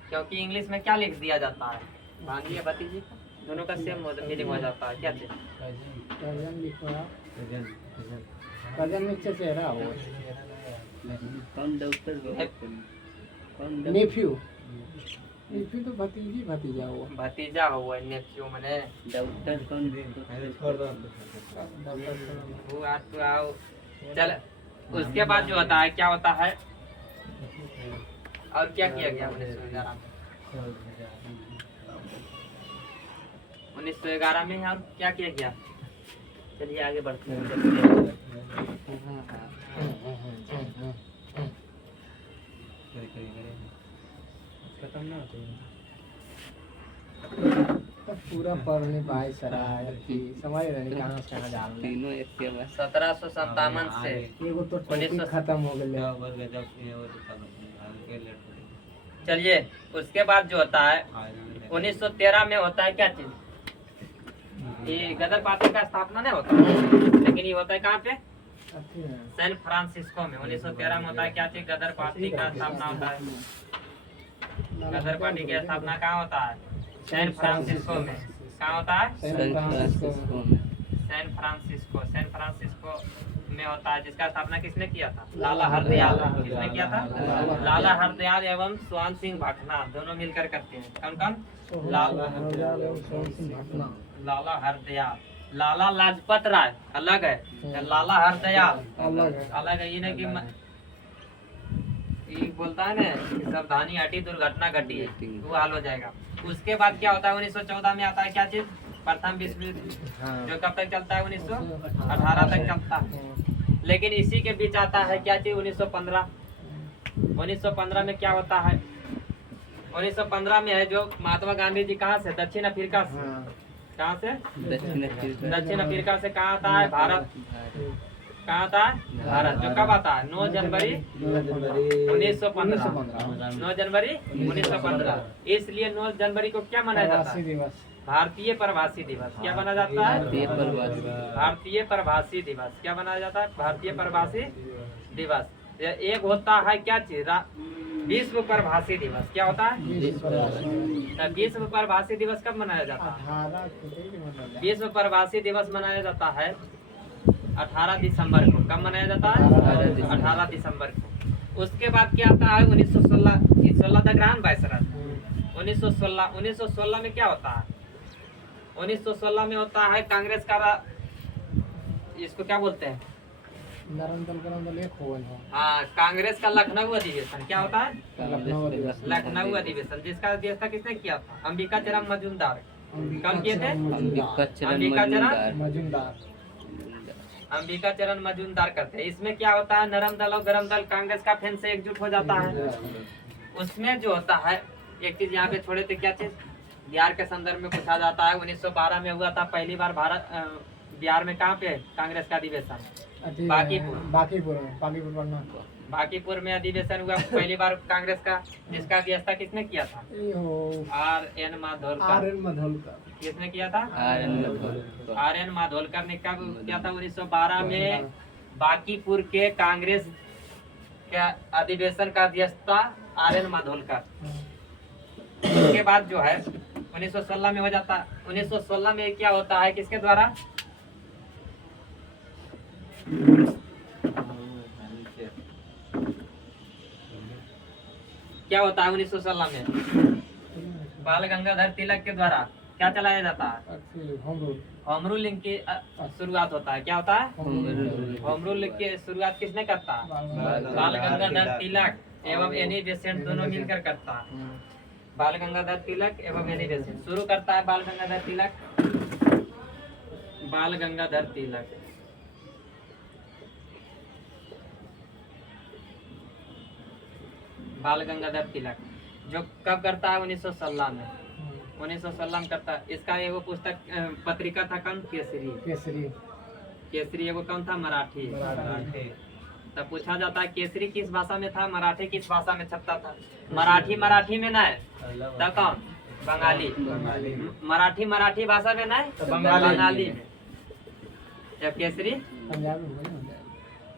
क्योंकि इंग्लिश में क्या लिख दिया जाता है? भांजी या भतीजी, दोनों का सेम मीनिंग हो जाता है। क्या चीज? नेफ्यू तो भतीजा हुआ। भतीजा हुआ नेफ्यू मने डॉक्टर कौन? वो आज तो आओ। चल, उसके बाद जो होता है क्या होता है, और क्या किया गया 1911 में? 1911 में और क्या किया गया? चलिए आगे बढ़ते हैं। खत्म ना पूरा पढ़ने भाई सरा समझ रहे कहाँ से कहाँ जा रहे तीनों एक के बाद 1757 से एगो तो टॉपिक खत्म हो गए। चलिए, उसके बाद जो होता है 1913 में होता है क्या चीज? ये गदर पार्टी का स्थापना नहीं होता, लेकिन ये होता है कहाँ पे? सैन फ्रांसिस्को में। 1913 में होता है क्या चीज? गदर पार्टी का स्थापना होता है। गदर पार्टी की स्थापना कहाँ होता है? सैन फ्रांसिस्को में। कहाँ होता है? सैन फ्रांसिस्को में। सैन फ्रांसिस्को में होता है, जिसका स्थापना किसने किया था? लाला हरदयाल। किसने किया था? लाला हरदयाल एवं स्वान सिंह भटनागर दोनों मिलकर करते हैं। कौन कौन? लाला हरदयाल। लाला लाजपत राय अलग है, लाला हरदयाल अलग है। ये नहीं कि ये बोलता है ना कि सावधानी हटी दुर्घटना घटी है, वो हाल हो जाएगा। उसके बाद क्या होता है? 1914 में आता है क्या चीज? प्रथम विश्व युद्ध, जो कब तक चलता है? 1918 तक चलता है। लेकिन इसी के बीच आता है क्या चीज? 1915। 1915 में क्या होता है? 1915 में है जो महात्मा गांधी जी कहाँ से? दक्षिण अफ्रीका से। कहाँ से? दक्षिण अफ्रीका से। कहाँ आता है? भारत। कहाँ आता है? भारत। जो कब आता है? 9 जनवरी 1915। 9 जनवरी 1915। इसलिए 9 जनवरी को क्या मनाया जाता है? भारतीय प्रवासी दिवस। क्या मनाया जाता है? भारतीय प्रवासी दिवस। क्या मनाया जाता है? भारतीय प्रवासी दिवस। एक होता है क्या चीज? विश्व प्रवासी दिवस। क्या होता है? विश्व प्रवासी दिवस कब मनाया जाता है? विश्व प्रवासी दिवस मनाया जाता है 18 दिसंबर को। कब मनाया जाता है? 18 दिसंबर को। उसके बाद क्या आता है? 1916 तक रहा 1916 में क्या होता है? 1916 में होता है कांग्रेस का इसको क्या बोलते हैं? हाँ, कांग्रेस का लखनऊ अधिवेशन। क्या होता है? लखनऊ अधिवेशन, जिसका अध्यक्षता किसने किया था? अंबिका चरण मजूमदार। कौन किए थे? अंबिका चरण मजूमदार करते हैं। इसमें क्या होता है? नरम दल और गरम दल कांग्रेस का फिर से एकजुट हो जाता है। उसमें जो होता है एक चीज यहाँ पे छोड़े थे, क्या चीज? बिहार के संदर्भ में पूछा जाता है। 1912 में हुआ था पहली बार बिहार में कहाँ पे कांग्रेस का अधिवेशन? बांकीपुर बांकीपुर में अधिवेशन हुआ पहली बार कांग्रेस का, जिसका अध्यक्षता किसने किया था? ये हो RN माधोलकर। आर्यन मधोलकर। किसने किया था? RN माधोलकर ने कब किया था? 1912 में बांकीपुर के कांग्रेस के अधिवेशन का अध्यक्षता RN माधोलकर। उसके बाद जो है 1916 में हो जाता। 1916 में क्या होता है, किसके द्वारा? क्या होता है 1916 में? बाल गंगाधर तिलक के द्वारा क्या चलाया जाता है? होम रूल की शुरुआत होता है। क्या होता है? होम रूल की शुरुआत किसने करता है? बाल गंगाधर तिलक एवं एनी बेसेंट दोनों मिलकर करता है। बाल गंगाधर तिलक एवं एनी बेसेंट शुरू करता है बाल गंगाधर तिलक। बाल गंगाधर तिलक बाल गंगाधर तिलक जो कब करता है? 1916 में। 1916 में करता है। इसका एगो पुस्तक पत्रिका था कौन? केसरी। केसरी। केसरी एगो कौन था? मराठी। तब पूछा जाता है केसरी किस भाषा में था, मराठी किस भाषा में छपता था? मराठी में ना है तब कौन? बंगाली। मराठी भाषा में ना है तो बंगाली में। जब केसरी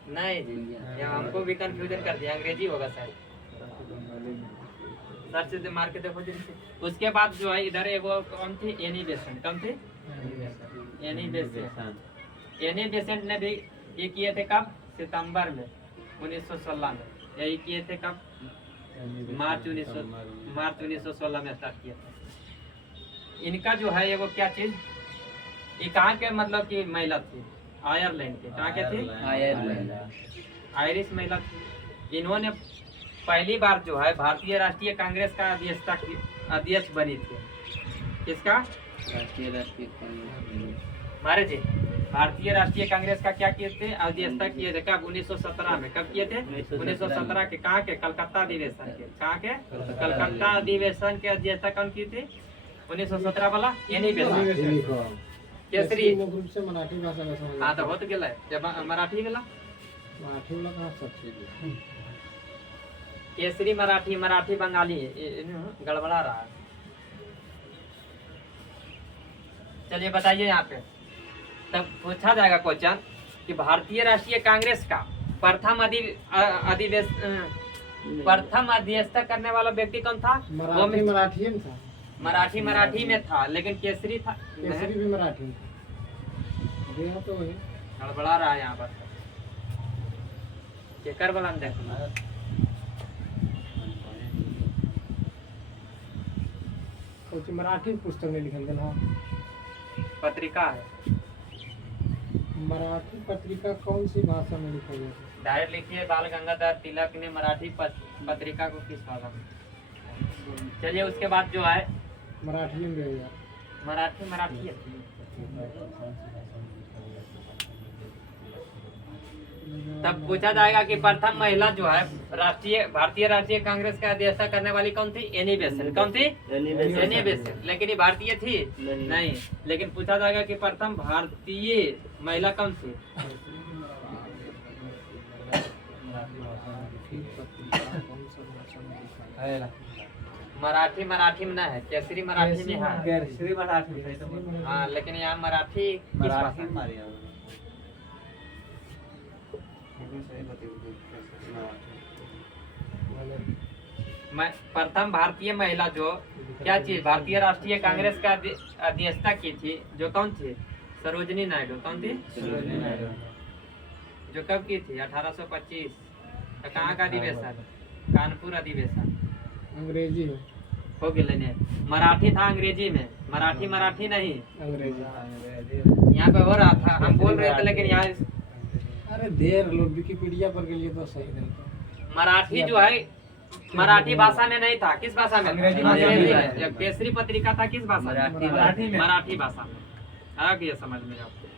नहीं जी, ये हमको भी कंफ्यूजन कर दिया, अंग्रेजी होगा शायद। सर्च से मार के देखो जी। उसके बाद जो है इधर एगो कौन थी? Annie Besant. कौन थी? Annie Besant. एनी बेसेंट ने भी ये किए थे कब? सितंबर में 1916 में। यही किए थे कब? मार्च 1916 में स्टार्ट किया था। इनका जो है एगो क्या चीज, ये कहाँ के मतलब की महिला थी? आयरलैंड के। कहाँ के थी? आयरिश महिला थी। इन्होंने पहली बार जो है भारतीय राष्ट्रीय कांग्रेस का अध्यक्ष बनी थी। किसका? मारे जी भारतीय राष्ट्रीय कांग्रेस का क्या किए थे? अध्यक्षता किए थे। कब? 1917 में। कब किए थे? 1917 के। कहाँ के? कलकत्ता अधिवेशन के। कहाँ के? कलकत्ता अधिवेशन के अध्यक्षता कौन की थी? 1917 वाला एनी बेसेंट। केसरी ग्रुप से मराठी भाषा का समझ। हाँ तो हो तो गेला जब मराठी वाला कहाँ सब चीज केसरी मराठी बंगाली गड़बड़ा रहा है। चलिए बताइए यहाँ पे। तब पूछा जाएगा क्वेश्चन कि भारतीय राष्ट्रीय कांग्रेस का प्रथम अध्यक्षता करने वाला व्यक्ति कौन था? मराठी में था। मराठी में था, लेकिन केसरी था। केसरी भी मराठी में था। देखो तो वही गड़बड़ा रहा है यहाँ पर। केकर बलन देखो कुछ मराठी पुस्तक में लिखल गया पत्रिका है। मराठी पत्रिका कौन सी भाषा में लिखा गया? डायरेक्ट लिखिए बाल गंगाधर तिलक ने मराठी पत्रिका को किस भाषा में? चलिए उसके बाद जो है मराठी में रहेगा। मराठी है। तब पूछा जाएगा कि प्रथम महिला जो है भारतीय राष्ट्रीय कांग्रेस का अध्यक्षता करने वाली कौन थी? Annie Besant. कौन थी? Annie Besant. लेकिन ये भारतीय थी नहीं। लेकिन पूछा जाएगा कि प्रथम भारतीय महिला कौन थी? मराठी में ना है, केसरी मराठी में है। केसरी मराठी। हाँ लेकिन यहाँ मराठी प्रथम भारतीय महिला जो क्या चीज भारतीय राष्ट्रीय कांग्रेस का अध्यक्षता की थी, जो कौन थी? सरोजिनी नायडू। कौन थी? सरोजिनी नायडू। जो कब की थी? 1825। कहाँ का अधिवेशन? कानपुर अधिवेशन। अंग्रेजी हो गए। मराठी था अंग्रेजी में। मराठी नहीं अंग्रेजी यहाँ पे हो रहा था। हम बोल रहे थे लेकिन यहाँ अरे देर लोग विकिपीडिया पर के लिए तो सही नहीं। मराठी जो है मराठी भाषा में नहीं था। किस भाषा में? अंग्रेजी में। जब केसरी पत्रिका था किस भाषा में? मराठी भाषा में। आ गया समझ में आपको?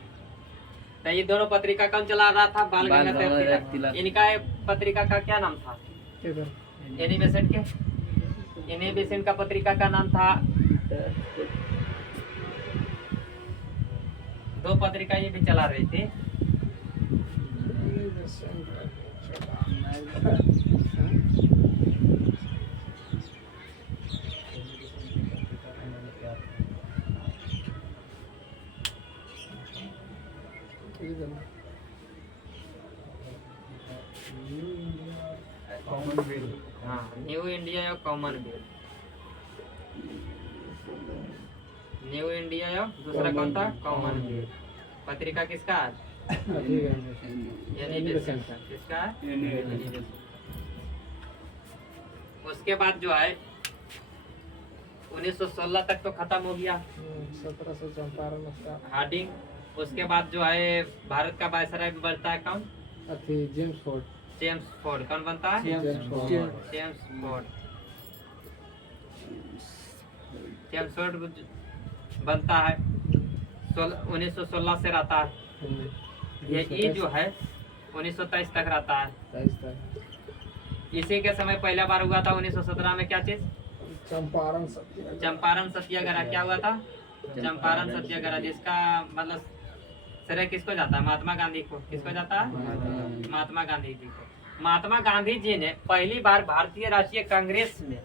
तो ये दोनों पत्रिका कौन चला रहा था? बाल गंगाधर तिलक। इनका पत्रिका का क्या नाम था? एनी बेसेंट के। एनी बेसेंट का पत्रिका का नाम था, दो पत्रिका ये भी चला रही थी। ठीक है ना। हाँ, न्यू इंडिया या कॉमनवेल्थ। न्यू इंडिया या दूसरा कौन था? कॉमनवेल्थ। पत्रिका किसका है? यूनिवर्सल। किसका है? यूनिवर्सल। उसके बाद जो है 1916 तक तो खत्म हो गया 1754 उसका हार्डिंग। उसके बाद जो है भारत का वायसराय बनता है कौन? अथी जेम्स फोर्ड। James Ford. कौन बनता है? James Ford. James Ford. James Ford बनता है 1916 से रहता है। ये जो है 1923 तक रहता है। इसी के समय पहला बार हुआ था 1917 में क्या चीज? चंपारण सत्याग्रह। चंपारण सत्याग्रह। क्या हुआ था? चंपारण सत्याग्रह, जिसका मतलब श्रेय किसको जाता है? महात्मा गांधी को। किसको जाता है? महात्मा गांधी जी को। महात्मा गांधी जी ने पहली बार भारतीय राष्ट्रीय कांग्रेस में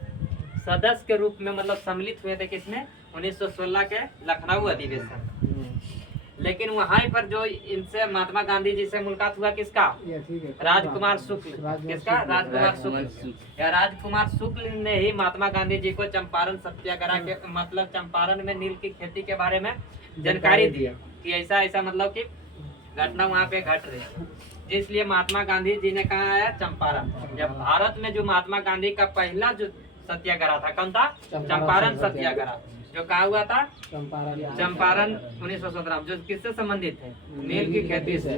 सदस्य के रूप में मतलब सम्मिलित हुए थे। किसमें? 1916 के लखनऊ अधिवेशन। लेकिन वहाँ पर जो इनसे महात्मा गांधी जी से मुलाकात हुआ किसका? राजकुमार शुक्ल। किसका? राजकुमार शुक्ल। या राजकुमार शुक्ल ने ही महात्मा गांधी जी को चंपारण सत्याग्रह के मतलब चंपारण में नील की खेती के बारे में जानकारी दी कि ऐसा ऐसा मतलब कि घटना वहाँ पे घट रही है। इसलिए महात्मा गांधी जी ने कहा है चंपारण। जब भारत में जो महात्मा गांधी का पहला जो सत्याग्रह था कौन था? चंपारण सत्याग्रह। जो कहा हुआ था? चंपारण 1917। जो किससे संबंधित है? नील की खेती से।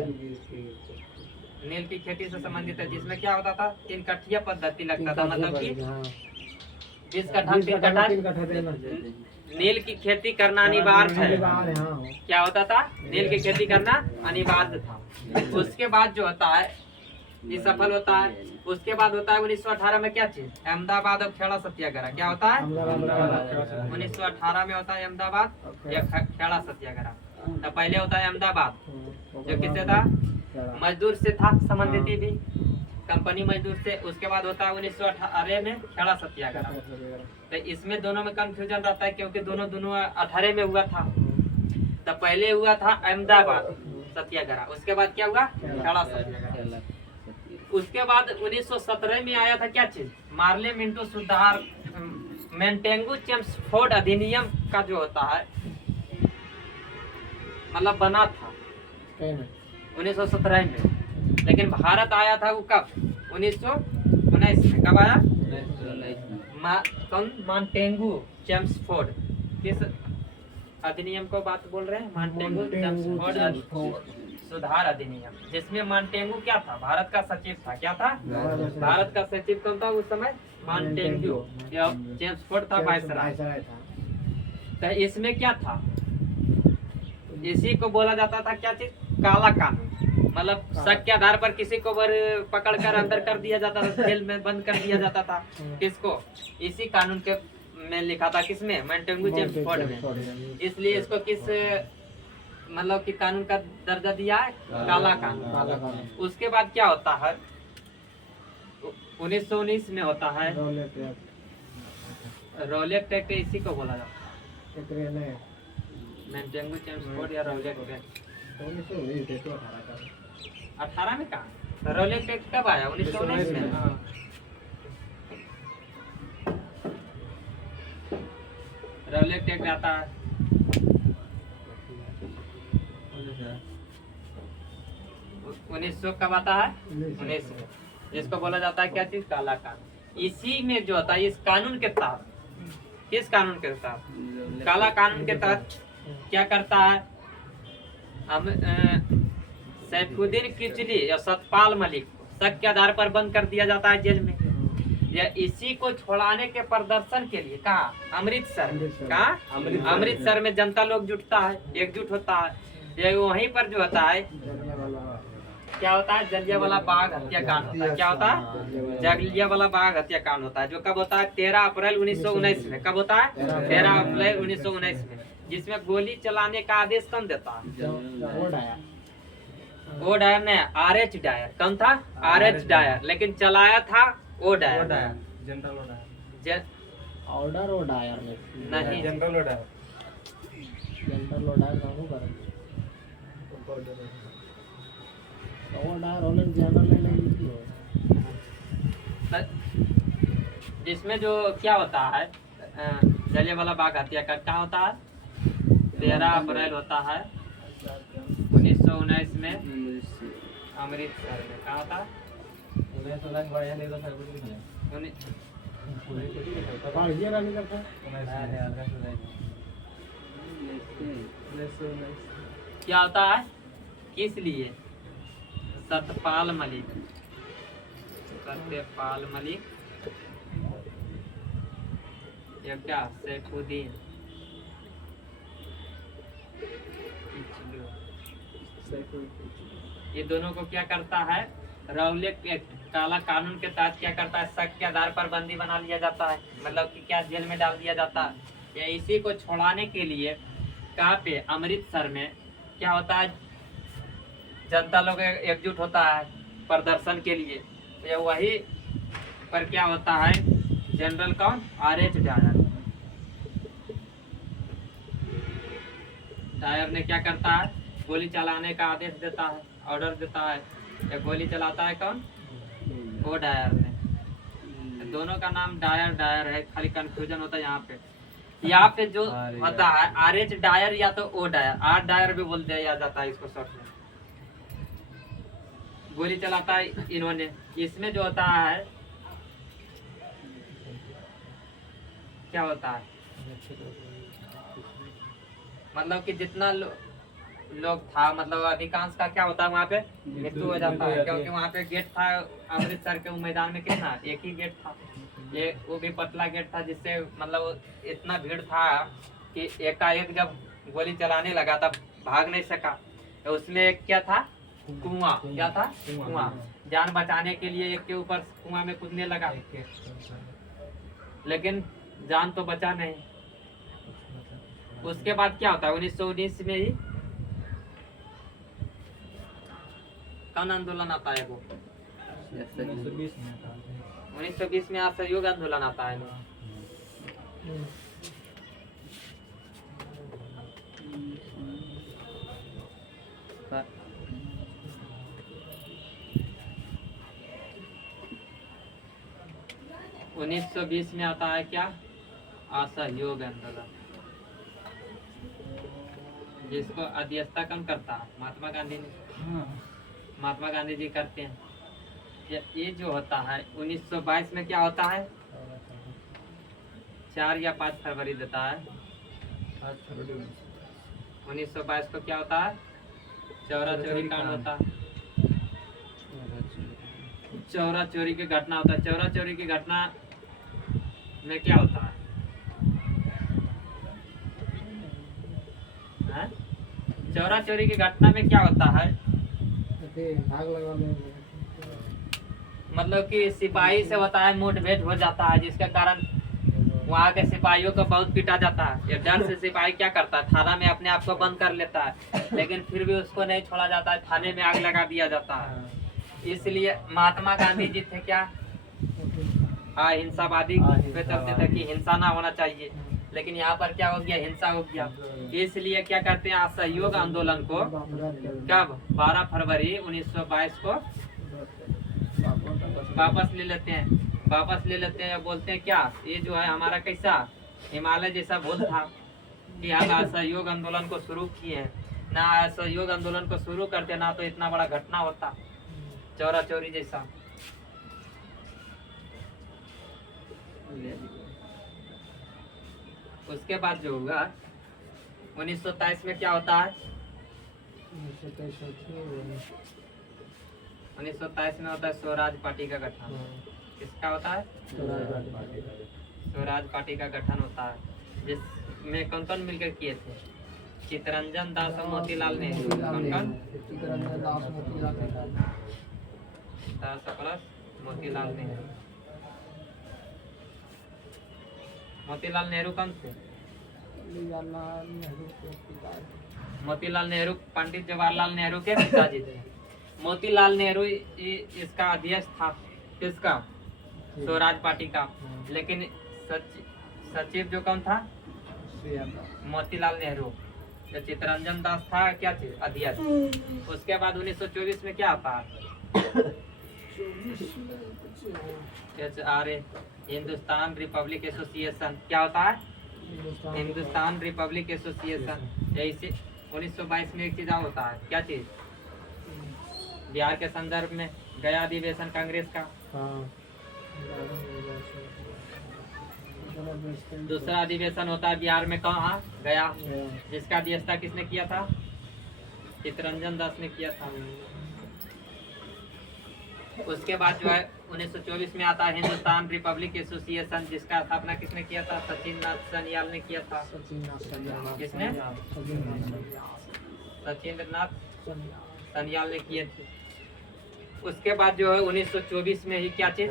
नील की खेती से संबंधित है, जिसमें क्या होता था? 3 कट्ठिया पद्धति लगता था, मतलब कि 20 कट्ठा 3 कट्ठा नील की खेती करना अनिवार्य है। क्या होता था? नील की खेती करना अनिवार्य था। उसके बाद जो होता है ये सफल होता है। उसके बाद होता है 1918 में क्या चीज? अहमदाबाद और खेड़ा सत्याग्रह। क्या होता है? 1918 में होता है अहमदाबाद या खेड़ा सत्याग्रह। तो पहले होता है अहमदाबाद, जो किससे था? मजदूर से था संबंधित भी, कंपनी मजदूर से। उसके बाद होता है 1918 में खेड़ा सत्याग्रह। तो इसमें दोनों में कंफ्यूजन रहता है क्योंकि दोनों 18 में हुआ था। तो पहले हुआ था अहमदाबाद सत्याग्रह, उसके बाद क्या हुआ? खेड़ा सत्याग्रह। उसके बाद 1917 में आया था क्या चीज? मार्ले मिंटो सुधार मेंटेंगू चेम्सफोर्ड अधिनियम का जो होता है मतलब बना था 1917 में। लेकिन भारत आया था वो कब? 1919 में। कब आया? कौन? Montagu Chelmsford. किस अधिनियम को बात बोल रहे हैं? मॉन्टेगू चेम्सफोर्ड सुधार अधिनियम, जिसमें मॉन्टेगू क्या था? भारत का सचिव था। क्या था? भारत का सचिव कौन था उस समय? मॉन्टेगू। चेम्सफोर्ड था वायसराय। तो इसमें क्या था? इसी को बोला जाता था क्या चीज? काला कानून। मतलब शक के आधार पर किसी को पकड़ कर अंदर कर दिया जाता था, जेल में बंद कर दिया जाता था। किसको? इसी कानून के में लिखा था। किसमें? मॉन्टेगू चेम्सफोर्ड में। इसलिए इसको किस मतलब कि कानून का दर्जा दिया है? काला कानून। उसके बाद क्या होता है? 1919 में होता है रोलेट एक्ट। इसी को बोला जाता है मॉन्टेगू चेम्सफोर्ड या रोलेट एक्ट। 18 में कहा? रोलेट एक्ट कब आया? 1919 में। रोलेट एक्ट आता है 1900। कब आता है? 19 में। जिसको बोला जाता है क्या चीज? काला कानून। इसी में जो होता है इस कानून के तहत, किस कानून के तहत? काला कानून के तहत क्या करता है? सैफुद्दीन किचली या सतपाल मलिक को शक के आधार पर बंद कर दिया जाता है जेल में। या इसी को छुड़ाने के प्रदर्शन के लिए कहा? अमृतसर। कहा? अमृतसर में जनता लोग जुटता है, एकजुट होता है। ये वहीं पर जो होता है क्या होता है? जलियांवाला बाग हत्याकांड होता है। क्या होता है? जलियांवाला बाग हत्याकांड होता है, जो कब होता है? 13 अप्रैल 1919 में। कब होता है? 13 अप्रैल 1919 में। जिसमें गोली चलाने का आदेश कौन देता है? ओ डायर ने RH डायर कौन था? RH डायर, लेकिन चलाया था O Dyer. General O'Dwyer order और डायर में नहीं, जनरल ओडायर जनरल और डायर कानू कर और डायर होने जनरल ले लेंगे जिसमें जो क्या होता है जलियांवाला बाग हत्याकांड क्या होता है? 13 अप्रैल होता है 1919 में अमृतसर में। क्या होता है? पढ़िए रानी करता क्या होता है? किस लिए? सत्यपाल मलिक या क्या सैफुद्दीन ये दोनों को क्या करता है? रौलट एक्ट काला कानून के तहत क्या करता है? शक के आधार पर बंदी बना लिया जाता है, मतलब कि क्या जेल में डाल दिया जाता है। या इसी को छुड़ाने के लिए कहाँ पे? अमृतसर में क्या होता है? जनता लोग एकजुट होता है प्रदर्शन के लिए। ये वही पर क्या होता है? जनरल कौन? RH डायर ने क्या करता है? गोली चलाने का आदेश देता है, ऑर्डर देता है। या गोली चलाता है कौन? ओ डायर ने। दोनों का नाम डायर है, खाली कंफ्यूजन होता है यहाँ पे जो होता है RH डायर या तो ओ डायर, R डायर भी बोल दिया जाता है इसको शॉर्ट में। गोली चलाता है इन्होंने। इसमें जो होता है क्या होता है? मतलब कि जितना लोग था, मतलब अधिकांश का क्या होता है वहाँ पे मृत्यु हो जाता है, क्योंकि वहाँ पे गेट था अमृतसर के मैदान में। कितना? एक ही गेट था, ये वो भी पतला गेट था, जिससे मतलब इतना भीड़ था कि एकाएक जब गोली चलाने लगा तब भाग नहीं सका। तो उसमें एक क्या था? कुआं। क्या था? कुआं। जान बचाने के लिए एक के ऊपर कुआं में कूदने लगा, लेकिन जान तो बचा नहीं। उसके बाद क्या होता है? 1919 में ही कौन आंदोलन आता है? वो 1920 में असहयोग आंदोलन आता है। 1920 में आता है क्या? असहयोग आंदोलन, जिसको अध्यक्षता कौन करता है? महात्मा गांधी ने। महात्मा गांधी जी करते हैं। ये जो होता है 1922 में क्या होता है? 4 या 5 फरवरी देता है। 1922 को क्या होता है? चौरा चोरी कांड होता है। चौरा चोरी की घटना होता है। चौरा चोरी की घटना में क्या होता है? चौरा चोरी की घटना में क्या होता है? भाग लगा ले मतलब कि सिपाही से होता है, मुठभेड़ हो जाता है, जिसके कारण वहाँ के सिपाहियों को बहुत पीटा जाता है। ये डर से सिपाही क्या करता है? थाना में अपने आप को बंद कर लेता है, लेकिन फिर भी उसको नहीं छोड़ा जाता है, थाने में आग लगा दिया जाता है। इसलिए महात्मा गांधी जी थे क्या? हिंसावादी पे चलते थे कि हिंसा ना होना चाहिए, लेकिन यहाँ पर क्या हो गया? हिंसा हो गया। इसलिए क्या करते हैं? असहयोग आंदोलन को कब? 12 फरवरी 1922 को वापस ले लेते हैं। बोलते हैं क्या? ये जो है हमारा कैसा हिमालय जैसा भूल था कि हम असहयोग आंदोलन को शुरू किए हैं। ना असहयोग आंदोलन को शुरू करते ना तो इतना बड़ा घटना होता, चौरा चोरी जैसा। उसके बाद जो होगा 1927 में क्या होता है? 1927 में होता है स्वराज पार्टी का गठन। किसका होता है? स्वराज पार्टी का गठन होता है, जिसमें कौन कौन मिलकर किए थे? चित्तरंजन दास और मोतीलाल नेहरू। कौन कौन? दास प्लस मोतीलाल नेहरू। मोतीलाल नेहरू कौन थे? मोतीलाल नेहरू पंडित जवाहरलाल नेहरू के पिताजी थे। मोतीलाल नेहरू इसका अध्यक्ष था, किसका? स्वराज पार्टी का। लेकिन सचिव जो कौन था? मोतीलाल नेहरू। जो चित्तरंजन दास था क्या चीज? अध्यक्ष। उसके बाद 1924 में क्या आता है? Hindustan Republic association. क्या होता है? Hindustan Republic association. ऐसे 1922 में एक चीज और होता है, क्या चीज? बिहार के संदर्भ में गया अधिवेशन कांग्रेस का। दूसरा अधिवेशन होता है बिहार में, कहाँ? गया। जिसका अध्यक्षता किसने किया था? चित्तरंजन दास ने किया था। उसके बाद जो है 1924 में आता है हिंदुस्तान रिपब्लिक एसोसिएशन, जिसका स्थापना किसने किया था? सचिंद्रनाथ सान्याल ने किया था। किसने? सचिंद्रनाथ सान्याल ने किए थे। उसके बाद जो है 1924 में ही क्या चीज?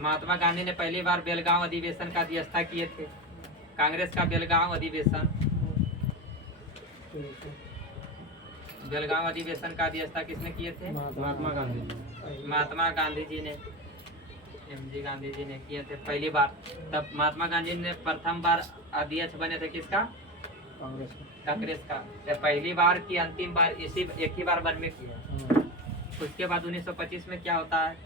महात्मा गांधी ने पहली बार बेलगांव अधिवेशन का अध्यक्षता किए थे। कांग्रेस का बेलगांव अधिवेशन, बेलगांव अधिवेशन का अध्यक्षता किसने किए थे? महात्मा गांधी। महात्मा गांधी जी ने, एमजी गांधी जी ने किए थे पहली बार। तब महात्मा गांधी ने प्रथम बार अध्यक्ष बने थे, किसका? कांग्रेस का। पहली बार की अंतिम बार इसी एक ही बार बनने की है। उसके बाद 1925 में क्या होता है?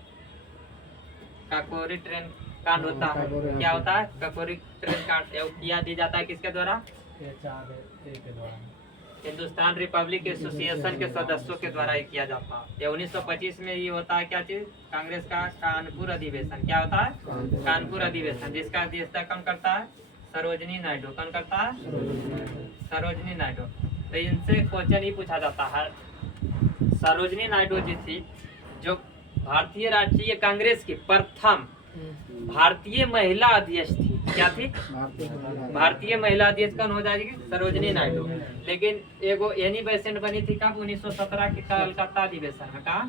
काकोरी ट्रेन कांड होता है। क्या होता है? काकोरी ट्रेन कांड किया दी जाता है किसके द्वारा? हिंदुस्तान रिपब्लिक एसोसिएशन के सदस्यों के द्वारा ये किया जाता है। ये 1925 में ये होता है क्या चीज? कांग्रेस का कानपुर अधिवेशन। क्या होता है? कानपुर अधिवेशन, जिसका अध्यक्षता कौन करता है? सरोजिनी नायडू। कौन करता है? सरोजिनी नायडू। तो इनसे क्वेश्चन ही पूछा जाता है। सरोजिनी नायडू जी थी जो भारतीय राष्ट्रीय कांग्रेस की प्रथम भारतीय महिला अध्यक्ष थी। क्या थी? भारतीय महिला अध्यक्ष कौन हो जाएगी? सरोजिनी नायडू। लेकिन एगो एनी बेसेंट बनी थी कब? 1917 के कलकत्ता अधिवेशन में। कहा?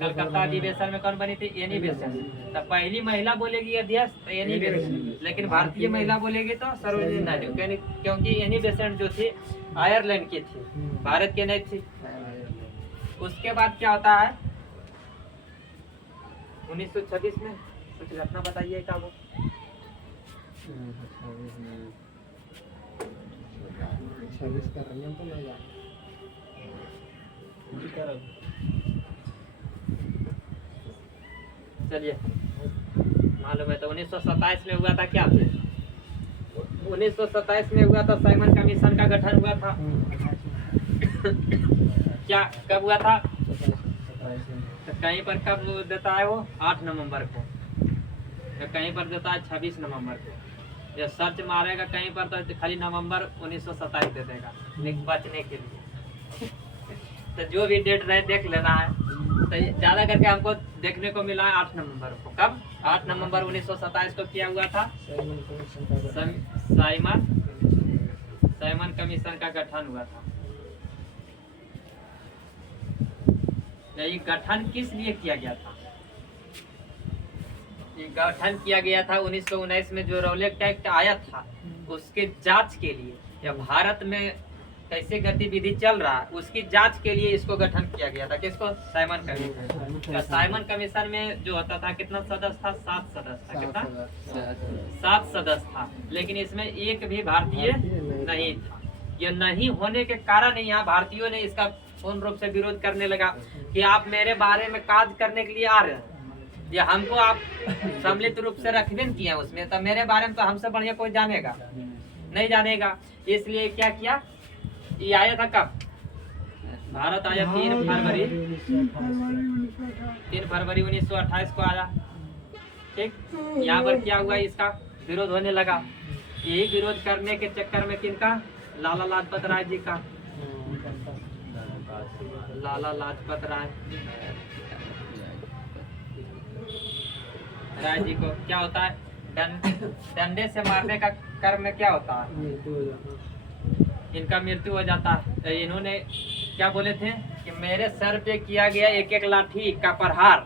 कलकत्ता अधिवेशन में कौन बनी थी? Annie Besant. तो पहली महिला बोलेगी अध्यक्ष तो एनी बेसेंट, लेकिन भारतीय महिला बोलेगी तो सरोजिनी नायडू, क्योंकि एनी बेसेंट जो थी आयरलैंड की थी, भारत की नहीं थी। उसके बाद क्या होता है 1926 में? कुछ घटना बताइए क्या वो? 26 का नियम तो नहीं जाना। चलिए मालूम है। तो 1927 में हुआ था क्या चीज? 1927 में हुआ था साइमन कमीशन का गठन हुआ था। क्या कब हुआ था? तो कहीं पर कब देता है वो? 8 नवंबर को। तो कहीं पर देता है 26 नवंबर को। जब सर्च मारेगा कहीं पर तो खाली नवंबर 1927 दे देगा बचने के लिए। तो जो भी डेट रहे देख लेना है। तो ज्यादा करके हमको देखने को मिला है 8 नवंबर को। कब? 8 नवंबर 1927 को किया हुआ था साइमन कमीशन का गठन हुआ था। ये गठन किस लिए किया गया था? ये गठन किया गया था 1919 में जो रौलेट एक्ट आया था उसके जांच के लिए, या भारत में कैसे गतिविधि चल रहा है उसकी जांच के लिए इसको गठन किया गया था। किसको? Simon commission. साइमन कमीशन में जो होता था कितना सदस्य था? 7 सदस्य था। कितना? 7 सदस्य था। लेकिन इसमें एक भी भारतीय नहीं था। ये नहीं होने के कारण यहाँ भारतीयों ने इसका पूर्ण रूप से विरोध करने लगा कि आप मेरे बारे में कार्य करने के लिए आ रहे हैं, ये हमको आप सम्मिलित रूप से रखबे न किया उसमें, तो मेरे बारे में तो हमसे बढ़िया कोई जानेगा नहीं जानेगा। इसलिए क्या किया? ये आया था कब? भारत आया 3 फरवरी 1928 को आया। ठीक, यहाँ पर क्या हुआ? इसका विरोध होने लगा। यही विरोध करने के चक्कर में किनका? लाला लाजपत राय जी का। लाला लाजपत राय जी को क्या होता है? डंडे से मारने का कर्म में क्या होता है? इनका मृत्यु हो जाता है। तो इन्होंने क्या बोले थे कि मेरे सर पे किया गया एक एक लाठी का प्रहार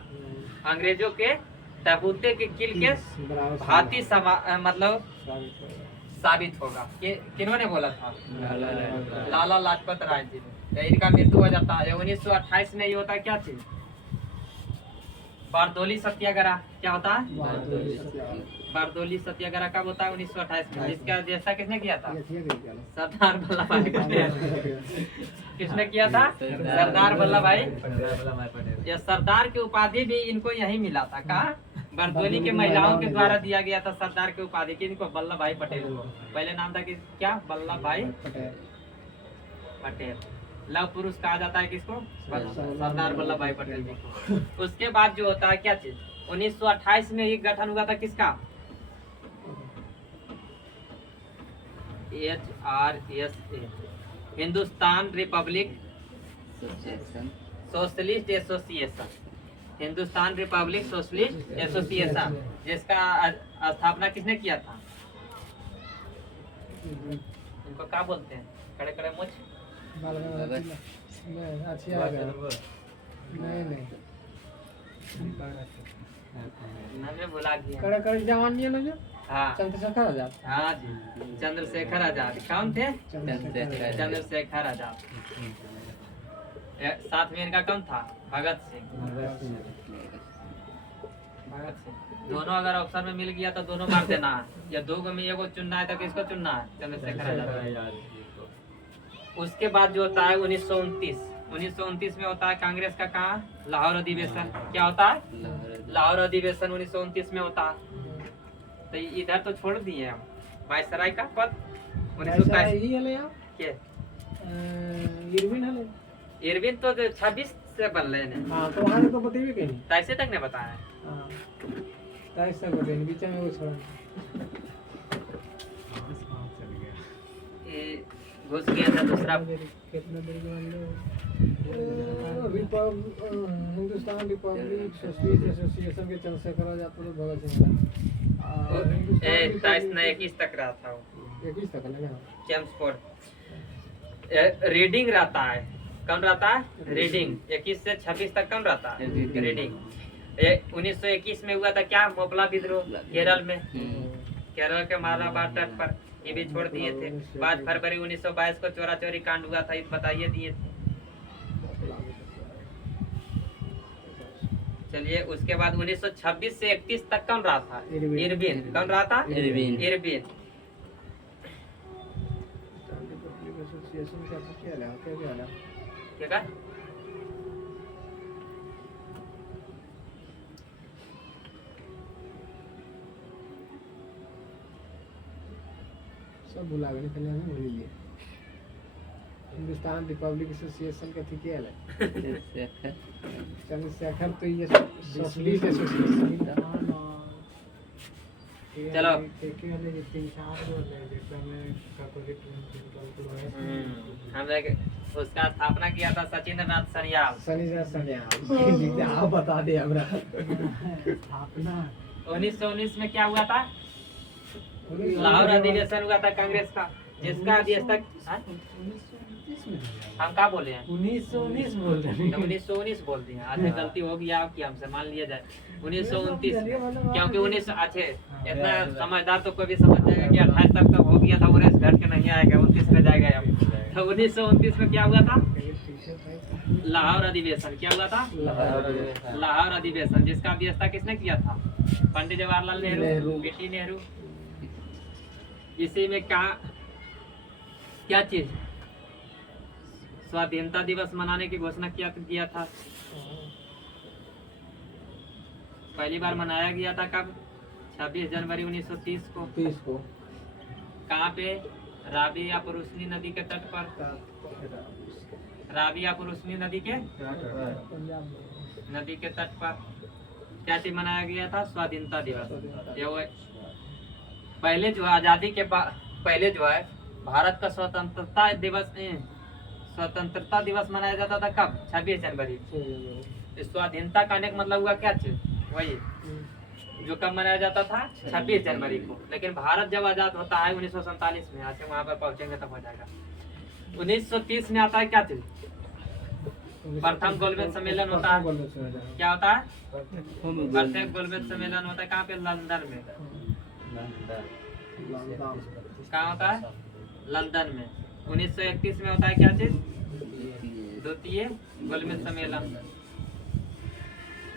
अंग्रेजों के तबूते के किल के भांति मतलब साबित होगा। किन्होंने बोला था? लाला लाजपत राय जी ने। तो इनका मृत्यु हो जाता है। 1928 में ये होता है क्या चीज, बारदोली सत्याग्रह। क्या होता है, बारदोली सत्याग्रह कब होता है, 1928 में। इसका अध्यक्षता किसने किया था, सरदार वल्लभ भाई पटेल। किसने किया था, सरदार वल्लभ भाई। ये सरदार की उपाधि भी इनको यही मिला था। कहा, बारदोली के महिलाओं के द्वारा दिया गया था सरदार की उपाधि की इनको, वल्लभ भाई पटेल को। पहले नाम था कि क्या, वल्लभ भाई पटेल। लव पुरुष कहा जाता है किसको, सरदार वल्लभ भाई पटेल जी को। उसके बाद जो होता है क्या चीज, 1928 में एक गठन हुआ था किसका, HRSA, Hindustan Republic socialist association. Hindustan Republic socialist association, जिसका स्थापना किसने किया था, इनको क्या बोलते हैं, खड़े खड़े मुझ भुला गया। जवान नहीं है ना, हाँ चंद्रशेखर आजाद। हाँ जी, चंद्रशेखर आजाद। कौन थे, चंद्रशेखर आजाद। साथ में इनका कौन था, भगत सिंह। भगत सिंह। दोनों अगर ऑप्शन में मिल गया तो दोनों मार देना है, या दो गो में एगो चुनना है तो किसको चुनना है, चंद्रशेखर आजाद। उसके बाद जो होता है 1929 में होता है कांग्रेस का कहाँ, लाहौर अधिवेशन। क्या होता है, लाहौर अधिवेशन 1929 में होता है। तो इधर तो छोड़ दिए हम, वायसराय का पद 1927 इरविन तो 26 से बन रहे हैं। हाँ, तो वहाँ तो बतेबे कहीं 23 तक ने बताया। हाँ, 23 तक बतेन, बीच में वो छोड़ा ये घुस गया था दूसरा। कितना देर के बाद हिंदुस्तान रिपब्लिक सोशलिस्ट एसोसिएशन के चंद्रशेखर आजाद तो भगत सिंह था। 23 ना 21 तक रहा था वो, 21 तक है ना। चैम्सफोर्ड। रीडिंग रहता है, कौन रहता है, रीडिंग। 21 से 26 तक कौन रहता है, रीडिंग। 1921 में हुआ था क्या, मोपला विद्रोह केरल में। केरल के मालाबार तट पर ये भी छोड़ दिए थे। 5 फरवरी 1922 को चोरा चोरी कांड हुआ था, इस बताइए दिए थे। चलिए, उसके बाद 1926 से 31 तक कौन रहा था, इरविन। कौन रहा था, इरविन। क्या सब भुला गए, पहले हमें भूल लिए। हिंदुस्तान रिपब्लिक एसोसिएशन का थी क्या है, चंद्रशेखर तो ये सोशलिस्ट एसोसिएशन। चलो, हमने उसका स्थापना किया था सचिंद्र नाथ सन्याल। आप बता दे हमरा। 1919 में क्या हुआ था, लाहौर अधिवेशन हुआ था कांग्रेस का, जिसका अध्यक्षता हम क्या बोले हैं, 1919 बोल रहे हैं। 1919 बोल दिए। अच्छा, गलती हो गया आपकी, हमसे मान लिया जाए 1929, क्योंकि 19 अच्छे इतना समझदार तो कोई भी समझ जाएगा कि 28 तक तो हो गया था, उन्हें घर के नहीं आएगा, 29 में जाएगा अब। तो 1929 में क्या हुआ था, लाहौर अधिवेशन। क्या हुआ था, लाहौर अधिवेशन, जिसका अध्यक्षता किसने किया था, पंडित जवाहरलाल नेहरू, पीटी नेहरू। इसी में क्या चीज, स्वाधीनता दिवस मनाने की घोषणा किया था। पहली बार मनाया गया था कब, 26 जनवरी 1930 को। कहाँ पे, रावी या पुरुषनी नदी के तट पर। रावी या पुरुषनी नदी के तट पर क्या चीज मनाया गया था, स्वाधीनता दिवस। ये पहले जो आजादी के पहले जो है भारत का स्वतंत्रता दिवस मनाया जाता था कब, 26 जनवरी। स्वाधीनता का अनेक मतलब हुआ क्या चीज, वही जो कब मनाया जाता था, 26 जनवरी को। लेकिन भारत जब आजाद होता है 1947 में, आज वहां पर पहुंचेंगे तब हो जाएगा। 1930 में आता है क्या चीज, प्रथम गोलमेज सम्मेलन होता है। क्या होता है, प्रथम गोलमेज सम्मेलन होता है कहाँ पे, लंदन में। कहाँ होता है, लंदन में। 1931 में होता है क्या चीज, द्वितीय गोलमेज सम्मेलन,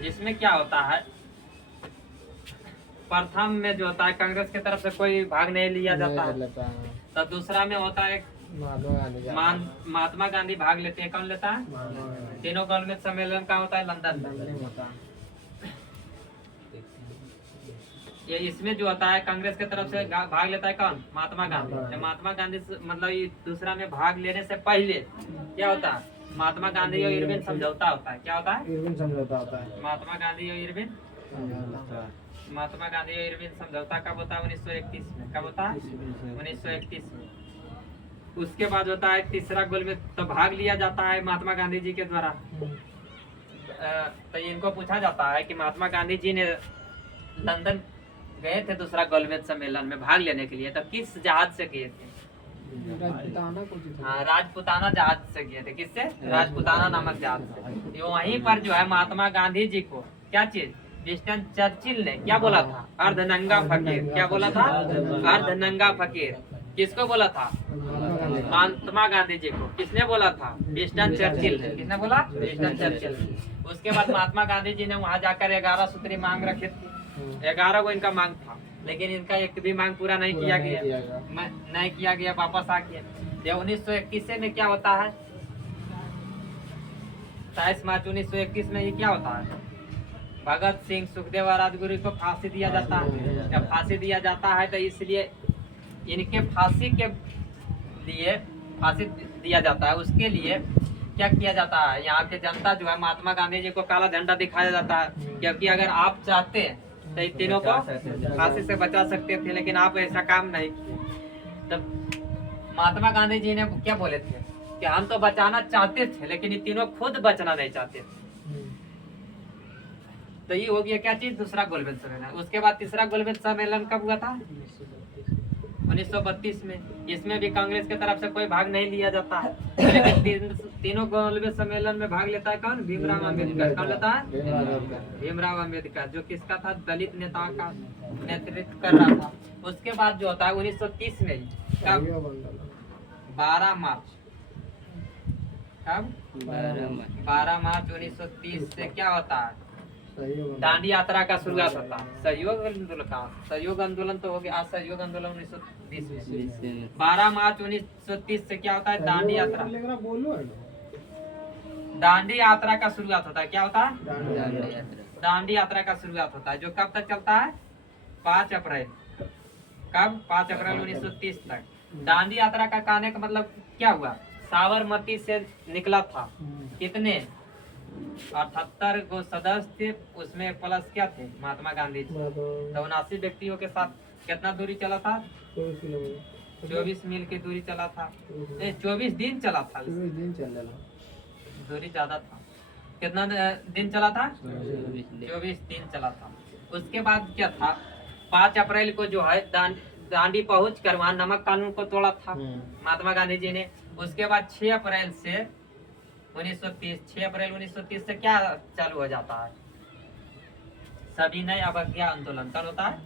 इसमें क्या होता है, प्रथम में जो होता है कांग्रेस की तरफ से कोई भाग नहीं लिया जाता है, तो दूसरा में होता है महात्मा गांधी भाग लेते हैं। कौन लेता है? तीनों गोलमेज सम्मेलन का होता है लंदन में। ये इसमें जो होता है कांग्रेस की तरफ से भाग लेता है कौन? महात्मा गांधी। जब महात्मा गांधी मतलब ये दूसरा में भाग लेने से पहले क्या होता है, महात्मा गांधी और इरविन समझौता होता है। क्या होता है? इरविन समझौता होता है। महात्मा गांधी और इरविन महात्मा गांधी और इरविन समझौता कब होता है? 1931 में। कब होता है? 1931 में। उसके बाद होता है तीसरा गोल में, तो भाग लिया जाता है महात्मा गांधी जी के द्वारा। तो इनको पूछा जाता है कि महात्मा गांधी जी ने लंदन गए थे दूसरा गोलमेज सम्मेलन में भाग लेने के लिए, तो किस जहाज से गए थे? हाँ, राजपुताना जहाज से गए थे। किससे? राजपुताना नामक जहाज से। ये वहीं पर जो है महात्मा गांधी जी को क्या चीज, विंस्टन चर्चिल ने क्या बोला था? अर्धनंगा फकीर। क्या बोला था? अर्धनंगा फकीर। किसको बोला था? महात्मा गांधी जी को। किसने बोला था? विंस्टन चर्चिल ने। किसने बोला? Winston Churchill. उसके बाद महात्मा गांधी जी ने वहाँ जाकर 11 सूत्री मांग रखे थे। 11 को इनका मांग था, लेकिन इनका एक भी मांग पूरा नहीं किया गया, वापस आ गया। 1921 में क्या होता है? 27 मार्च 1921 में ये क्या होता है? भगत सिंह, सुखदेव और राजगुरु को फांसी दिया जाता है। जब फांसी दिया जाता है तो इसलिए इनके फांसी के लिए फांसी दिया जाता है। उसके लिए क्या किया जाता है, यहाँ के जनता जो है महात्मा गांधी जी को काला झंडा दिखाया जाता है, क्योंकि अगर आप चाहते हैं तो इन तीनों को फांसी से बचा सकते थे, लेकिन आप ऐसा काम नहीं किए। तब महात्मा गांधी जी ने क्या बोले थे कि हम तो बचाना चाहते थे, लेकिन ये तीनों खुद बचना नहीं चाहते थे। तो ये हो गया क्या चीज? दूसरा गोलमेज सम्मेलन। उसके बाद तीसरा गोलमेज सम्मेलन कब हुआ था? 1932 में। इसमें भी कांग्रेस की तरफ से कोई भाग नहीं लिया जाता है, लेकिन तीनों गोलमेज सम्मेलन में भाग लेता है कौन? भीमराव अम्बेडकर। कौन लेता है? भीमराव अम्बेडकर, जो किसका था? दलित नेताओं का नेतृत्व कर रहा था। उसके बाद जो होता है 1930 में, कब? 12 मार्च। कब? 12 मार्च 1930 से क्या होता है? दांडी यात्रा का शुरुआत होता है। सहयोग आंदोलन का, सहयोग आंदोलन तो हो गया। आज सहयोग आंदोलन 1930 में। 12 मार्च 1930 से क्या होता है? दांडी यात्रा। दांडी यात्रा का शुरुआत होता है। क्या होता है? दांडी यात्रा का शुरुआत होता है, जो कब तक चलता है? 5 अप्रैल। कब? 5 अप्रैल 1930 तक। दांडी यात्रा का कहने का मतलब क्या हुआ? साबरमती से निकला था। कितने? 78 को सदस्य थे, उसमें प्लस क्या थे? महात्मा गांधी जी। तो 79 व्यक्तियों के साथ कितना दूरी चला था? 24 मील की दूरी चला था। 24 दिन चला था। दूरी ज्यादा था। कितना दिन चला था? 24 दिन चला था। उसके बाद क्या था? 5 अप्रैल को जो है दांडी पहुंच कर वहाँ नमक कानून को तोड़ा था महात्मा गांधी जी ने। उसके बाद 6 अप्रैल से 1930 से क्या चालू हो जाता है? सविनय अवज्ञा आंदोलन। कब होता है?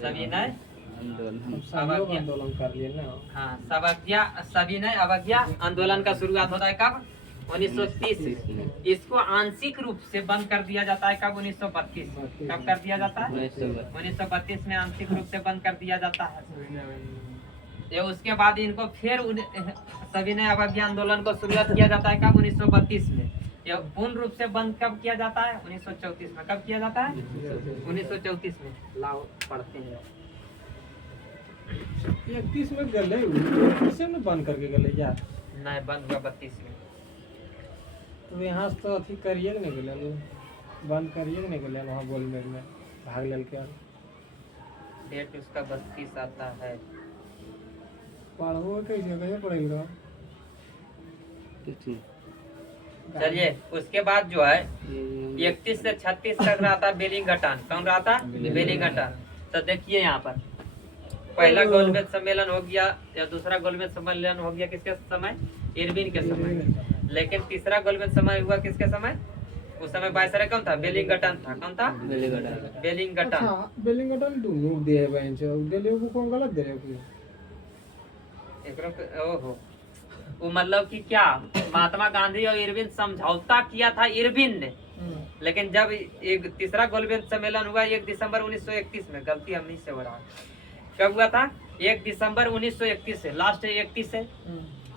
सविनय आंदोलन कर लिए ना। हाँ, सविनय अवज्ञा आंदोलन का शुरुआत होता है कब? 1930। इसको आंशिक रूप से बंद कर दिया जाता है कब? 1932। कब कर दिया जाता है? 1932 में आंशिक रूप से बंद कर दिया जाता है। ये उसके बाद इनको फिर सविनय अवज्ञा आंदोलन को शुरुआत किया जाता है कब? 1932 में। ये पूर्ण रूप से बंद कब किया जाता है? 1934 में। कब किया जाता है? 1934 में। लाओ पढ़ते हैं। 31 में गले हुए में बंद करके गले यार। नहीं, बंद हुआ 32 में। तो यहाँ से तो अथी करिए नहीं गले, बंद करिए नहीं गले वहाँ गोलमेज में भाग ले के। डेट उसका 32 आता है। पढ़ो कैसे पढ़ेगा? चलिए, उसके बाद जो है 31 से 36 तक रहा था बेलिंगटन। कौन रहा था? बेलिंगटन। तो देखिए यहाँ पर पहला गोलमेज सम्मेलन हो गया या दूसरा गोलमेज सम्मेलन हो गया किसके समय? इरविन के समय। लेकिन तीसरा गोलमेज समय हुआ किसके समय? उस समय वायसराय कौन था? बेलिंगटन था। कौन था? बेलिंगटन। बेलिंगटन दोनों दे बेंच दे ले को कौन गलत दे रहे हो? ओहो, वो मतलब कि क्या महात्मा गांधी और इरविन समझौता किया था इरविन ने, लेकिन जब एक तीसरा गोलमेज सम्मेलन हुआ 1 दिसंबर 1931 में, गलती हमनी से हो रहा है, कब हुआ था 1 दिसंबर 1931 से, लास्ट 31 है,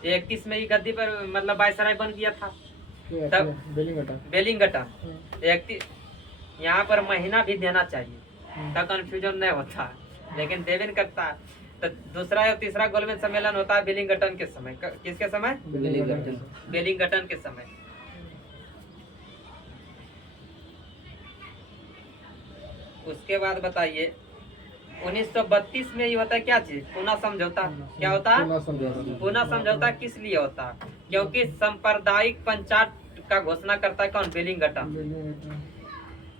31 में ही गद्दी पर मतलब वायसराय बन गया था तब बेलिंगटन 31, यहाँ पर महीना भी देना चाहिए तब कंफ्यूजन नहीं होता, लेकिन देवे नहीं करता। तो दूसरा और तीसरा गोलमेज सम्मेलन होता है बेलिंगटन के समय, किसके समय, बेलिंगटन के समय। उसके बाद बताइए 1932 में ये होता है क्या चीज, पूना समझौता। क्या होता है पूना समझौता, किस लिए होता है, क्योंकि सांप्रदायिक पंचायत का घोषणा करता है कौन, बेलिंगटन।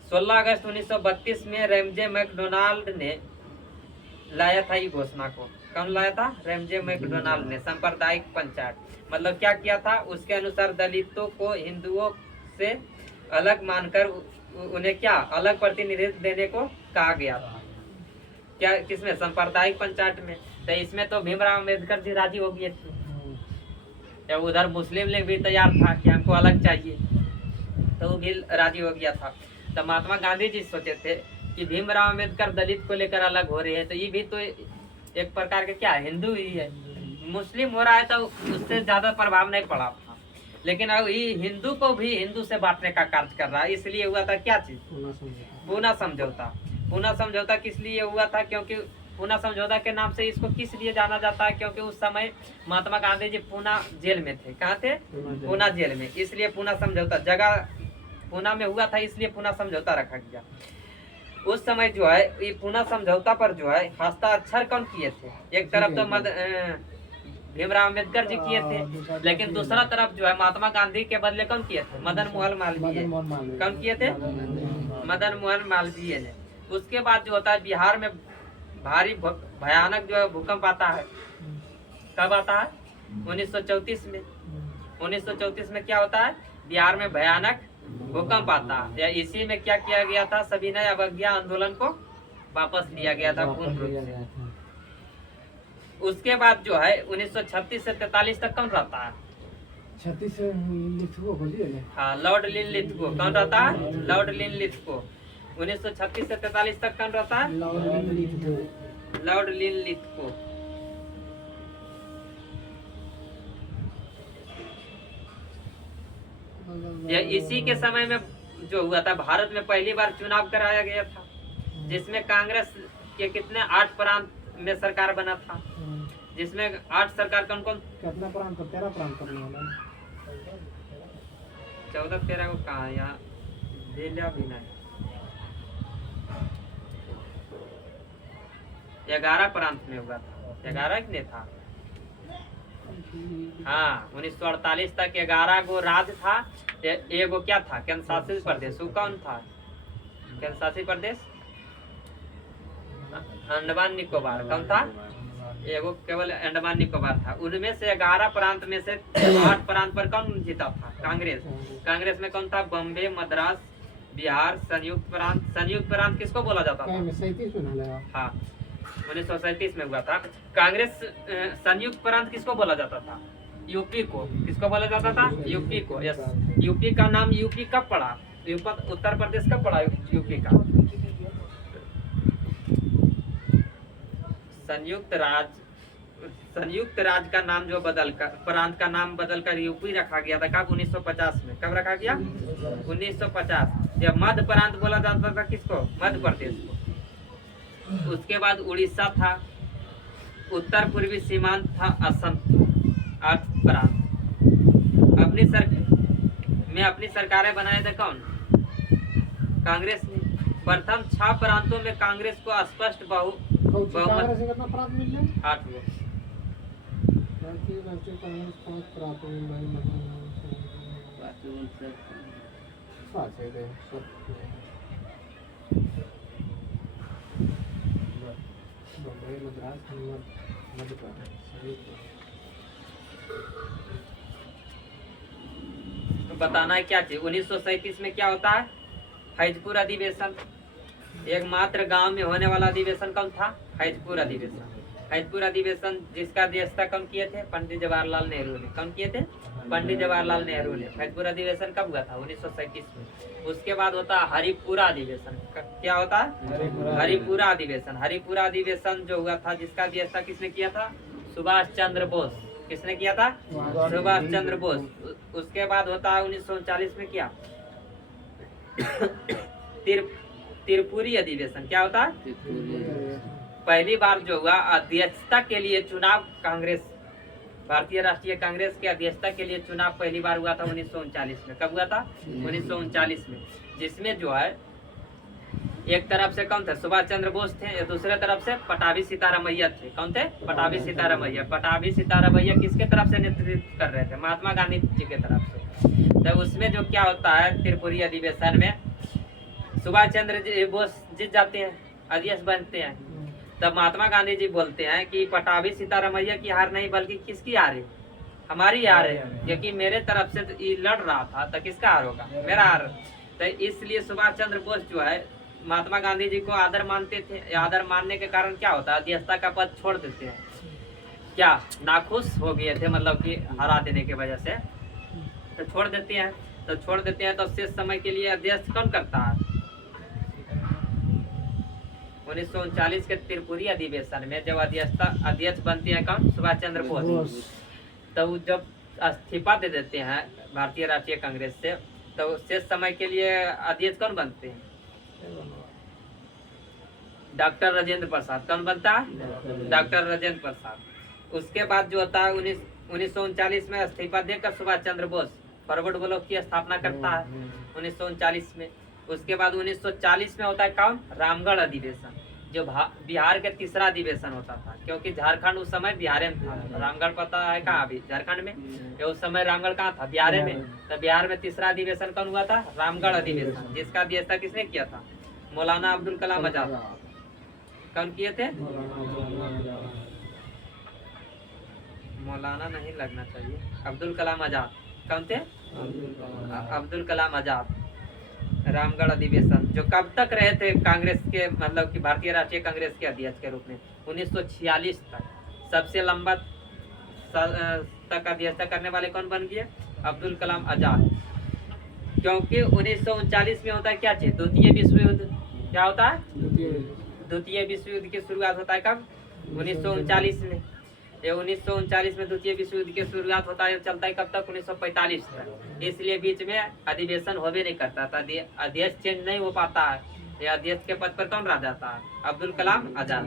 16 अगस्त 1932 में रैमजे मैकडोनाल्ड ने लाया था ये घोषणा को, कौन लाया था, रैमजे मैकडोनाल्ड ने। सांप्रदायिक पंचायत मतलब क्या किया था, उसके अनुसार दलितों को हिंदुओं से अलग मानकर उन्हें क्या अलग प्रतिनिधित्व देने को कहा गया था। क्या, किसमें, सांप्रदायिक पंचायत में। तो इसमें तो भीमराव अम्बेडकर जी राजी हो गए थे, या उधर मुस्लिम लीग भी तैयार था कि हमको अलग चाहिए, तो वो भी राजी हो गया था। तो महात्मा गांधी जी सोचे थे कि भीमराव अम्बेडकर दलित को लेकर अलग हो रहे हैं, तो ये भी तो एक प्रकार के क्या हिंदू ही है, मुस्लिम हो रहा है तो उससे ज्यादा प्रभाव नहीं पड़ा था, लेकिन अब ये हिंदू को भी हिंदू से बांटने का कार्य कर रहा है, इसलिए हुआ था क्या चीज, पूना समझौता। पूना समझौता किस लिए हुआ था, क्योंकि पूना समझौता के नाम से इसको किस लिए जाना जाता है, क्योंकि उस समय महात्मा गांधी जी पूना जेल में थे। कहाँ थे, पूना जेल में, इसलिए पूना समझौता, जगह पूना में हुआ था इसलिए पूना समझौता रखा गया। उस समय जो है ये पूना समझौता पर जो है हस्ताक्षर कौन किए थे, एक तरफ तो भीमराव अम्बेडकर जी किए थे, लेकिन दूसरा तरफ जो है महात्मा गांधी के बदले कौन किए थे, मदन मोहन मालवीय। कौन किए थे, मदन मोहन मालवीय ने। उसके बाद जो होता है बिहार में भारी भयानक जो है भूकंप आता है, कब आता है, 1934 में। 1934 में क्या होता है, बिहार में भयानक भूकंप आता है, या इसी में क्या किया गया था, सविनय अवज्ञा आंदोलन को वापस लिया गया था पूर्ण रूप से। उसके बाद जो है 1936 से 43 तक कौन रहता है, 36 से लिथुओ को लिए ले। हाँ, लॉर्ड लिनलिथगो। कौन रहता है, लॉर्ड लिनलिथगो। 1936 से 43 तक कौन रहता है, लॉर्ड लिनलिथगो। ये इसी के समय में जो हुआ था, भारत में पहली बार चुनाव कराया गया था, जिसमें कांग्रेस के कितने 8 प्रांत में सरकार बना था, जिसमें 8 सरकार कौन कौन, कितना प्रांत, 13 प्रांत करने वाला, 14-13 को कहा, यहाँ जिला भी नहीं, 11 प्रांत में हुआ था, 11 नहीं था। हाँ, 1948 तक 11 गो राज्य था, एगो क्या था, केंद्र शासित प्रदेश। वो कौन था, केंद्र शासित प्रदेश अंडमान निकोबार। कौन था, एगो केवल अंडमान निकोबार था। उनमें से 11 प्रांत में से 8 प्रांत पर कौन जीता था, कांग्रेस। कांग्रेस में कौन था, बॉम्बे, मद्रास, बिहार, संयुक्त प्रांत। संयुक्त प्रांत किसको बोला जाता था, हाँ, 1937 में हुआ था। कांग्रेस संयुक्त प्रांत किसको बोला जाता था, यूपी को। किसको बोला जाता था, यूपी को। यस, यूपी का नाम यूपी कब पड़ा, उत्तर प्रदेश कब पड़ा यूपी का। संयुक्त राज्य का नाम जो बदलकर, प्रांत का नाम बदलकर यूपी रखा गया था, कब, 1950 में। कब रखा गया, 1950। जब मध्य प्रांत बोला जाता था किसको, मध्य प्रदेश को। उसके बाद उड़ीसा था, उत्तर पूर्वी सीमांत था असम, 8 प्रांत। अपनी सरकारें बनाए थे कौन, कांग्रेस ने। प्रथम 6 प्रांतों में कांग्रेस को स्पष्ट बहुमत, 8 गो। तो बताना है क्या चाहिए। 1937 में क्या होता है, फैजपुर अधिवेशन। एकमात्र गांव में होने वाला अधिवेशन कौन था, फैजपुर अधिवेशन। फैजपुर अधिवेशन जिसका अध्यक्षता कौन किए थे? पंडित जवाहरलाल नेहरू ने। कौन किए थे? पंडित जवाहरलाल नेहरू ने। फैजपुर अधिवेशन कब हुआ था? 1937 में। उसके बाद होता है हरिपुरा अधिवेशन। क्या होता है? हरिपुरा अधिवेशन। हरिपुरा अधिवेशन जो हुआ था, जिसका अध्यक्षता किसने किया था? सुभाष चंद्र बोस। किसने किया था? सुभाष चंद्र बोस। उसके बाद होता है 1939 में क्या? त्रिपुरी अधिवेशन। क्या होता है? पहली बार जो हुआ अध्यक्षता के लिए चुनाव, कांग्रेस, भारतीय राष्ट्रीय कांग्रेस के अध्यक्षता के लिए चुनाव पहली बार हुआ था 1939 में। कब हुआ था? 1939 में। जिसमें जो है एक तरफ से कौन थे? सुभाष चंद्र बोस थे। दूसरे तरफ से पटाभी सीतारामैया थे। कौन थे? पटाभी सीतारामैया। पटाभी सीतारामैया किसके तरफ से नेतृत्व कर रहे थे? महात्मा गांधी जी के तरफ से। तो उसमें जो क्या होता है, त्रिपुरी अधिवेशन में सुभाष चंद्र बोस जीत जाते हैं, अध्यक्ष बनते हैं। तब महात्मा गांधी जी बोलते हैं कि पटाभी सीतारामैया की हार नहीं, बल्कि किसकी हार है? हमारी हार है, क्योंकि मेरे तरफ से तो ये लड़ रहा था, तो किसका हार होगा? मेरा हार। तो इसलिए सुभाष चंद्र बोस जो है महात्मा गांधी जी को आदर मानते थे। आदर मानने के कारण क्या होता है? अध्यक्षता का पद छोड़ देते हैं। क्या नाखुश हो गए थे, मतलब कि हरा देने की वजह से, तो छोड़ देते हैं। तो छोड़ देते हैं तो शेष समय के लिए अध्यक्ष कौन करता है? 1939 के त्रिपुरी अधिवेशन में जब अध्यक्ष बनते हैं कौन? सुभाष चंद्र बोस। तो जब इस्तीफा दे देते हैं भारतीय राष्ट्रीय कांग्रेस से, तो शेष समय के लिए अध्यक्ष कौन बनते हैं? डॉक्टर राजेंद्र प्रसाद। कौन बनता है? डॉक्टर राजेंद्र प्रसाद। उसके बाद जो होता है 1939 में इस्तीफा देकर सुभाष चंद्र बोस फॉरवर्ड ब्लॉक की स्थापना करता है 1939 में। उसके बाद 1940 में होता है कौन? रामगढ़ अधिवेशन, जो बिहार के तीसरा अधिवेशन होता था, क्योंकि झारखंड उस समय बिहार में था। रामगढ़ पता है कहाँ? अभी झारखंड में। उस समय रामगढ़ कहाँ था? बिहार में। तो बिहार में तीसरा अधिवेशन कौन हुआ था? रामगढ़ अधिवेशन, जिसका अध्यक्षता किसने किया था? मौलाना अब्दुल कलाम आजाद। कौन किए थे? मौलाना नहीं लगना चाहिए, अब्दुल कलाम आजाद। कौन थे? अब्दुल कलाम आजाद। रामगढ़ अधिवेशन जो कब तक रहे थे कांग्रेस के, मतलब कि भारतीय राष्ट्रीय कांग्रेस के अध्यक्ष के रूप में? 1946 तक। सबसे लंबा तक अध्यक्षता करने वाले कौन बन गए? अब्दुल कलाम आजाद। क्योंकि 1939 में होता है क्या चीज? द्वितीय विश्व युद्ध। क्या होता है? द्वितीय विश्व युद्ध की शुरुआत होता है कब? 1939 में। ये 1939 में द्वितीय विश्व युद्ध की शुरुआत होता है, चलता है कब तक? 1945 तक। इसलिए बीच में अधिवेशन होवे नहीं करता था, अध्यक्ष चेंज नहीं हो पाता है। ये अध्यक्ष के पद पर कौन रह जाता है? अब्दुल कलाम आजाद।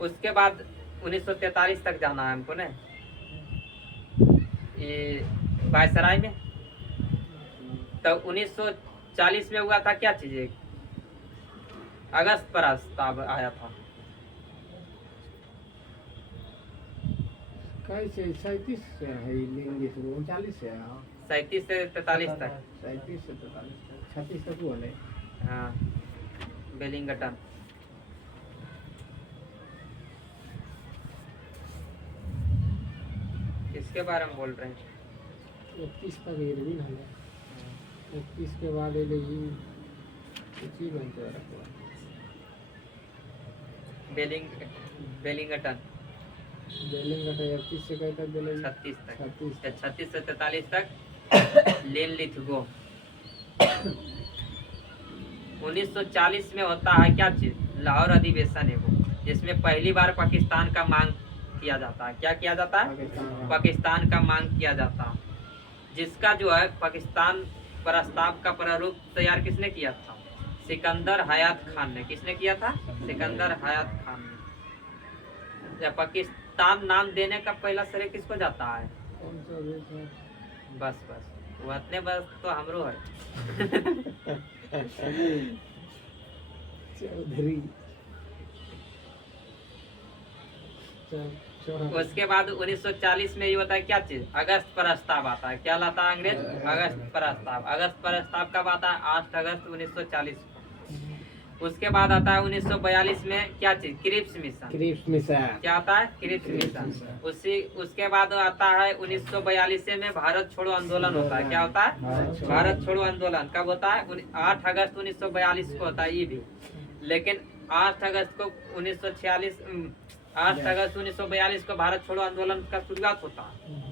उसके बाद 1943 तक जाना है हमको ना, ये वायसराय में। तो 1940 में हुआ था क्या चीज? अगस्त प्रस्ताव आया था। कैसे 37 से है? लेंगे 39 से 37 से 43 तक। 37 से 43 तक, 36 तक बोले। हाँ, वेलिंगटन। किसके बारे में बोल रहे हैं? 31 तक ये भी है। 31 के बाद ये कुछ ही बनते रहा। वेलिंगटन। 31 से कहीं तक बोले? 36 तक। 36 36 से 43 तक लिनलिथगो। 1940 में होता है क्या चीज? लाहौर अधिवेशन है वो, जिसमें पहली बार पाकिस्तान का मांग किया जाता है। क्या किया जाता है? पाकिस्तान का मांग किया जाता है, जिसका जो है पाकिस्तान प्रस्ताव का प्रारूप तैयार किसने किया था? सिकंदर हयात खान ने। किसने किया था? सिकंदर हयात खान ने। जब पाकिस्तान नाम देने का पहला श्रेय किसको जाता है? कौन सा देश है? बस वो इतने बस तो हमरो है। चौधरी। उसके बाद 1940 में ये होता है क्या चीज? अगस्त प्रस्ताव आता है। क्या लाता है अंग्रेज? अगस्त प्रस्ताव। अगस्त प्रस्ताव कब आता है? 8 अगस्त 1940 को। उसके बाद आता है 1942 में क्या चीज? Cripps mission. क्रिप्स मिशन क्या आता है? Cripps mission. उसके बाद आता है 1942 में भारत छोड़ो आंदोलन होता है। क्या होता है? भारत छोड़ो आंदोलन कब होता है? 8 अगस्त 1942 को होता है ये भी। लेकिन 8 अगस्त को 1946 8 अगस्त 1942 को भारत छोड़ो आंदोलन का शुरुआत होता है।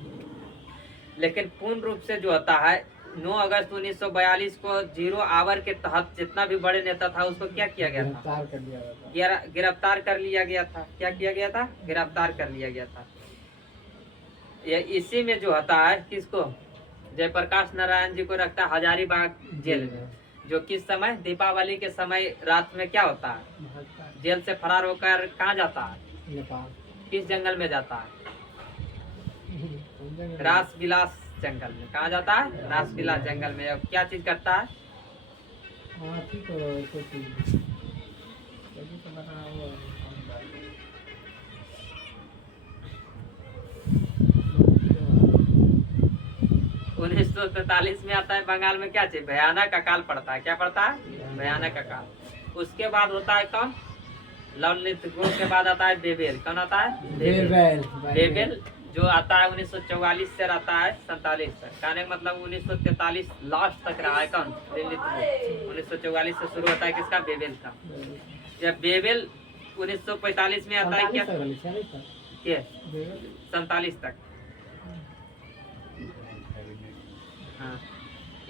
लेकिन पूर्ण रूप से जो होता है 9 अगस्त 1942 को 0 आवर के तहत जितना भी बड़े नेता था उसको क्या किया गया था? गिरफ्तार कर लिया गया था। गिरफ्तार कर लिया गया था। क्या किया गया था? गिरफ्तार कर लिया गया था। ये इसी में जो होता है किसको, जयप्रकाश नारायण जी को रखता है हजारीबाग जेल में, जो किस समय, दीपावली के समय रात में क्या होता है, जेल से फरार होकर कहाँ जाता है, नेपाल। किस जंगल में जाता है? रास विलास जंगल में। कहाँ जाता है? रास विलास जंगल में। अब क्या चीज करता है? हाथी को कोई चीज तभी तो बना हुआ है। 1943 में आता है बंगाल में क्या चीज, भयानक अकाल पड़ता है। क्या पड़ता है? भयानक अकाल। उसके बाद होता है कौन, लवलितगुण के बाद आता है बेबेल। कौन आता है? बेबेल जो आता है 1944 से आता है 47 तक। कहने का मतलब 1943 लास्ट तक रहा है। कौन? ललितगुण। 1944 से शुरू होता है किसका? बेबेल का। जब बेबेल 1945 में आता है क्या, 47 तक। हाँ,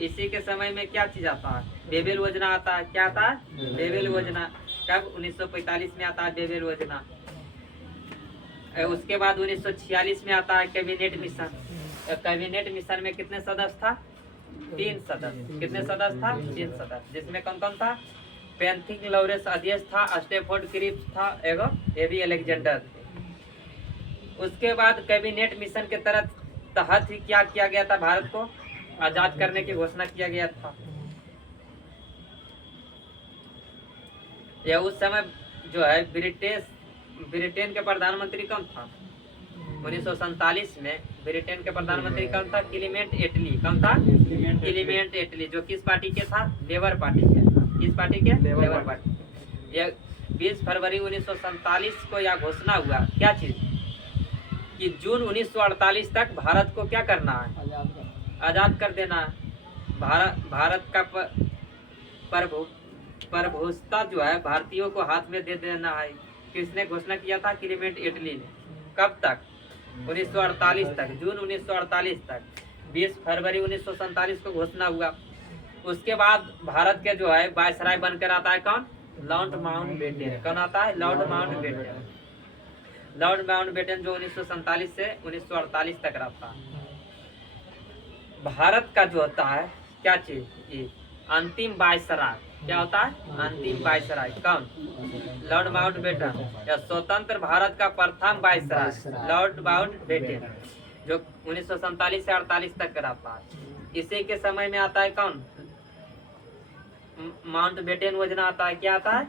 इसी के समय में क्या चीज आता है? बेबेल योजना आता है। क्या आता है? बेबेल योजना। कब? 1945 में आता है बेबेल योजना। उसके बाद 1946 में आता है कैबिनेट मिशन। कैबिनेट मिशन में कितने सदस्य था? 3 सदस्य। कितने सदस्य था? 3 सदस्य। जिसमें कौन कौन था? पेंथिंग लॉरेंस अध्यक्ष था, स्टेफोर्ड क्रिप्स था, एवं एबी अलेक्जेंडर थे। उसके बाद कैबिनेट मिशन के तहत ही क्या किया गया था? भारत को आजाद करने की घोषणा किया गया था। यह उस समय जो है ब्रिटेन के प्रधानमंत्री कौन था? 1947 में ब्रिटेन के प्रधानमंत्री कौन था? क्लीमेंट एटली। कौन था? क्लीमेंट एटली, जो किस पार्टी के था? लेबर पार्टी के। किस पार्टी के? Labour party. यह 20 फरवरी 1947 को यह घोषणा हुआ, क्या चीज, कि जून 1948 तक भारत को क्या करना है? आजाद कर देना है। भारत का प्रभुसत्ता जो है भारतीयों को हाथ में दे देना है। किसने घोषणा किया था? क्लीमेंट एटली ने। कब तक? 1948 तक, जून 1948 तक। 20 फरवरी 1947 को घोषणा हुआ। उसके बाद भारत के जो है वायसराय बनकर आता है कौन? Lord Mountbatten. कौन आता है? Lord Mountbatten. लॉर्ड माउंटबेटन जो 1947 से 1948 तक रहता है। भारत का जो होता है क्या चीज, ये अंतिम वायसराय। क्या होता है? अंतिम वायसराय। कौन? Lord Mountbatten. या स्वतंत्र भारत का प्रथम वायसराय लॉर्ड माउंटबेटन, जो 1947 से 48 तक रहता है। इसी के समय में आता है कौन? माउंटबेटन योजना आता है। क्या आता है?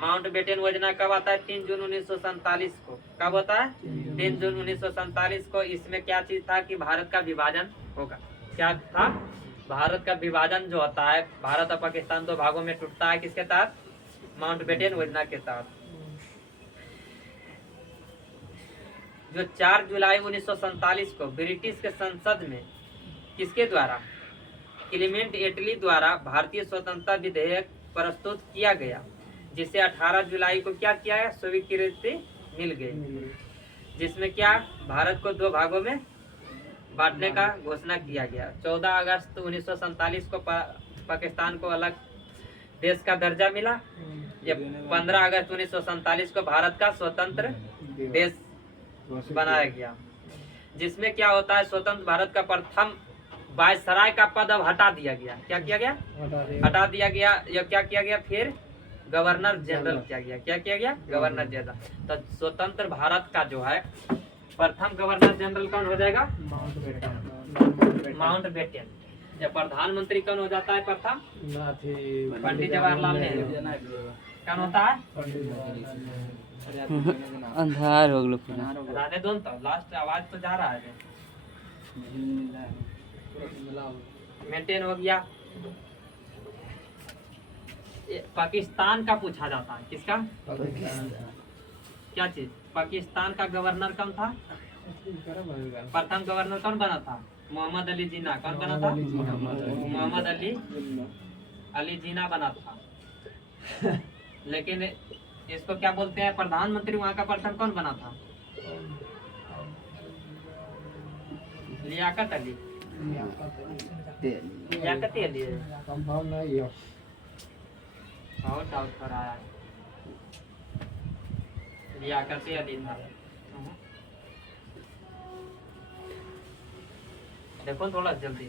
माउंटबेटन योजना कब आता है? 3 जून 1947 को। कब होता है? 3 जून 1947 को। इसमें क्या चीज था कि भारत का विभाजन होगा। क्या था? भारत का विभाजन जो होता है, भारत और पाकिस्तान 2 भागों में टूटता है। किसके तहत? माउंटबेटन योजना के तहत। जो 4 जुलाई 1947 को ब्रिटिश के संसद में किसके द्वारा? क्लीमेंट एटली द्वारा भारतीय स्वतंत्रता विधेयक प्रस्तुत किया गया, जिसे 18 जुलाई को क्या किया है? स्वीकृति मिल गई। जिसमें क्या? भारत को 2 भागों में बांटने का घोषणा किया गया। 14 अगस्त 1947 को पाकिस्तान को अलग देश का दर्जा मिला। ये 15 अगस्त 1947 को भारत का स्वतंत्र देश बनाया गया। जिसमें क्या होता है? स्वतंत्र भारत का प्रथम वायसराय का पद अब हटा दिया गया। क्या किया गया? हटा दिया गया। या क्या किया गया? फिर गवर्नर जनरल किया गया। क्या किया गया? Governor general. तो स्वतंत्र भारत का जो है प्रथम गवर्नर जनरल कौन हो जाएगा? माउंटबेटन। या प्रधानमंत्री कौन हो जाता है प्रथम? पंडित जवाहरलाल नेहरू। कौन होता है? अंधार हो गलो पूरा। रहने दो तो, लास्ट आवाज तो जा रहा है। मेंटेन हो गया। पाकिस्तान का पूछा जाता है। किसका? क्या चीज? पाकिस्तान का गवर्नर कौन था? प्रथम गवर्नर कौन बना था? मोहम्मद अली जिन्ना। कौन बना था? मोहम्मद अली जिन्ना बना था। लेकिन इसको क्या बोलते हैं? प्रधानमंत्री वहाँ का प्रथम कौन बना था? लियाकत अली। लियाकत अली है। संभव नहीं है। बहुत डाउट हो रहा है। लियाकत अली था। देखो थोड़ा जल्दी।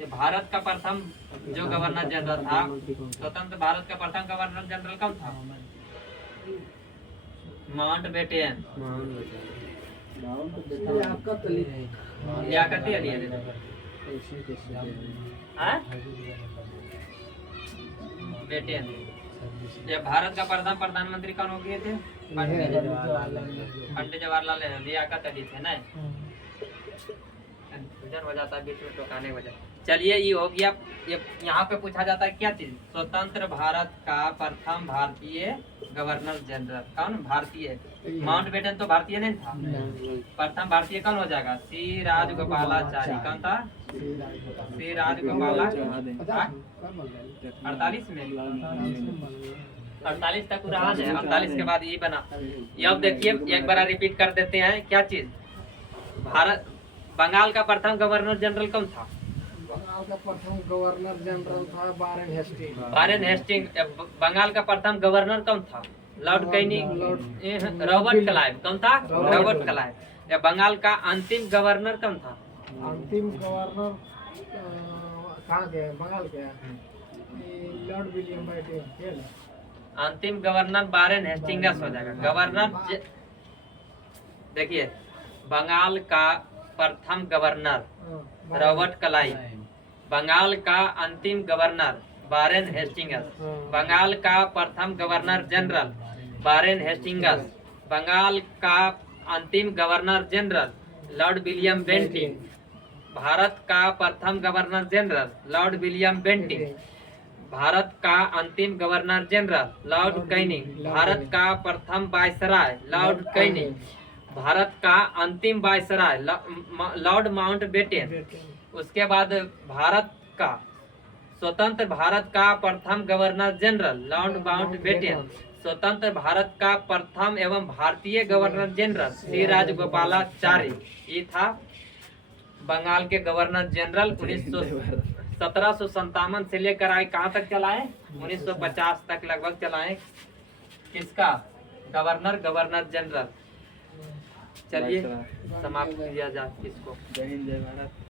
ये भारत का प्रथम जो गवर्नर जनरल था, स्वतंत्र भारत का प्रथम गवर्नर जनरल कौन था? माउंटबेटन। लियाकत अली है। हाँ? बेटेन। ये भारत का प्रथम प्रधानमंत्री कौन हो गए थे? पंडित जवाहरलाल नेहरू। लियाकत अली थे ना। कंफ्यूजन हो जाता है बीच में टोकाने की वजह। चलिए ये हो गया। ये यहाँ पे पूछा जाता है क्या चीज? स्वतंत्र भारत का प्रथम भारतीय गवर्नर जनरल कौन? भारतीय। माउंटबेटन तो भारतीय नहीं था। प्रथम भारतीय कौन हो जाएगा? सी राजगोपालाचारी। कौन था? सी राजगोपालाचारी। 48 में 48 तक रहा है। 48 के बाद ये बना। ये अब देखिए एक बार रिपीट कर देते हैं। क्या चीज? भारत बंगाल का प्रथम गवर्नर जनरल कौन था? बंगाल का प्रथम गवर्नर जनरल था Warren Hasting. Warren Hasting. Bengal का प्रथम गवर्नर कौन था? Lord Canning. Robert Clive. कौन था? Robert Clive. बंगाल का अंतिम गवर्नर कौन था? अंतिम गवर्नर कहाँ के? बंगाल के लॉर्ड विलियम बेंटिंक। अंतिम गवर्नर वारेन हेस्टिंग्स हो जाएगा। गवर्नर देखिए बंगाल का प्रथम गवर्नर रॉबर्ट क्लाइव। बंगाल का अंतिम गवर्नर वारेन हेस्टिंग्स। बंगाल का प्रथम governor general Warren Hastings. Bengal का अंतिम governor general Lord William Bentinck. भारत का प्रथम governor general Lord William Bentinck. भारत का अंतिम गवर्नर जनरल लॉर्ड कैनिंग। भारत का प्रथम वायसराय लॉर्ड कैनिंग। भारत का अंतिम वायसराय लॉर्ड माउंटबेटन। उसके बाद भारत का स्वतंत्र भारत का प्रथम गवर्नर जनरल लॉर्ड माउंटबेटन। स्वतंत्र भारत का प्रथम एवं भारतीय गवर्नर जनरल सी राजगोपालाचारी। ये था बंगाल के गवर्नर जनरल। 1757 से लेकर आए कहाँ तक चलाए? 1950 तक लगभग चलाए। किसका? Governor general. चलिए समाप्त किया जाए इसको। जय हिंद जय भारत।